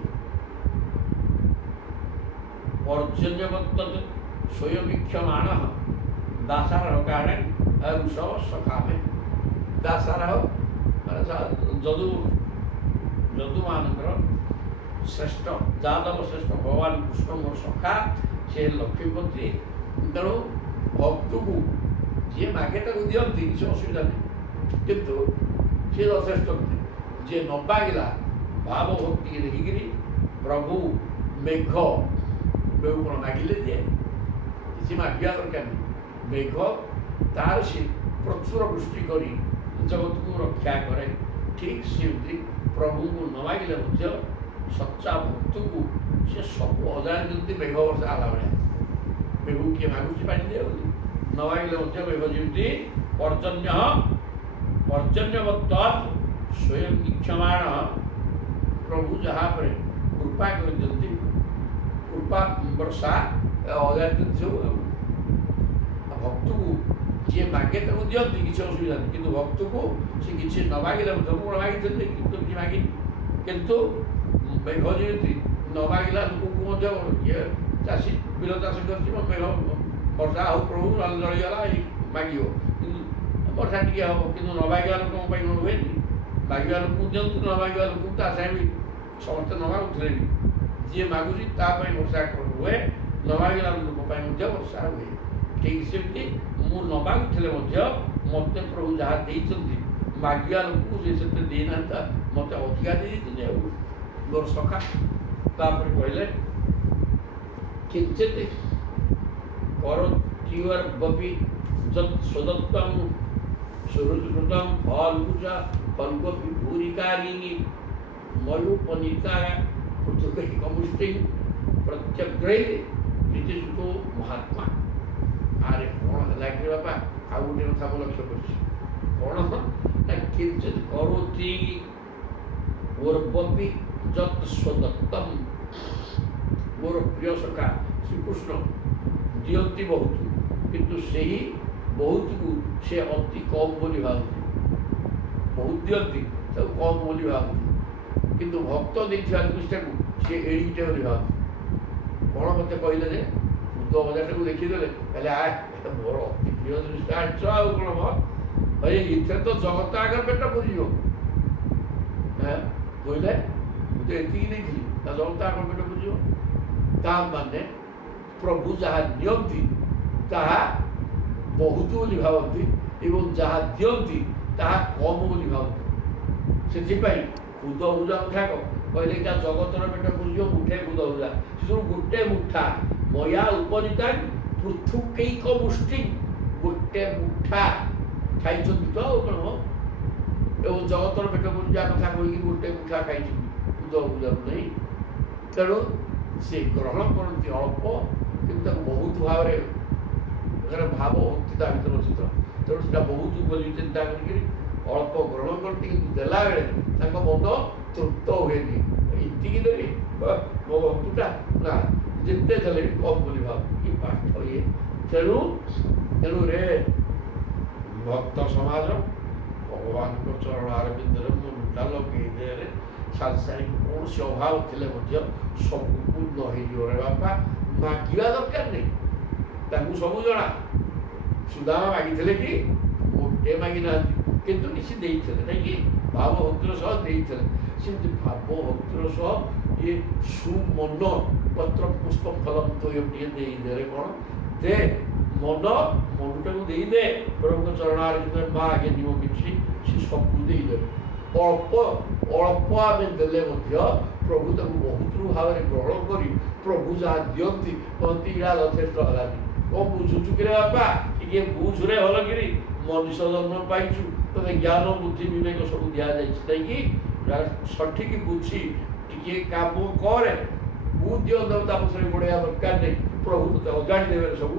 पर्जन्यवत्त स्वयमीक्षमाणः दासारः काणे ऋषभ सखा में दासारः ଯଦୁ ଯଦୁମାନଙ୍କର ଶ୍ରେଷ୍ଠ ଯାଦବ ଶ୍ରେଷ୍ଠ ଭଗବାନ କୃଷ୍ଣ ମୋର ସଖା ସେ ଲକ୍ଷ୍ମୀପତି। ତେଣୁ ଭକ୍ତକୁ ଯିଏ ମାଗେ ତାକୁ ଦିଅନ୍ତି, କିଛି ଅସୁବିଧା ନାହିଁ, କିନ୍ତୁ ସିଏ ଯଥେଷ୍ଟ ନୁହେଁ। ଯିଏ ନ ମାଗିଲା ଭାବ ଭକ୍ତି ଦେଖିକିରି ପ୍ରଭୁ ମେଘ କ'ଣ ମାଗିଲେ ଦିଏ, କିଛି ମାଗିବା ଦରକାର ନାହିଁ। ମେଘ ତାର ସେ ପ୍ରଚୁର ବୃଷ୍ଟି କରି ଜଗତକୁ ରକ୍ଷା କରେ। ଠିକ୍ ସେମିତି ପ୍ରଭୁଙ୍କୁ ନ ମାଗିଲେ ମଧ୍ୟ ସଚ୍ଚା ଭକ୍ତକୁ ସେ ସବୁ ଅଜାଣି ଯେମିତି ମେଘ ବର୍ଷା ହେଲା ଭଳିଆ। ମେଘକୁ କିଏ ମାଗୁଛି ପାଣି ଦିଏ ବୋଲି, ନ ମାଗିଲେ ମଧ୍ୟ ମେଘ ଯେମିତି ପର୍ଜନ୍ୟବତ୍ତ ସ୍ୱୟଂ କ୍ଷମାଣ ପ୍ରଭୁ ଯାହା ଉପରେ କୃପା କରିଦିଅନ୍ତି, କୃପା ବର୍ଷା ଅଜାଣି ସବୁ। ଭକ୍ତକୁ ଯିଏ ମାଗେ ତାକୁ ଦିଅନ୍ତି, କିଛି ଅସୁବିଧା ନାହିଁ, କିନ୍ତୁ ଭକ୍ତକୁ ସେ କିଛି ନ ମାଗିଲେ ମଧ୍ୟ ମୁଁ ମାଗିଥିଲି କିନ୍ତୁ କିଛି ମାଗିନି। କିନ୍ତୁ ମେଘ ଯେମିତି ନ ମାଗିଲା ଲୋକଙ୍କୁ ମଧ୍ୟ ଇଏ ଚାଷୀ ବିଲ ଚାଷ କରିଛି, ମେଘ ବର୍ଷା ହଉ ପ୍ରଭୁ ଜଳିଗଲା ମାଗିବ, କିନ୍ତୁ ବର୍ଷା ଟିକେ ହେବ, କିନ୍ତୁ ନ ମାଗିବା ଲୋକଙ୍କ ପାଇଁ କ'ଣ ହୁଏନି? ମାଗିବା ଲୋକଙ୍କୁ ଦିଅନ୍ତୁ, ନ ମାଗିବା ଲୋକଙ୍କୁ ତା ସାଙ୍ଗେ ବି ସମସ୍ତେ ନ ମାଗୁଥିଲେ ବି ଯିଏ ମାଗୁଛି ତା ପାଇଁ ବର୍ଷା ହୁଏ, ନ ମାଗିଲା ଲୋକ ପାଇଁ ମଧ୍ୟ ବର୍ଷା ହୁଏ। ଠିକ୍ ସେମିତି ମୁଁ ନ ମାଗୁଥିଲେ ମଧ୍ୟ ମୋତେ ପ୍ରଭୁ ଯାହା ଦେଇଛନ୍ତି, ମାଗିବା ଲୋକକୁ ସେ ସେତେ ଦେଇନାହାନ୍ତି, ମୋତେ ଅଧିକା ଦେଇଛନ୍ତି ଆଉ ମୋର ସଖା। ତାପରେ କହିଲେ କିଞ୍ଚିତ୍ କରୋତ୍ୟୁର୍ବପି ଯତ୍ ସ୍ୱଦତ୍ତଂ ସୁହୃଦୃତଂ ଫଲ୍ଗୋପି ଭୂରିକାରିଣୀ ମୟୁପନିକା ପୃଥୁକୈକମୁଷ୍ଟିଂ ପ୍ରତ୍ୟଗ୍ରହେ ପ୍ରୀତିଯୁକ୍ତ ମହାତ୍ମା। ଆରେ କ'ଣ ହେଲା କି ବାପା? ଆଉ ଗୋଟେ କଥା ମୁଁ ଲକ୍ଷ୍ୟ କରିଛି, କ'ଣ ନା କିଞ୍ଚିତ୍ କରୋତି ଉର୍ବପି ଯତ୍ ସ୍ୱଦତ୍ତଂ। ମୋର ପ୍ରିୟ ସଖା ଶ୍ରୀକୃଷ୍ଣ ଦିଅନ୍ତି ବହୁତ, କିନ୍ତୁ ସେହି ବହୁତକୁ ସେ ଅତି କମ୍ ବୋଲି ଭାବନ୍ତି। ବହୁତ ଦିଅନ୍ତି ତାକୁ କମ୍ ବୋଲି ଭାବନ୍ତି, କିନ୍ତୁ ଭକ୍ତ ଦେଇଥିବା ଜିନିଷଟାକୁ ସେ ଏଡ଼ିକିଟେ ବୋଲି ଭାବନ୍ତି। କ'ଣ ମୋତେ କହିଲେ ଯେ ଉଦ୍ଧବ ବଜାରଟାକୁ ଦେଖିଦେଲେ କହିଲେ ମୋର ଅତି ପ୍ରିୟ ଜିନିଷଟା ଆଣିଛ, ଆଉ କ'ଣ ଭାଇ ଏଥିରେ ତ ଜଗତ ଆଗରେ ପେଟ ପୁରିଯିବ। କହିଲେ ମୁଁ ତ ଏତିକି ନେଇଥିଲି, ତା ଜଗତ ଆଗରେ ପେଟ ପୁରିଯିବ। ତା ମାନେ ପ୍ରଭୁ ଯାହା ନିଅନ୍ତି ତାହା ବହୁତ ବୋଲି ଭାବନ୍ତି ଏବଂ ଯାହା ଦିଅନ୍ତି ତାହା କମ୍ ବୋଲି ଭାବନ୍ତି। ସେଥିପାଇଁ ଖୁଦ ଭୁଜା ମୁଠାକ କହିଲେ କି ଜଗତର ପେଟ ପୁରିଯିବ ମୁଠେ ଖୁଦ ଭୁଜା, ସେଥିରୁ ଗୋଟେ ମୁଠା ମୟା ଉପରିତା ପୃଥୁକୈକ ମୁଷ୍ଟି, ଗୋଟେ ମୁଠା ଖାଇଛନ୍ତି ତ ଆଉ କ'ଣ, ଏବଂ ଜଗତର ପେଟ ପୁରିଯିବା କଥା କହିକି ଗୋଟେ ମୁଠା ଖାଇଛନ୍ତି, ଖୁଦ ଭୁଜାରୁ ନାହିଁ। ତେଣୁ ସେ ଗ୍ରହଣ କରନ୍ତି ଅଳ୍ପ, କିନ୍ତୁ ତାକୁ ବହୁତ ଭାବରେ ଭାବ ଭକ୍ତି ତା ଭିତରେ ଅଛି ତ, ତେଣୁ ସେଟା ବହୁତ ବୋଲି ଚିନ୍ତା କରିକିରି ଅଳ୍ପ ଗ୍ରହଣ କରନ୍ତି, କିନ୍ତୁ ଦେଲାବେଳେ ତାଙ୍କ ମନ ତୃପ୍ତ ହୁଏନି। ଏତିକି ଦେବି ମୋ ଭକ୍ତଟା ନା, ଯେତେ ଦେଲେ ବି କମ୍ ବୋଲି ଭାବ କି ପାଠ ଇଏ। ତେଣୁ ରେ ଭକ୍ତ ସମାଜ ଭଗବାନଙ୍କ ଚରଣ ଆରବିନ୍ଦରେ ମୁଣ୍ଡା ଲଗେଇ ଦେହରେ ସାଂସାରିକ କୌଣସି ଅଭାବ ଥିଲେ ମଧ୍ୟ ସବୁ ପୂର୍ଣ୍ଣ ହେଇଯିବ ରେ ବାପା। ମାଗିବା ଦରକାର ନାହିଁ, ତାଙ୍କୁ ସବୁ ଜଣା। ସୁଦାମା ମାଗିଥିଲେ କି ମୋଟେ ମାଗିନାହାନ୍ତି, କିନ୍ତୁ କିଛି ଦେଇଥିଲେ ନାଇଁ କି, ଭାବ ଭକ୍ତିର ସହ ଦେଇଥିଲେ। ସେମିତି ଭାବ ଭକ୍ତିର ସହ ଇଏ ସୁମନ ପତ୍ର ପୁଷ୍ପ ଫଲମ ତ ଟିକେ ଦେଇଦେଲେ କ'ଣ ଦେ ମନଟାକୁ ଦେଇଦେ ପ୍ରଭୁଙ୍କ ଚରଣ ଆରବିନ୍ଦରେ ମା ଆଗେ ଯିବ କିଛି, ସେ ସବୁ ଦେଇଦେବେ। ଅଳ୍ପ ଆମେ ଦେଲେ ମଧ୍ୟ ପ୍ରଭୁ ତାକୁ ବହୁତ ଭାବରେ ଗ୍ରହଣ କରି ପ୍ରଭୁ ଯାହା ଦିଅନ୍ତି କହନ୍ତି ଏଇଟା ଯଥେଷ୍ଟ ହେଲାନି। କ'ଣ ବୁଝୁଛୁ କିରେ ବାପା, ଟିକେ ବୁଝୁରେ ଭଲକିରି, ମଣିଷ ଜନ୍ମ ପାଇଛୁ, ତୋତେ ଜ୍ଞାନ ବୁଦ୍ଧି ବିବେକ ସବୁ ଦିଆଯାଇଛି ନାଇଁକି, ସଠିକ୍ ବୁଝି ଟିକେ କାମ କରେ। ବୁଦ୍ଧି ଦେବତା ପଛରେ ଗୋଡ଼େଇବା ଦରକାର ନାହିଁ, ପ୍ରଭୁ ତୋତେ ଅଜାଣି ଦେବେ ସବୁ।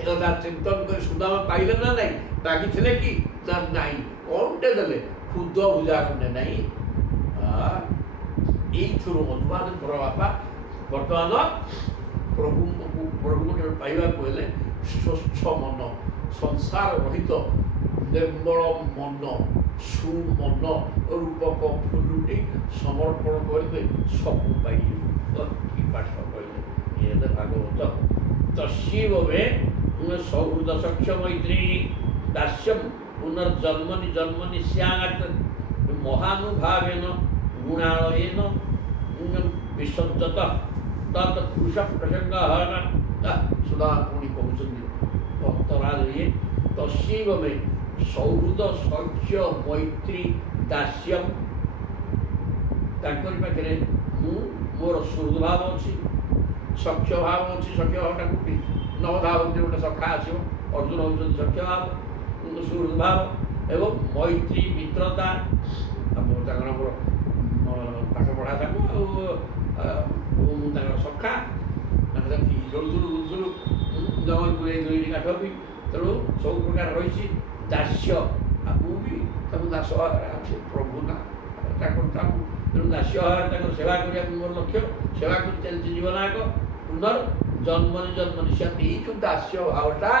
ଏକଥା ଚିନ୍ତନ କରି ସୁଦାମ ପାଇଲେ ନା ନାହିଁ, ମାଗିଥିଲେ କି ନା ନାହିଁ, କ'ଣଟେ ଦେଲେ ଖୁଦ ଭୁଜା ଖଣ୍ଡେ ନାହିଁ। ଏଇଥିରୁ ଅନୁବାଦ କର ବାପା। ବର୍ତ୍ତମାନ ପ୍ରଭୁଙ୍କୁ ପାଇବାକୁ ହେଲେ ସ୍ୱଚ୍ଛ ମନ, ସଂସାର ରହିତ ନିର୍ମଳ ମନ, ସୁମନ ରୂପକ ଫୁଲଟି ସମର୍ପଣ କରିବେ, ସବୁ ପାଇଯିବେ। କି ପାଠ କହିଲେ ये भागवत तस्यैव मे सौहृद सख्य मैत्री दास्यम पुनर्जन्मनि जन्मनि स्यात् महानुभावेन गुणालयेन विसर्जत तत् पुरुष प्रसंग सुधा पुणी कहते भक्तराज ये तस्यैव मे सौहृद सख्य मैत्री दास्यम पाखे मोर सुहृद भाव अच्छी सख्य भाव अच्छी सख्य भावटा कोटी नवधा भक्ति गोटे सखा आसो अर्जुन होती सख्य भाव सुहृद भाव एवं मैत्री मित्रता पाठ पढ़ा सखा जोड़ुलु जंगल पूरे काठ भी तेणु सब प्रकार रही दास्य भी दास प्रभु ना तेणु दास्य सेवा करने मोर लक्ष्य सेवा कर चलती जीवन आग पुनर्जन्मनि जन्मनि जो दास्य भावटा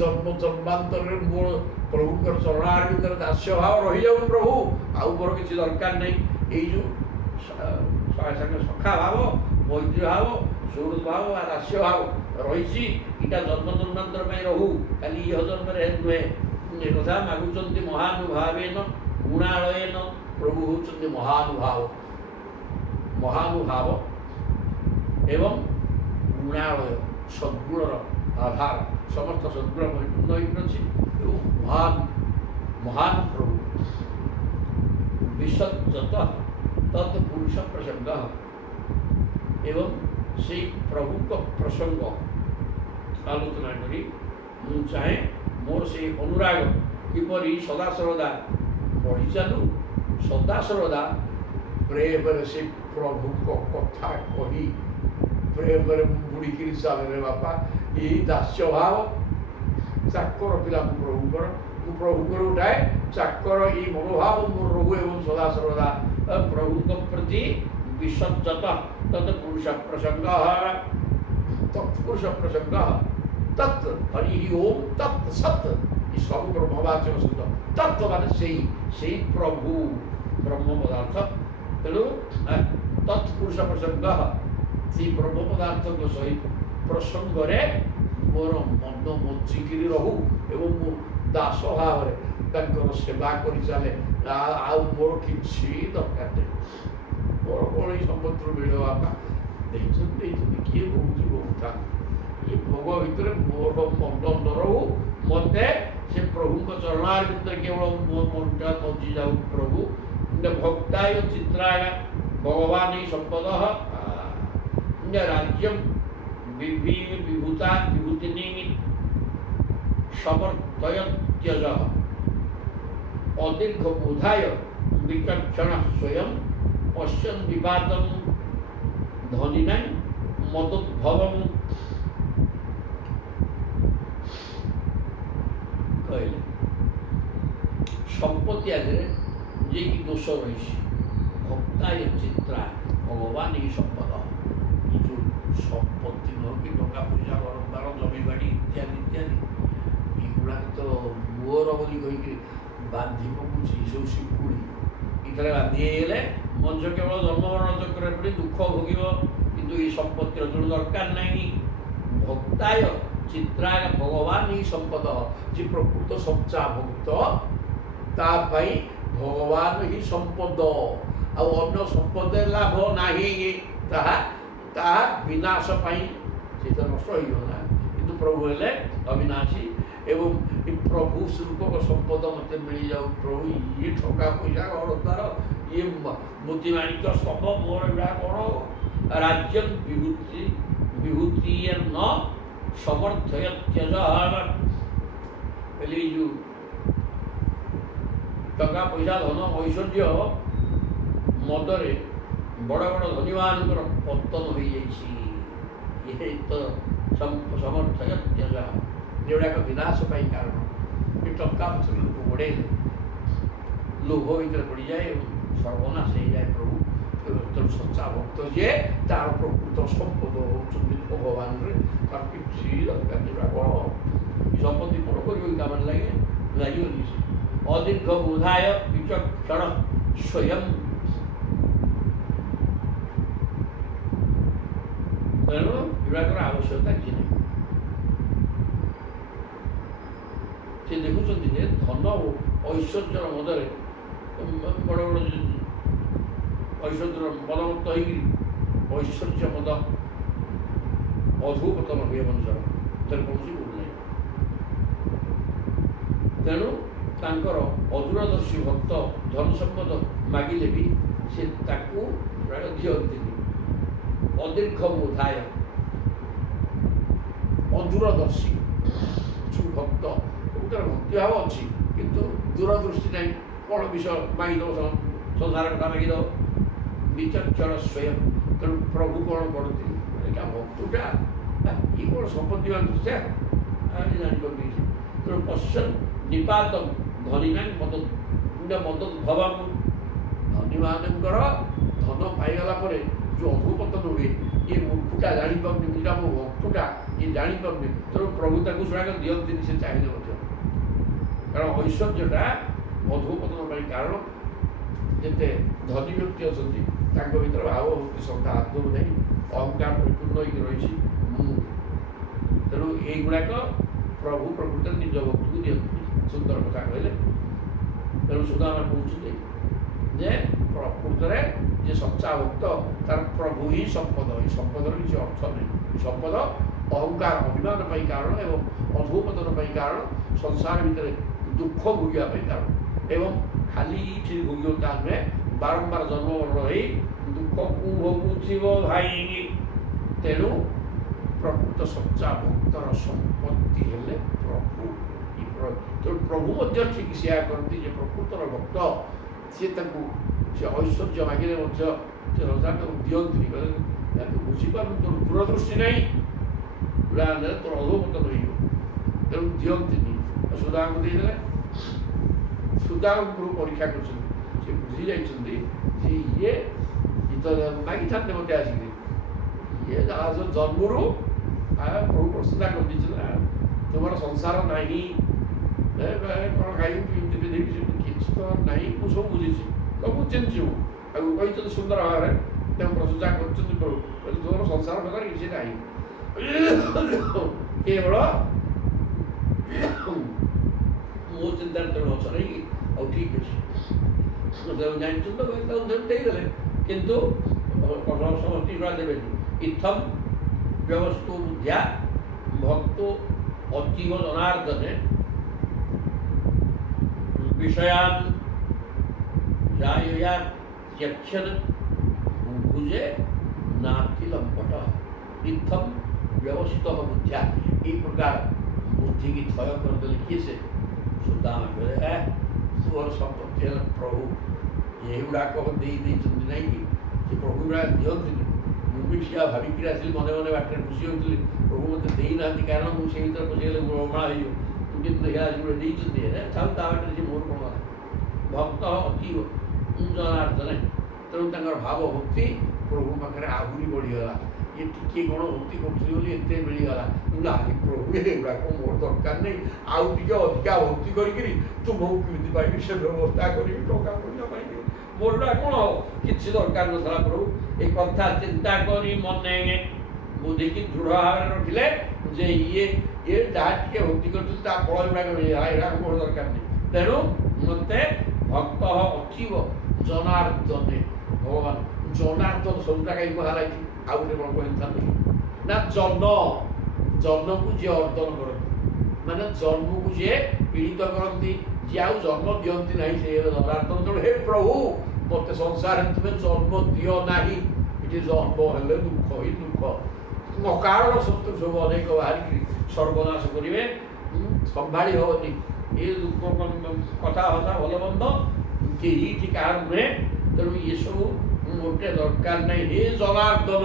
जन्म जन्मांतर मोर प्रभु चरणार भर दास्य भाव रही जाऊ प्रभु आउ मोर किसी दरकार नहीं ये जो सखा भाव मैत्री भाव सुहृद भाव दास्य भाव रही जन्म जन्मांतर में रहू खाली यह जन्म नुहे कथा मागुंट महानुभावेन गुणालयन प्रभु होती महानुभाव महानुभाव एवं गुणालय सद्गुणर आधार समस्त सद्गुण परिपूर्ण हो महान महान प्रभु विसर्जत तत्पुरुष प्रसंग एवं से प्रभु का प्रसंग आलोचना करी मु चाहे मोर से अनुराग किपरि सदा सर्वदा बढ़ी चालू सदा सर्वदा प्रेम से प्रभु को कथा कही प्रेम बुड़ीकि चले बापा यही दास्य भाव चाकर पिला प्रभुकर प्रभुकर उठाए चाकर ये मनोभाव मोर रहू एवं सदा सर्वदा प्रभु प्रति विसर्जत तत्पुरुष प्रसंग तत्पुरुष प्रसंग तत् हरि ओम तत् सत सब ब्रह्मवाचक शब्द तत्व मान से प्रभु ब्रह्म पदार्थ तेणु तत्पुरुष प्रसंग से ब्रह्म पदार्थ सहित प्रसंग मोर मन मोचिकी रहू एवं मु दास भाव सेवा कर चले मोर कि दरकार नहीं मोर कौन संपत्ति मिल बापा किए बहुत बहुत ये भोग भितर मोर मन न रहू मत से प्रभु चरणार भर केवल मो मनटा मजी जाऊ प्रभु भक्ताय चित्राय भगवान संपद राज्यम विभूता विभूतिनी समर्थय त्यज अदीर्घ बोधाय विचक्षण स्वयं पश्यन विवादम धनिना मदोद्भवम कहले संपत्ति आगे जे कि दोष रही भक्ताय चित्रा भगवान ही संपद ये जो संपत्ति न कि टका पैसा घर द्वार जमी बाड़ी इत्यादि इत्यादि युवा तो मोर बोली कही बांधी पकुची सब शिकुड़ी इतने बांधी मनुष्य केवल जन्ममरण चक्र पड़ी दुख भोग किंतु ये संपत्ति जो दरकार नहीं भक्ताय चित्राय भगवान ही संपद जी प्रकृत सच्चा भक्त तापाई भगवान ही संपद अन्य संपद लाभ नहीं ताहा विनाश पाई से तो नष्ट होना किंतु प्रभु हेले अविनाशी एवं प्रभु स्वरूप संपद मत मिल जाऊ प्रभु ये ठका पैसा घर द्वार ये मोतीमाणिक सब मोर एटा कौन राज्य विभूति विभूति न समर्थय त्यज जो टका पैसा धन ऐश्वर्य मदरे बड़ बड़ धनी मान पतन हो ये तो समर्थय त्यज जोड़ाक विनाश पाई कारण ये टका लोक गोड़े लोभ भर पड़ जाए सर्वनाश हो जाए प्रभु तो सच्चा भक्त जे तार प्रकृत संपद होती भगवान तार किसी दरकार संपत्ति कौन कर काम लगे लगे अदीर्घ बोधाय विचक्षण स्वयं ତେଣୁ ଏଗୁଡ଼ାକର ଆବଶ୍ୟକତା କିଛି ନାହିଁ। ସେ ଦେଖୁଛନ୍ତି ଯେ ଧନ ଓ ଐଶ୍ୱର୍ଯ୍ୟର ମଦରେ ବଡ଼ ବଡ଼ ଐଶ୍ୱର୍ଯ୍ୟର ମଦମତ୍ତ ହେଇକିରି ଐଶ୍ୱର୍ଯ୍ୟ ମଦ ଅଧୋପତନ ହୁଏ ମଣିଷର, ତେଣୁ କୌଣସି ଭୁଲ ନାହିଁ। ତେଣୁ ତାଙ୍କର ଅଦୂରଦର୍ଶୀ ଭକ୍ତ ଧନ ସମ୍ପଦ ମାଗିଲେ ବି ସେ ତାକୁ ଦିଅନ୍ତିନି। ଅଦୀର୍ଘ ବୋଧାୟ, ଅଦୂରଦର୍ଶୀ ଯେଉଁ ଭକ୍ତ, ତାର ଭକ୍ତିଭାବ ଅଛି କିନ୍ତୁ ଦୂରଦୃଷ୍ଟି ନାହିଁ। କ'ଣ ବିଷୟ ମାଗିଦେବ, ସଂସାର କଥା ମାଗିଦେବ, ବିଚକ୍ଷଣ ସ୍ୱୟଂ। ତେଣୁ ପ୍ରଭୁ କ'ଣ କରନ୍ତି, ଏଇଟା ଭକ୍ତଟା ଇଏ କ'ଣ ସମ୍ପତ୍ତି ମାଗୁଛି ଜାଣିପାରିଛି। ତେଣୁ ପଶ୍ଚନ୍ ନିପାତ ଧନୀ ନାହିଁ ମଦ ମଦ ଭବାମ, ଧନୀମାନଙ୍କର ଧନ ପାଇଗଲା ପରେ ଯେଉଁ ଅଧୋପତନ ହୁଏ, ଇଏ ମୂର୍ଖଟା ଜାଣିପାରୁନି, ଏଇଟା ମୋ ଭକ୍ତଟା ଇଏ ଜାଣିପାରୁନି। ତେଣୁ ପ୍ରଭୁ ତାକୁ ସେଗୁଡ଼ାକ ଦିଅନ୍ତିନି ସେ ଚାହିଁଲେ ମଧ୍ୟ। କାରଣ ଐଶ୍ୱର୍ଯ୍ୟଟା ଅଧୋପତନ ପାଇଁ କାରଣ। ଯେତେ ଧନୀ ବ୍ୟକ୍ତି ଅଛନ୍ତି ତାଙ୍କ ଭିତରେ ଭାବ ଭକ୍ତି ଶ୍ରଦ୍ଧା ଆଦୌ ନାହିଁ, ଅହଙ୍କାର ପରିପୂର୍ଣ୍ଣ ହେଇକି ରହିଛି। ତେଣୁ ଏଇଗୁଡ଼ାକ ପ୍ରଭୁ ପ୍ରକୃତରେ ନିଜ ଭକ୍ତକୁ ଦିଅନ୍ତି। ସୁନ୍ଦର କଥା କହିଲେ। ତେଣୁ ସୁଦାମା କହୁଛନ୍ତି ଯେ ପ୍ରକୃତରେ ଯେ ସଚ୍ଚା ଭକ୍ତ ତାର ପ୍ରଭୁ ହିଁ ସମ୍ପଦ। ଏହି ସମ୍ପଦର କିଛି ଅର୍ଥ ନାହିଁ। ସମ୍ପଦ ଅହଙ୍କାର ଅଭିମାନ ପାଇଁ କାରଣ ଏବଂ ଅଧୋପତନ ପାଇଁ କାରଣ, ସଂସାର ଭିତରେ ଦୁଃଖ ଭୋଗିବା ପାଇଁ କାରଣ। ଏବଂ ଖାଲି ଏଇଠି ଭୋଗିବ ତା ନୁହେଁ, ବାରମ୍ବାର ଜନ୍ମମରଣ ହେଇ ଦୁଃଖକୁ ଭୋଗୁଥିବ ଭାଇ। ତେଣୁ ପ୍ରକୃତ ସଚ୍ଚା ଭକ୍ତର ସମ୍ପତ୍ତି ହେଲେ ପ୍ରଭୁ। ତେଣୁ ପ୍ରଭୁ ମଧ୍ୟ ଠିକ୍ ସେୟା କରନ୍ତି ଯେ ପ୍ରକୃତର ଭକ୍ତ ସିଏ ତାକୁ ସେ ଐଶ୍ୱର୍ଯ୍ୟ ମାଗିଲେ ମଧ୍ୟ ସେ ରଜା ତାକୁ ଦିଅନ୍ତିନି। କହିଲେ ତାକୁ ବୁଝିପାରୁନି, ତୋର ଦୂରଦୃଷ୍ଟି ନାହିଁ, ତୋର ଅଧୋପତନ ହେଇଯିବ, ତେଣୁ ଦିଅନ୍ତିନି। ସୁଦାଙ୍କୁ ଦେଇଦେଲେ। ସୁଦାଙ୍କୁ ପରୀକ୍ଷା କରୁଛନ୍ତି, ସେ ବୁଝି ଯାଇଛନ୍ତି ଯେ ଇଏ ତ ମାଗିଥାନ୍ତେ ମୋତେ ଆସିକି, ଇଏ ଜନ୍ମରୁ ପ୍ରଭୁ ପ୍ରଶ୍ନ କରିଦେଇଛନ୍ତି ନା, ତୁମର ସଂସାର ନାହିଁ, କ'ଣ ଖାଇବି ପିଇବି ପିନ୍ଧିବି କିଛି ତ ନାହିଁ, ମୁଁ ସବୁ ବୁଝିଛି, ସବୁ ଚିହ୍ନିଛି ମୁଁ। ଆଉ କହିଛନ୍ତି ସୁନ୍ଦର ଭାବରେ ତାଙ୍କୁ ପ୍ରଶଂସା କରୁଛନ୍ତି ପ୍ରଭୁ, ତୁମର ସଂସାର ପ୍ରକାର କିଛି ନାହିଁ, କେବଳ ମୋ ଚିନ୍ତାରେ ତେଣୁ ଅଛ ନାଇଁ। ଆଉ ଠିକ୍ ଅଛି, ଜାଣିଛନ୍ତି ତ ତାକୁ ଦେଇଦେଲେ, କିନ୍ତୁ ସମସ୍ତେ ଦେବେନି। ଇଥମ୍ ବ୍ୟବସ୍ତୁ ବୁଦ୍ଧ୍ୟା ଭକ୍ତ ଅତୀବ ଜନାର୍ଦ୍ଦନେ विषयान् जायया त्यक्षन भुजे नातिलंपट इत्थम व्यवस्थित बुद्धिया। ये प्रकार बुद्धि की क्षय करदेले किए से सुदामा कहले तोर संपत्ति प्रभु ये गुड़ाक नहीं कि प्रभु गुड़ा दिखती मुझे सिया भाविकी आसली मन मन बाटर खुशी होती प्रभु मत देना कारण मुझे भर पशिगले अमणा हो मोर कौन भक्त अति जनार्दन। तेणु भाव भक्ति प्रभु पाखे आहरी बढ़ीगला। ये टी कौन भक्ति करुँगी एत मिलगला कि प्रभु एगुड़ा मोर दरकार नहीं, आउ टे अधिका भक्ति करी तुमको कमी पाइबी से व्यवस्था करी टका पैसा पाइबी मोर कौन हो कि दरकार ना प्रभु। ये कथा चिंता करी मन बुद्धि की दृढ़ भाव रखिले जे ये जहाँ टे भक्ति कर फल गुड़ाक मिलगला मोर दरकार नहीं। तेणु मत भक्त अतीव जनार्दने भगवान जनार्दन शब्दटा कहीं कहा आउ गोटे कौन कहते ना जन्म को जी अर्जन करती माने जन्म को जी पीड़ित करती जी आउ जन्म दिखती ना से जनार्दन। तेणु हे प्रभु मत संसार तुम्हें जन्म दियो ना ये जन्म हेले दुख ही दुख अकारण शत्रु सब अनेक बाहरी सर्वनाश करेंगे संभाली हेनी ये दुख कथा हसा भल बंद कहीं ठीक नुहे। तेणु ये सब गोटे दरकार नहीं। हे जनार्दन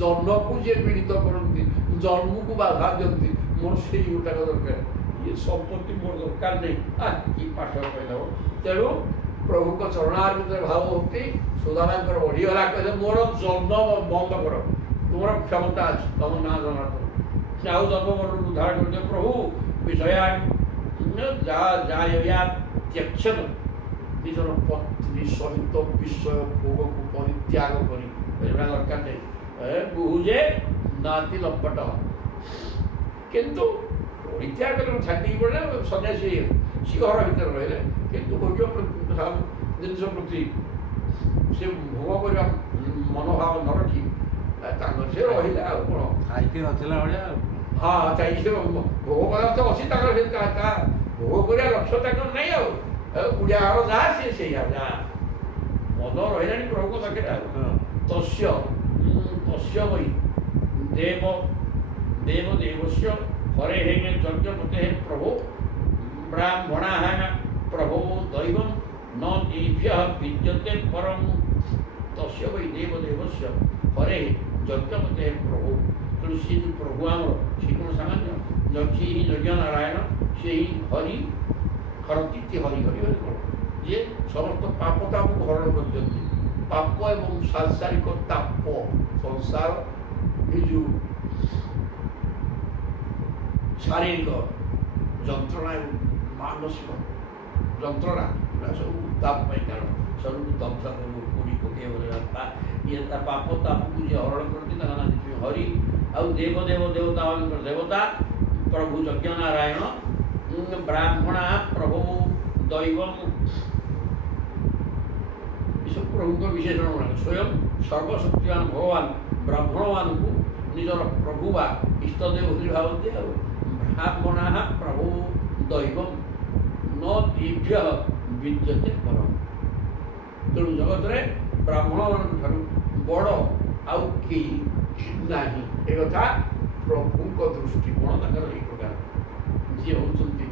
जन्म को जे पीड़ित करती जन्म को बाधा दिखती मोर से गोटाक दरकार ये संपत्ति मोर दरकार नहीं कि पाठ कहला। तेणु प्रभु को चरणार भाव भक्ति सुदामा बढ़ीगला कहले मोर जन्म बंद कर तुम क्षमता अच्छी तुम ना जनार्दन आउ जन्म मरण उद्धार कर प्रभु विषया जाया त्यक्षन निजर पत्नी सहित विषय भोग को परित्याग करी दरकार नहीं बुझे ନାତି ଲମ୍ପଟ କିନ୍ତୁ ପରୀକ୍ଷା କଲେ ଛାଡ଼ିଦେଇକି ପଡ଼ିଲେ ସନ୍ନ୍ୟାସୀ ସେ ଘର ଭିତରେ ରହିଲେ କିନ୍ତୁ ଭୋଗ୍ୟ ଜିନିଷ ପ୍ରତି ସେ ଭୋଗ କରିବା ମନୋଭାବ ନ ରଖି ତାଙ୍କର ସେ ରହିଲା ଆଉ କ'ଣ ଖାଇକି ନଥିଲା ଭଳିଆ ଆଉ। ହଁ ଚାହିଁକି ଭୋଗ ପଦାର୍ଥ ଅଛି ତାଙ୍କର ସେ ତା ଭୋଗ କରିବା ଲକ୍ଷ୍ୟ ତାଙ୍କର ନାହିଁ ଆଉ କୁଡ଼ିଆ ଘର ଯାହା ସିଏ ସେଇଆ ଯାହା ମନ ରହିଲାଣି ପ୍ରଭୁଙ୍କ ପାଖରେ ଆଉ ତସ୍ୟ ବହି ଦେବଦେବସ୍ୟ ହରେ ହେ ଯଜ୍ଞପତେ ପ୍ରଭୁ ବ୍ରାହ୍ମଣା ପ୍ରଭୁ ଦୈବଂ ନ ଦିଭ୍ୟ ବିଦ୍ୟତେ ପରଂ ତସ୍ୟ ବହି ଦେବଦେବସ୍ୟ ହରେ ଯଜ୍ଞପତେ ପ୍ରଭୁ ତେଣୁ ସେ ଯେଉଁ ପ୍ରଭୁ ଆମର ସେ କ'ଣ ସାମାନ୍ୟ ଯକ୍ଷୀ ଯଜ୍ଞ ନାରାୟଣ ସେହି ହରି ହରତି ହରି ହରି ହରି କ'ଣ ଯିଏ ସମସ୍ତ ପାପ ତାପକୁ ହରଣ କରିଦିଅନ୍ତି ପାପ ଏବଂ ସାଂସାରିକ ତାପ ସଂସାର ଏ ଯେଉଁ ଶାରୀରିକ ଯନ୍ତ୍ରଣା ଏବଂ ମାନସିକ ଯନ୍ତ୍ରଣା ଏଗୁଡ଼ା ସବୁ ତାପ ପାଇଁ କାରଣ ସବୁ ଦଗ୍ଧ ପୋଡ଼ି ପକେଇବ ଇଏ ତା ପାପ ତାପକୁ ଯିଏ ହରଣ କରନ୍ତି ତାଙ୍କ ନାଁ ଦେଖିବେ ହରି ଆଉ ଦେବତାମାନଙ୍କର ଦେବତା ପ୍ରଭୁ ଯଜ୍ଞ ନାରାୟଣ ବ୍ରାହ୍ମଣା ପ୍ରଭୁ ଦୈବଂ ଏସବୁ ପ୍ରଭୁଙ୍କ ବିଶେଷଣ ସ୍ୱୟଂ ସର୍ବଶକ୍ତିମାନ ଭଗବାନ ବ୍ରାହ୍ମଣମାନଙ୍କୁ ନିଜର ପ୍ରଭୁ ବା ଇଷ୍ଟଦେବ ବୋଲି ଭାବନ୍ତି ଆଉ ବ୍ରାହ୍ମଣା ପ୍ରଭୁ ଦୈବଂ ନ ଦିଭ୍ୟ ବିଦ୍ୟତେ ପରଂ ତେଣୁ ଜଗତରେ ବ୍ରାହ୍ମଣମାନଙ୍କ ଠାରୁ ବଡ଼ ଆଉ କେହି ନାହିଁ ଏକଥା ପ୍ରଭୁଙ୍କ ଦୃଷ୍ଟିକୋଣ ତାଙ୍କର ଏହି ପ୍ରକାର ଯିଏ ହେଉଛନ୍ତି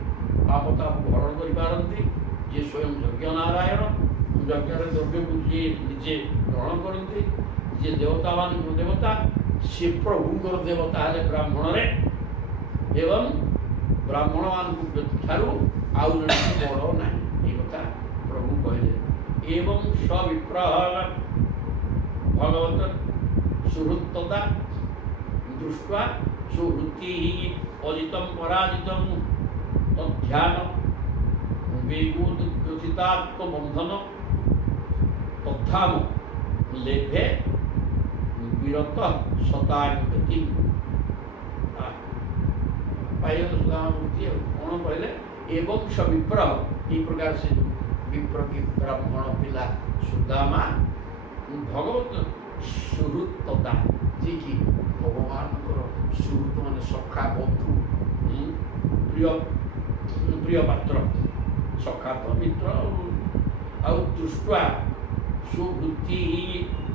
ପାପ ତାପକୁ ହରଣ କରିପାରନ୍ତି ଯିଏ ସ୍ୱୟଂ ଯଜ୍ଞ ନାରାୟଣ ଯଜ୍ଞର ଦ୍ରବ୍ୟକୁ ଯିଏ ନିଜେ ଗ୍ରହଣ କରନ୍ତି ଯିଏ ଦେବତାମାନଙ୍କ ଦେବତା ସେ ପ୍ରଭୁଙ୍କର ଦେବତା ହେଲେ ବ୍ରାହ୍ମଣରେ ଏବଂ ବ୍ରାହ୍ମଣମାନଙ୍କୁ ଠାରୁ ଆଉ ଜଣେ ବଡ଼ ନାହିଁ ଏ କଥା ପ୍ରଭୁ କହିଲେ ଏବଂ ସବିପ୍ରହ ଭଗବତ ସୁହୃତ୍ତତା ଦୃଷ୍ଟ୍ୱା ସୁହୃତି ଅଜିତଂ ପରାଜିତଂ ତଧ୍ୟାନ ବେଗୁଦଗ୍ରଥିତାତ୍ମବନ୍ଧନ ତଥାମ ଲେଭେ ବିରତ ଶତାଗତି ପାଇଲେ ସୁଦାମୂର୍ତ୍ତି ଆଉ କ'ଣ କହିଲେ ଏବଂ ସବିପ୍ରହ ଏହି ପ୍ରକାର ସେ ବିପ୍ର କି ବ୍ରାହ୍ମଣ ପିଲା ସୁଦାମା ଭଗବତ ସୁହୃତ୍ତତା ଯିଏକି ଭଗବାନଙ୍କର ସୁହୃତ ମାନେ ସଖା ବନ୍ଧୁ ପ୍ରିୟ ପାତ୍ର ସଖା ତ ମିତ୍ର ଆଉ ଦୃଷ୍ଟ୍ୱା ସୁବୃତ୍ତି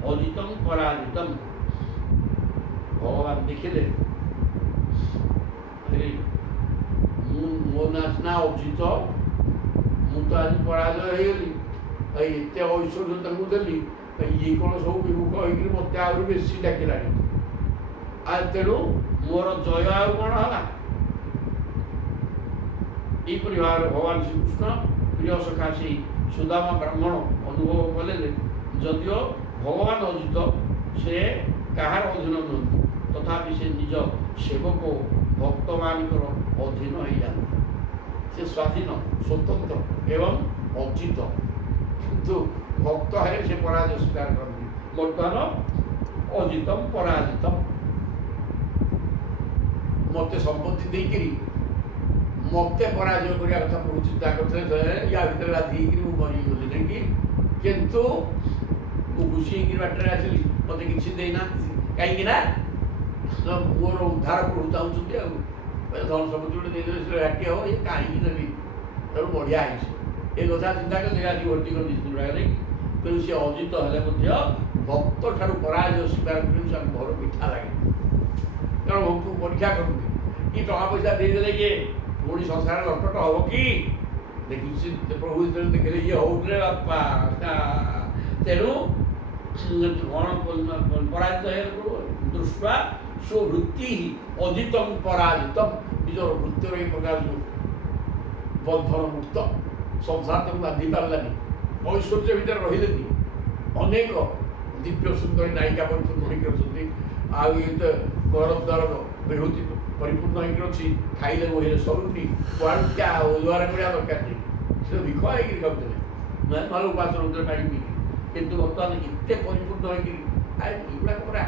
ଅଜିତଂ ପରାଜିତଂ ଭଗବାନ ଦେଖିଲେ ମୋ ନାଚନା ଅଜିତ ମୁଁ ତ ଆଜି ପରାଜୟ ହେଇଗଲି ଏତେ ଐଶ୍ୱର୍ଯ୍ୟ ତାଙ୍କୁ ଦେଲି ଇଏ କ'ଣ ସବୁ ବିମୁଖ ହେଇକିରି ମୋତେ ଆହୁରି ବେଶୀ ଡାକିଲାଣି ଆଉ ତେଣୁ ମୋର ଜୟ ଆଉ କ'ଣ ହେଲା ଏହିପରି ଭାବରେ ଭଗବାନ ଶ୍ରୀକୃଷ୍ଣ ପ୍ରିୟ ସଖା ସେଇ ସୁଦାମା ବ୍ରାହ୍ମଣ ଅନୁଭବ କଲେ ଯେ ଯଦିଓ ଭଗବାନ ଅଜିତ ସେ କାହାର ଅଧୀନ ନୁହନ୍ତି ତଥାପି ସେ ନିଜ ସେବକ ଭକ୍ତମାନଙ୍କର ଅଧୀନ ହେଇଯାନ୍ତି ସେ ସ୍ୱାଧୀନ ସ୍ୱତନ୍ତ୍ର ଏବଂ ଅଜିତ କିନ୍ତୁ ଭକ୍ତ ହେଲେ ସେ ପରାଜୟ ସ୍ୱୀକାର କରନ୍ତି ବର୍ତ୍ତମାନ ଅଜିତମ୍ ପରାଜିତମ୍ ମୋତେ ସମ୍ପତ୍ତି ଦେଇକିରି ମୋତେ ପରାଜୟ କରିବା କଥା ପ୍ରଭୁ ଚିନ୍ତା କରିଥିଲେ ୟା ଭିତରେ ରାତି ହେଇକିରି ମୁଁ ମରିଗଲି ନାଇଁକି କିନ୍ତୁ ମୁଁ ଖୁସି ହେଇକିରି ବାଟରେ ଆସିଲି ମୋତେ କିଛି ଦେଇନାହାନ୍ତି କାହିଁକି ନା ମୋର ଉଦ୍ଧାର ପ୍ରଭୁ ଚାହୁଁଛନ୍ତି ଆଉ ଧନ ସମ୍ପତ୍ତି ଗୋଟେ ଦେଇଦେଲେ ସେ ଘାଟି ହେବ ଇଏ କାହିଁକି ଦେବି ତେଣୁ ବଢ଼ିଆ ହେଇଛି ଏ କଥା ଚିନ୍ତା କଲେ ଆଜି ଭର୍ତ୍ତି କରିଦେଇଛନ୍ତି ନାଇଁ ତେଣୁ ସେ ଅଜିତ ହେଲେ ମଧ୍ୟ ଭକ୍ତ ଠାରୁ ପରାଜୟ ସ୍ୱୀକାର କରି ତାଙ୍କୁ ଭଲ ମିଠା ଲାଗେ କାରଣ ଭକ୍ତକୁ ପରୀକ୍ଷା କରନ୍ତି କି ଟଙ୍କା ପଇସା ଦେଇଦେଲେ ଇଏ ପୁଣି ସଂସାର ଲଟଟ ହବ କି ଦେଖୁଛି ପ୍ରଭୁ ଯେତେବେଳେ ଦେଖିଲେ ଇଏ ହଉଥିଲେ ବାପା ତେଣୁ କ'ଣ ପରାଜିତ ହେଲେ ଦୃଷ୍ଟ୍ୱା ସୁବୃତ୍ତି ଅଜିତଂ ପରାଜିତଂ ନିଜର ବୃତ୍ତିର ଏହି ପ୍ରକାର ଯେଉଁ ବନ୍ଧନ ମୁକ୍ତ ସଂସାର ତାକୁ ବାନ୍ଧି ପାରିଲାନି ଐଶ୍ୱର୍ଯ୍ୟ ଭିତରେ ରହିଲେନି ଅନେକ ଦିବ୍ୟ ସୁନ୍ଦରୀ ନାୟିକା ପରିପୂର୍ଣ୍ଣ ହେଇକି ଅଛନ୍ତି ଆଉ ଇଏ ତ ଘର ଦ୍ୱାର ବିଭୂତି ପରିପୂର୍ଣ୍ଣ ହେଇକି ଅଛି ଖାଇଲେ ବହିଲେ ସରୁନି କୁଆଡ଼େ ରୋଜଗାର କରିବା ଦରକାର ନାହିଁ ସେ ଭିଖ ହେଇକିରି ଖାଉଥିଲେ ନହେଲେ ଉପାସ ରହୁଥିଲେ ପାଣି ପିଇକି କିନ୍ତୁ ବର୍ତ୍ତମାନ ଏତେ ପରିପୂର୍ଣ୍ଣ ହେଇକିରି ଏଗୁଡ଼ାକ ପୁରା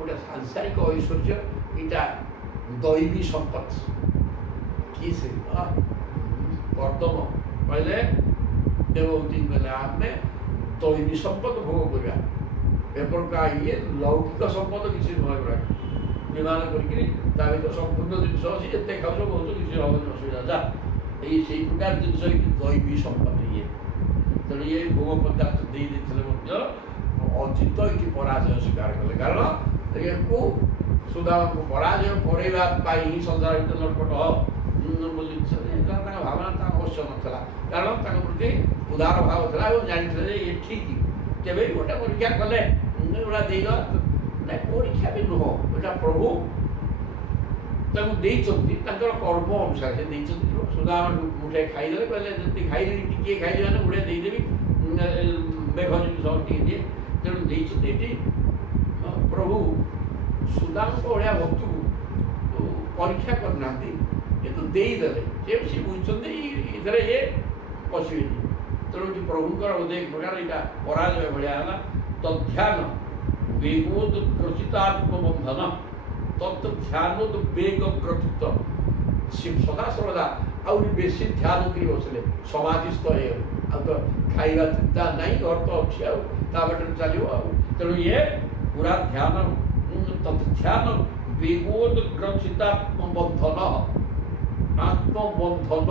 ଗୋଟେ ସାଂସାରିକ ଐଶ୍ୱର୍ଯ୍ୟ, ଏଇଟା ଦୈବୀ ସମ୍ପଦ। କି ସେ କର୍ଦ୍ଦମ କହିଲେ ଦେବଭୂତି କହିଲେ ଆମେ ଦୈବୀ ସମ୍ପଦ ଭୋଗ କରିବା, ଏପରକା ଇଏ ଲୌକିକ ସମ୍ପଦ କିଛି ନୁହେଁ। ଗୁଡ଼ା ବିମାନ କରିକିରି ତା ଭିତରେ ସମ୍ପୂର୍ଣ୍ଣ ଜିନିଷ ଅଛି, ଯେତେ ଖାଉଛ ବହୁତ କିଛି ହବନି, ଅସୁବିଧା ଯା ଏଇ ସେଇ ପ୍ରକାର ଜିନିଷ ଏଇଠି ଦୈବୀ ସମ୍ପଦ ଇଏ। ତେଣୁ ଇଏ ଭୋଗ ପଦାର୍ଥ ଦେଇ ଦେଇଥିଲେ ମଧ୍ୟ ଅଜିତ ଏଇଠି ପରାଜୟ ସ୍ୱୀକାର କଲେ, କାରଣ ୟାକୁ ସୁଦାମକୁ ପରାଜୟ କରେଇବା ପାଇଁ ହିଁ ସଂସାର ଭିତରେ ଲଟପଟ ବୋଲି ତାଙ୍କ ଭାବନା ତାଙ୍କ ଅବଶ୍ୟ ନଥିଲା, କାରଣ ତାଙ୍କ ପ୍ରତି ଉଦାର ଭାବ ଥିଲା ଏବଂ ଜାଣିଥିଲେ ଯେ ଇଏ ଠିକ୍। କେବେ ବି ଗୋଟେ ପରୀକ୍ଷା କଲେ ଏଗୁଡ଼ା ଦେଇଦେବା ନାଇଁ, ପରୀକ୍ଷା ବି ନୁହଁ, ଏଇଟା ପ୍ରଭୁ ତାଙ୍କୁ ଦେଇଛନ୍ତି, ତାଙ୍କର କର୍ମ ଅନୁସାରେ ସେ ଦେଇଛନ୍ତି। ସୁଦାମ ମୁଠେ ଖାଇଦେଲେ, କହିଲେ ଯେତିକି ଖାଇଦେବି ଟିକିଏ ଖାଇଦେବି ମାନେ ଗୁଡ଼େ ଦେଇଦେବି, ମେଘ ଜିନିଷ ଟିକେ ଦିଏ। ତେଣୁ ଦେଇଛନ୍ତି ଏଠି ପ୍ରଭୁ ସୁଦାମଙ୍କ ଭଳିଆ ଭକ୍ତକୁ ପରୀକ୍ଷା କରିନାହାନ୍ତି, କିନ୍ତୁ ଦେଇଦେଲେ। ସେ ବୁଝୁଛନ୍ତି ଏଥିରେ ଇଏ ପଶିବେନି। ତେଣୁ ଏଠି ପ୍ରଭୁଙ୍କର ବୋଧେ ଏକ ପ୍ରକାର ଏଇଟା ପରାଜୟ ଭଳିଆ ହେଲା। ତଧ୍ୟାନ ବେଗୋଦ ଗ୍ରଥିତାତ୍ମବନ୍ଧନ, ତତ୍ଧ୍ୟାନୋଦ ବେଗ ଗ୍ରଥିତ। ସେ ସଦାସର୍ବଦା ଆହୁରି ବେଶୀ ଧ୍ୟାନ କରି ବସିଲେ, ସମାଧିସ୍ଥ ହେଇଗଲେ। ଆଉ ତ ଖାଇବା ଚିନ୍ତା ନାହିଁ, ଘର ତ ଅଛି, ଆଉ ତା ବାଟରେ ଚାଲିବ ଆଉ। ତେଣୁ ଇଏ ପୁରା ଧ୍ୟାନ, ତତ୍ଧ୍ୟାନ ବେଗୋଦ ଗ୍ରଥିତାତ୍ମବନ୍ଧନ, ଆତ୍ମବନ୍ଧନ।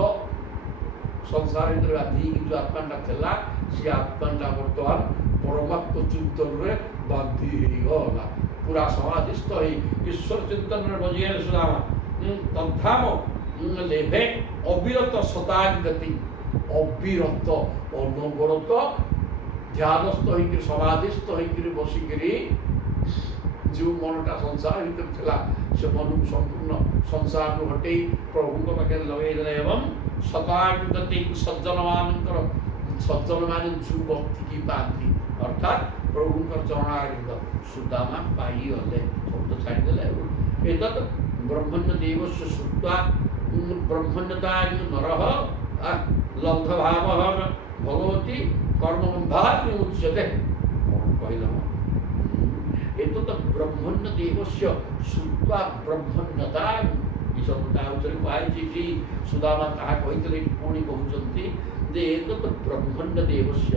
ସଂସାର ଭିତରେ ବାନ୍ଧିକି ଯେଉଁ ଆତ୍ମାଟା ଥିଲା, ସେ ଆତ୍ମାଟା ବର୍ତ୍ତମାନ ପରମାତ୍ମ ଚିନ୍ତନରେ ବାନ୍ଧି ହେଇଗଲା, ପୁରା ସମାଧିସ୍ଥ ହେଇ ଈଶ୍ୱର ଚିନ୍ତନରେ ବଜିଗଲେ ସୁଦାମ। ତଥାମ ଲେଭେ ଅବିରତ ଶତାଗତି, ଅବିରତ ଅନବରତ ଧ୍ୟାନସ୍ଥ ହେଇକିରି ସମାଧିସ୍ଥ ହେଇକିରି ବସିକିରି ଯେଉଁ ମନଟା ସଂସାର ଭିତରେ ଥିଲା, ସେ ମନକୁ ସମ୍ପୂର୍ଣ୍ଣ ସଂସାରରୁ ହଟେଇ ପ୍ରଭୁଙ୍କ ପାଖରେ ଲଗେଇଦେଲେ। ଏବଂ ଶତାଗତି ସଜ୍ଜନମାନଙ୍କର, ସଜ୍ଜନମାନେ ଯେଉଁ ଭକ୍ତିକି ପାଆନ୍ତି, ଅର୍ଥାତ୍ ପ୍ରଭୁଙ୍କର ଚରଣାରବିନ୍ଦ ସୁଦାମା ପାଇଗଲେ, ଶବ୍ଦ ଛାଡ଼ିଦେଲେ। ଏତତ୍ ବ୍ରହ୍ମଣ୍ୟ ଦେବସ୍ୟ ଶ୍ରୁତ୍ୱା ବ୍ରହ୍ମଣ୍ୟତା ନରଃ ଲବ୍ଧଭାବ ଭଗବତୀ କର୍ମବନ୍ଧାତ୍ ବିମୁଚ୍ୟତେ। କ'ଣ କହିଲ? ଏତତ୍ ବ୍ରହ୍ମଣ୍ୟ ଦେବସ୍ୟ ଶ୍ରୁତ୍ୱା ବ୍ରହ୍ମଣ୍ୟତା, ଏ ଶବ୍ଦଟା ଆଉଥରେ କୁହାଯାଇଛି କି ସୁଦାମା ତାହା କହିଥିଲେ, ପୁଣି କହୁଛନ୍ତି ଯେ ଏତତ୍ ବ୍ରହ୍ମଣ୍ୟ ଦେବସ୍ୟ,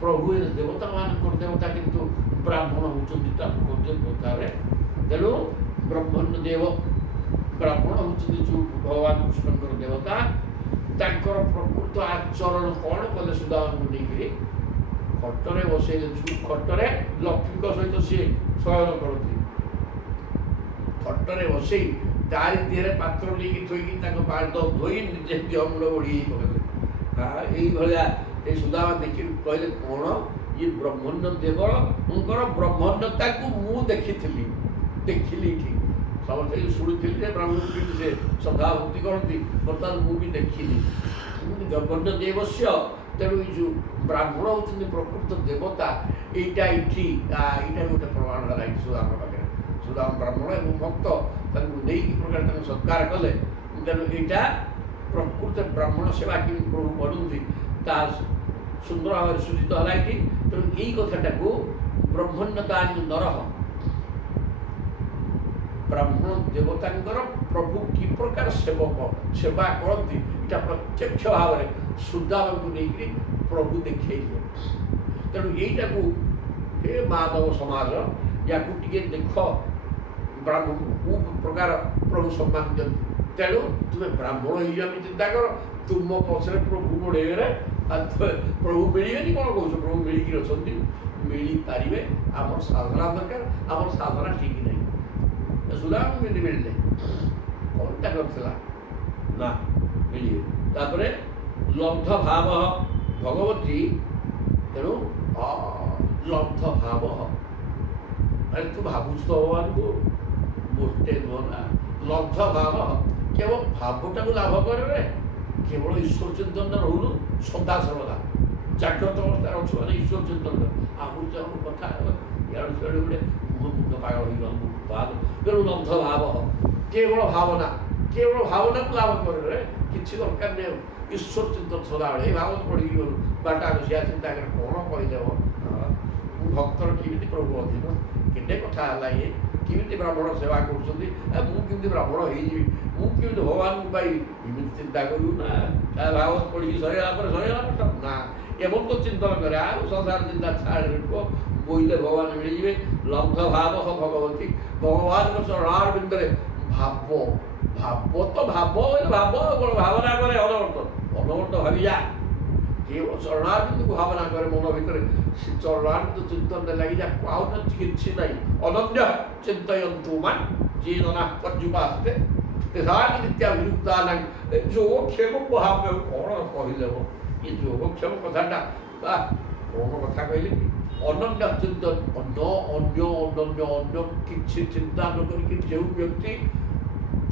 ପ୍ରଭୁ ଦେବତାମାନଙ୍କର ଦେବତା, କିନ୍ତୁ ବ୍ରାହ୍ମଣ ହେଉଛନ୍ତି ତାଙ୍କ ଦେବତାରେ। ତେଣୁ ବ୍ରହ୍ମଣ୍ୟ ଦେବ, ବ୍ରାହ୍ମଣ ହେଉଛନ୍ତି ଯେଉଁ ଭଗବାନ କୃଷ୍ଣଙ୍କର ଦେବତା। ତାଙ୍କର ପ୍ରକୃତ ଆଚରଣ କ'ଣ କଲେ? ସୁଦାମଙ୍କୁ ନେଇକରି ଖଟରେ ବସେଇଲେ, ଯେଉଁ ଖଟରେ ଲକ୍ଷ୍ମୀଙ୍କ ସହିତ ସିଏ ଶୟନ କରନ୍ତି, ଖଟରେ ବସେଇ ତାରି ଦେହରେ ପାତ୍ର ନେଇକି ଥୋଇକି ତାଙ୍କ ପାଦ ଧୋଇ ନିଜେ ଦେହମୂଳ ଓଢ଼ି ପକେଇଲେ। ଏଇଭଳିଆ ଏ ସୁଦାମା ଦେଖିକି କହିଲେ, କ'ଣ ଇଏ ବ୍ରହ୍ମଣ୍ୟ ଦେବଙ୍କର ବ୍ରହ୍ମଣ୍ୟତାକୁ ମୁଁ ଦେଖିଲି ଏଠି। ସମସ୍ତେ ଶୁଣିଥିଲି ଯେ ବ୍ରାହ୍ମଣ ସେ ଶ୍ରଦ୍ଧା ଭକ୍ତି କରନ୍ତି, ବର୍ତ୍ତମାନ ମୁଁ ବି ଦେଖିଲି ବ୍ରହ୍ମଣ୍ୟ ଦେବସ୍ୟ। ତେଣୁ ଏଇ ଯେଉଁ ବ୍ରାହ୍ମଣ ହେଉଛନ୍ତି ପ୍ରକୃତ ଦେବତା, ଏଇଟା ଏଇଠି ଏଇଟା ଗୋଟେ ପ୍ରମାଣ ହେଲା ଏଠି ସୁଦାମ ପାଖରେ। ସୁଦାମ ବ୍ରାହ୍ମଣ ଏବଂ ଭକ୍ତ, ତାଙ୍କୁ ନେଇକି ପ୍ରକାର ତାଙ୍କୁ ସତ୍କାର କଲେ। ତେଣୁ ଏଇଟା ପ୍ରକୃତ ବ୍ରାହ୍ମଣ ସେବା କେମିତି ପ୍ରଭୁ କରନ୍ତି, ତା ସୁନ୍ଦର ଭାବରେ ସୂଚିତ ହେଲା ଏଠି। ତେଣୁ ଏଇ କଥାଟାକୁ ବ୍ରହ୍ମଣ୍ୟତା ନରଃ, ବ୍ରାହ୍ମଣ ଦେବତାଙ୍କର ପ୍ରଭୁ କି ପ୍ରକାର ସେବକ ସେବା କରନ୍ତି, ଏଇଟା ପ୍ରତ୍ୟକ୍ଷ ଭାବରେ ସୁଦାମଙ୍କୁ ନେଇକରି ପ୍ରଭୁ ଦେଖେଇଲେ। ତେଣୁ ଏଇଟାକୁ ହେ ମାଧବ ସମାଜ, ୟାକୁ ଟିକେ ଦେଖ, ବ୍ରାହ୍ମଣକୁ କେଉଁ ପ୍ରକାର ପ୍ରଭୁ ସମ୍ମାନ ଦିଅନ୍ତି। ତେଣୁ ତୁମେ ବ୍ରାହ୍ମଣ ହେଇଯିବା ପାଇଁ ଚିନ୍ତା କର, ତୁମ ପଛରେ ପ୍ରଭୁ ଗୋଡ଼େଇଗଲେ ପ୍ରଭୁ ମିଳିବେନି। କ'ଣ କହୁଛ? ପ୍ରଭୁ ମିଳିକି ଅଛନ୍ତି, ମିଳିପାରିବେ। ଆମର ସାଧନା ଦରକାର, ଆମର ସାଧନା ଠିକ୍ ନାହିଁ। ସୁଦାମ କେମିତି ମିଳିଲେ? କ'ଣଟା କରିଥିଲା ନା ମିଳିବେ। ତାପରେ ଲବ୍ଧ ଭାବ ଭଗବତୀ, ତେଣୁ ଲବ୍ଧ ଭାବ, ଆରେ ତୁ ଭାବୁଛୁ ତ ଭଗବାନଙ୍କୁ, ମୋଟେ ନୁହଁ ନା। ଲବ୍ଧ ଭାବ, କେବଳ ଭାବଟାକୁ ଲାଭ କରେ, କେବଳ ଈଶ୍ୱର ଚିନ୍ତନ ରହୁନୁ ସଦା ସର୍ବଦା। ଜାଗ୍ରତ ଅବସ୍ଥାରେ ଅଛୁ ମାନେ ଈଶ୍ୱର ଚିନ୍ତନ। ଆଗରୁ ଯାହା କଥା ଇଆଡ଼ୁ ସିଆଡ଼ୁ ଗୋଟେ ମୁଣ୍ଡ ପାଗଳ ହେଇଗଲା। ତେଣୁ ଲବ୍ଧ ଭାବ, କେବଳ ଭାବନା, କେବଳ ଭାବନାକୁ ଲାଭ କରେ, କିଛି ଦରକାର ନାହିଁ। ଈଶ୍ୱର ଚିନ୍ତନ ସଦାବେଳେ ଏଇ ଭାବ ପଢ଼ିକି ଗଲୁ ବାଟା ବସିଆ ଚିନ୍ତା କରେ, କ'ଣ କହିଦେବ ଭକ୍ତର କେମିତି ପ୍ରଭୁ ଅଧୀନ, କେତେ କଥା ହେଲା ଇଏ କେମିତି ବ୍ରାହ୍ମଣ ସେବା କରୁଛନ୍ତି ମୁଁ କେମିତି ବ୍ରାହ୍ମଣ ହେଇଯିବି ମୁଁ କେମିତି ଭଗବାନଙ୍କୁ ପାଇବି ଏମିତି ଚିନ୍ତା କରିବୁ ନା ଭାଗବତ ପଢ଼ିକି ସରିଗଲା ପରେ ସରିଗଲା କଥା ନା ଏମନ ତ ଚିନ୍ତନ କରେ ଆଉ ସଂସାର ଚିନ୍ତା ଛାଡ଼ ବୋଇଲେ ଭଗବାନ ମିଳିଯିବେ ଲବ୍ଧ ଭାବ ଭଗବତୀ ଭଗବାନଙ୍କ ଚରଣାରବିନ୍ଦରେ ଭାବ ଭାବ ତ ଭାବ ଭାବ ଭାବନା କରେ ଅନବର୍ତ ଭାବିଯା କେବଳ ଚରଣାରବିନ୍ଦୁକୁ ଭାବନା କରେ ମନ ଭିତରେ ସେ ଚରଣାରବିନ୍ଦୁ ଚିନ୍ତନରେ ଲାଗିଯା ଆଉ କିଛି ନାହିଁ ଅନନ୍ୟ ଚିନ୍ତୟନ୍ତୁ ମାନ୍ ଯିଏ ଜନା ପର୍ଯ୍ୟୁପାସ୍ତେ ତେଷାଂ ନିତ୍ୟାଭିଯୁକ୍ତାନାଂ ଯୋଗକ୍ଷେମ ଭାବେ କ'ଣ କହିଲେ ମ ଏ ଯୋଗକ୍ଷେମ କଥାଟା ବା କ'ଣ କଥା କହିଲେ କି ଅନନ୍ୟ ଚିନ୍ତନ ଅନ୍ୟ କିଛି ଚିନ୍ତା ନ କରିକି ଯେଉଁ ବ୍ୟକ୍ତି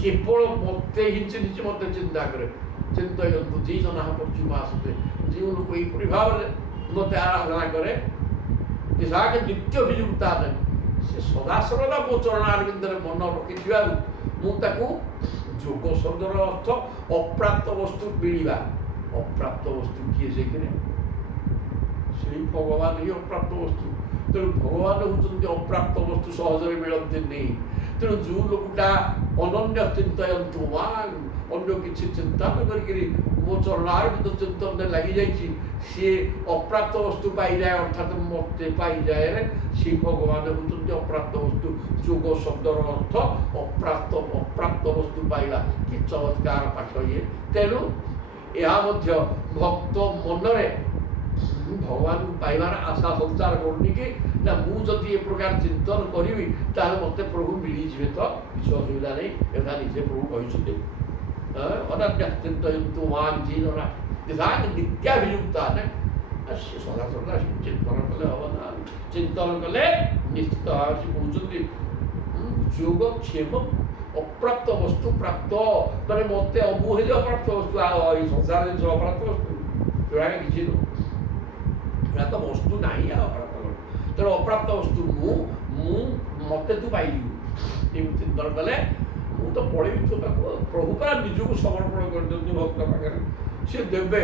କେବଳ ମୋତେ ହିଁ ଚିହ୍ନିଛି ମୋତେ ଚିନ୍ତା କରେ ଚିନ୍ତୟନ୍ତୁ ଯିଏ ଜନା ପର୍ଯ୍ୟୁପାସ୍ତେ ଯେଉଁ ଲୋକ ଏହିପରି ଭାବରେ ମୋତେ ଆରାଧନା କରେ ତେଷାଂ ନିତ୍ୟାଭିଯୁକ୍ତାନାଂ ସେ ସଦାସର୍ବଦା ମୋ ଚରଣାରବିନ୍ଦରେ ମନ ରଖିଥିବାରୁ ମୁଁ ତାକୁ ଯୋଗ ଶବ୍ଦର ଅର୍ଥ ଅପ୍ରାପ୍ତ ବସ୍ତୁ ମିଳିବା ଅପ୍ରାପ୍ତ ବସ୍ତୁ କିଏ ସେଇଥିରେ ସେଇ ଭଗବାନ ହିଁ ଅପ୍ରାପ୍ତ ବସ୍ତୁ ତେଣୁ ଭଗବାନ ହେଉଛନ୍ତି ଅପ୍ରାପ୍ତ ବସ୍ତୁ ସହଜରେ ମିଳନ୍ତିନି ତେଣୁ ଯେଉଁ ଲୋକଟା ଅନନ୍ୟ ଚିନ୍ତୟନ୍ତୁ ମାନ୍ ଅନ୍ୟ କିଛି ଚିନ୍ତା ନ କରିକିରି ମୋ ଚରଣାରବିନ୍ଦ ଚିନ୍ତନରେ ଲାଗିଯାଇଛି ସିଏ ଅପ୍ରାପ୍ତ ବସ୍ତୁ ପାଇଯାଏ ଅର୍ଥାତ୍ ମୋତେ ପାଇଯାଏ ସେ ଭଗବାନ ହେଉଛନ୍ତି ଅପ୍ରାପ୍ତ ବସ୍ତୁ ଯୋଗ ଶବ୍ଦର ଅର୍ଥ ଅପ୍ରାପ୍ତ ବସ୍ତୁ ପାଇବା କି ଚମତ୍କାର ପାଠ ଇଏ ତେଣୁ ଏହା ମଧ୍ୟ ଭକ୍ତ ମନରେ ଭଗବାନଙ୍କୁ ପାଇବାର ଆଶା ସଞ୍ଚାର କରୁନି କି ନା ମୁଁ ଯଦି ଏ ପ୍ରକାର ଚିନ୍ତନ କରିବି ତାହେଲେ ମୋତେ ପ୍ରଭୁ ମିଳିଯିବେ ତ କିଛି ଅସୁବିଧା ନାହିଁ ଏହା ନିଜେ ପ୍ରଭୁ କହିଛନ୍ତି ଅନନ୍ୟ ଚିନ୍ତୟନ୍ତୁ ମାନ୍ ଯିଏ ଜନା ତେଷାଂ ନିତ୍ୟାଭିଯୁକ୍ତାନାଂ ସେ ସଦାସର୍ବଦା ଚିନ୍ତନ କଲେ ହବ ନା ଚିନ୍ତନ କଲେ ନିଶ୍ଚିତ ଭାବରେ ସେ କହୁଛନ୍ତି ଯୋଗକ୍ଷେମ ଅପ୍ରାପ୍ତ ବସ୍ତୁ ପ୍ରାପ୍ତ ମାନେ ମୋତେ ଅମୁହେଲେ ଅପ୍ରାପ୍ତ ବସ୍ତୁ ଏଇ ସଂସାର ଜିନିଷ ଅପ୍ରାପ୍ତ ବସ୍ତୁ ସେଗୁଡ଼ାକ କିଛି ନୁହଁ ସେଗୁଡ଼ା ତ ବସ୍ତୁ ନାହିଁ ଆଉ ଅପ୍ରାପ୍ତ ତେଣୁ ଅପ୍ରାପ୍ତ ବସ୍ତୁ ମୁଁ ମୋତେ ତୁ ପାଇଯିବୁ ଏମିତି ଚିନ୍ତନ କଲେ ମୁଁ ତ ପଳେଇବି ତୋ ପାଖକୁ ପ୍ରଭୁ ପରା ନିଜକୁ ସମର୍ପଣ କରିଦିଅନ୍ତୁ ଭକ୍ତ ପାଖରେ ସେ ଦେବେ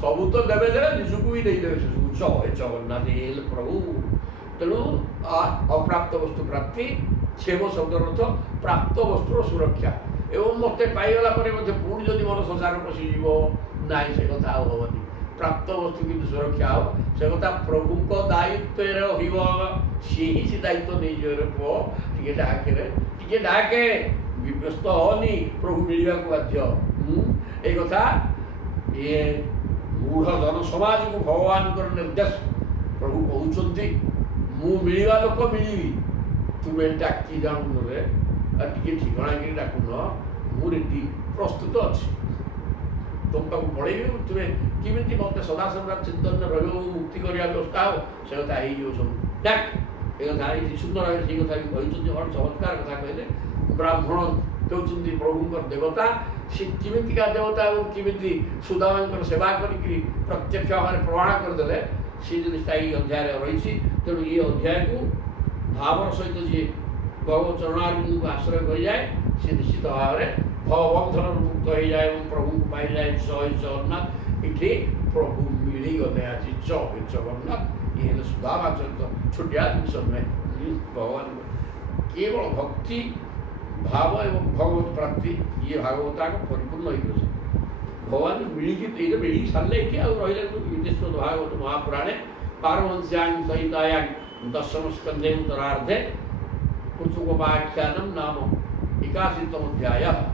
ସବୁ ତ ଦେବେ ନିଜକୁ ବି ଦେଇଦେବେ ସେ ସବୁ ଜୟ ଜଗନ୍ନାଥ ହେଲେ ପ୍ରଭୁ ତେଣୁ ଅପ୍ରାପ୍ତ ବସ୍ତୁ ପ୍ରାପ୍ତି କ୍ଷେମ ଶବ୍ଦର ଅର୍ଥ ପ୍ରାପ୍ତ ବସ୍ତୁର ସୁରକ୍ଷା ଏବଂ ମୋତେ ପାଇଗଲା ପରେ ମଧ୍ୟ ପୁଣି ଯଦି ମୋର ସଂସାର ପଶିଯିବ ନାହିଁ ସେ କଥା ଆଉ ହେବନି ପ୍ରାପ୍ତ ବସ୍ତୁ କିନ୍ତୁ ସୁରକ୍ଷା ହେବ ସେ କଥା ପ୍ରଭୁଙ୍କ ଦାୟିତ୍ୱରେ ରହିବ ସିଏ ହିଁ ସେ ଦାୟିତ୍ୱ ନେଇଯିବରେ ପୁଅ ଟିକେ ଡାକେ ବିବ୍ୟସ୍ତ ହନି ପ୍ରଭୁ ମିଳିବାକୁ ବାଧ୍ୟ এই কথা ଏ ମୂଢ଼ ଜନସମାଜକୁ ଭଗବାନଙ୍କର ନିର୍ଦ୍ଦେଶ ପ୍ରଭୁ କହୁଛନ୍ତି ମୁଁ ମିଳିବା ଲୋକ ମିଳିବି ତୁମେ ଡାକି ଜାଣୁନରେ ଆଉ ଟିକେ ଠିକଣାକିରି ଡାକୁନ ମୁଁ ରେଡ଼ି ପ୍ରସ୍ତୁତ ଅଛି ତୁମ ପାଖକୁ ପଳେଇବି ତୁମେ କେମିତି ମୋତେ ସଦାସର୍ବଦା ଚିନ୍ତନରେ ରହିବ ମୁକ୍ତି କରିବା ବ୍ୟବସ୍ଥା ହେବ ସେ କଥା ହେଇଯିବ ସବୁ ଡାକ୍ ଏ କଥା ଏଇଠି ସୁନ୍ଦର ଭାବେ ସେଇ କଥା ବି କହିଛନ୍ତି ବଡ଼ ଚମତ୍କାର କଥା କହିଲେ ବ୍ରାହ୍ମଣ ହେଉଛନ୍ତି ପ୍ରଭୁଙ୍କର ଦେବତା ସେ କେମିତିକା ଦେବତା ଏବଂ କେମିତି ସୁଦାମାଙ୍କର ସେବା କରିକି ପ୍ରତ୍ୟକ୍ଷ ଭାବରେ ପ୍ରମାଣ କରିଦେଲେ ସେ ଜିନିଷଟା ଏଇ ଅଧ୍ୟାୟରେ ରହିଛି ତେଣୁ ଏ ଅଧ୍ୟାୟକୁ ଭାବର ସହିତ ଯିଏ ଭଗବତ ଚରଣାରବିନ୍ଦୁକୁ ଆଶ୍ରୟ କରିଯାଏ ସେ ନିଶ୍ଚିତ ଭାବରେ ଭବବନ୍ଧନରୁ ମୁକ୍ତ ହେଇଯାଏ ଏବଂ ପ୍ରଭୁଙ୍କୁ ପାଇଯାଏ ଜୟ ଜଗନ୍ନାଥ ଏଠି ପ୍ରଭୁ ମିଳିଗଲେ ଆଜି ଜୟ ଜଗନ୍ନାଥ ଇଏ ହେଲେ ସୁଦାମା ଚରିତ ଛୋଟିଆ ଜିନିଷ ନୁହେଁ ଭଗବାନ କେବଳ ଭକ୍ତି ଭାବ ଏବଂ ଭଗବତ ପ୍ରାପ୍ତି ଇଏ ଭାଗବତାକ ପରିପୂର୍ଣ୍ଣ ହେଇଗଲେ ଭଗବାନ ମିଳିକି ଏଇଟା ମିଳିକି ସାରିଲେ ଏଠି ଆଉ ରହିଲେ ବିଦେଶ୍ୱର ଭାଗବତ ମହାପୁରାଣେ ପାରମହଂସ୍ୟାଂ ସହିତାୟାଂ ଦଶମ ସ୍କନ୍ଧେ ଉତ୍ତରାର୍ଦ୍ଧେ ପୃଥୁଗୋପାଖ୍ୟାନମ୍ ନାମ 81 ଅଧ୍ୟାୟ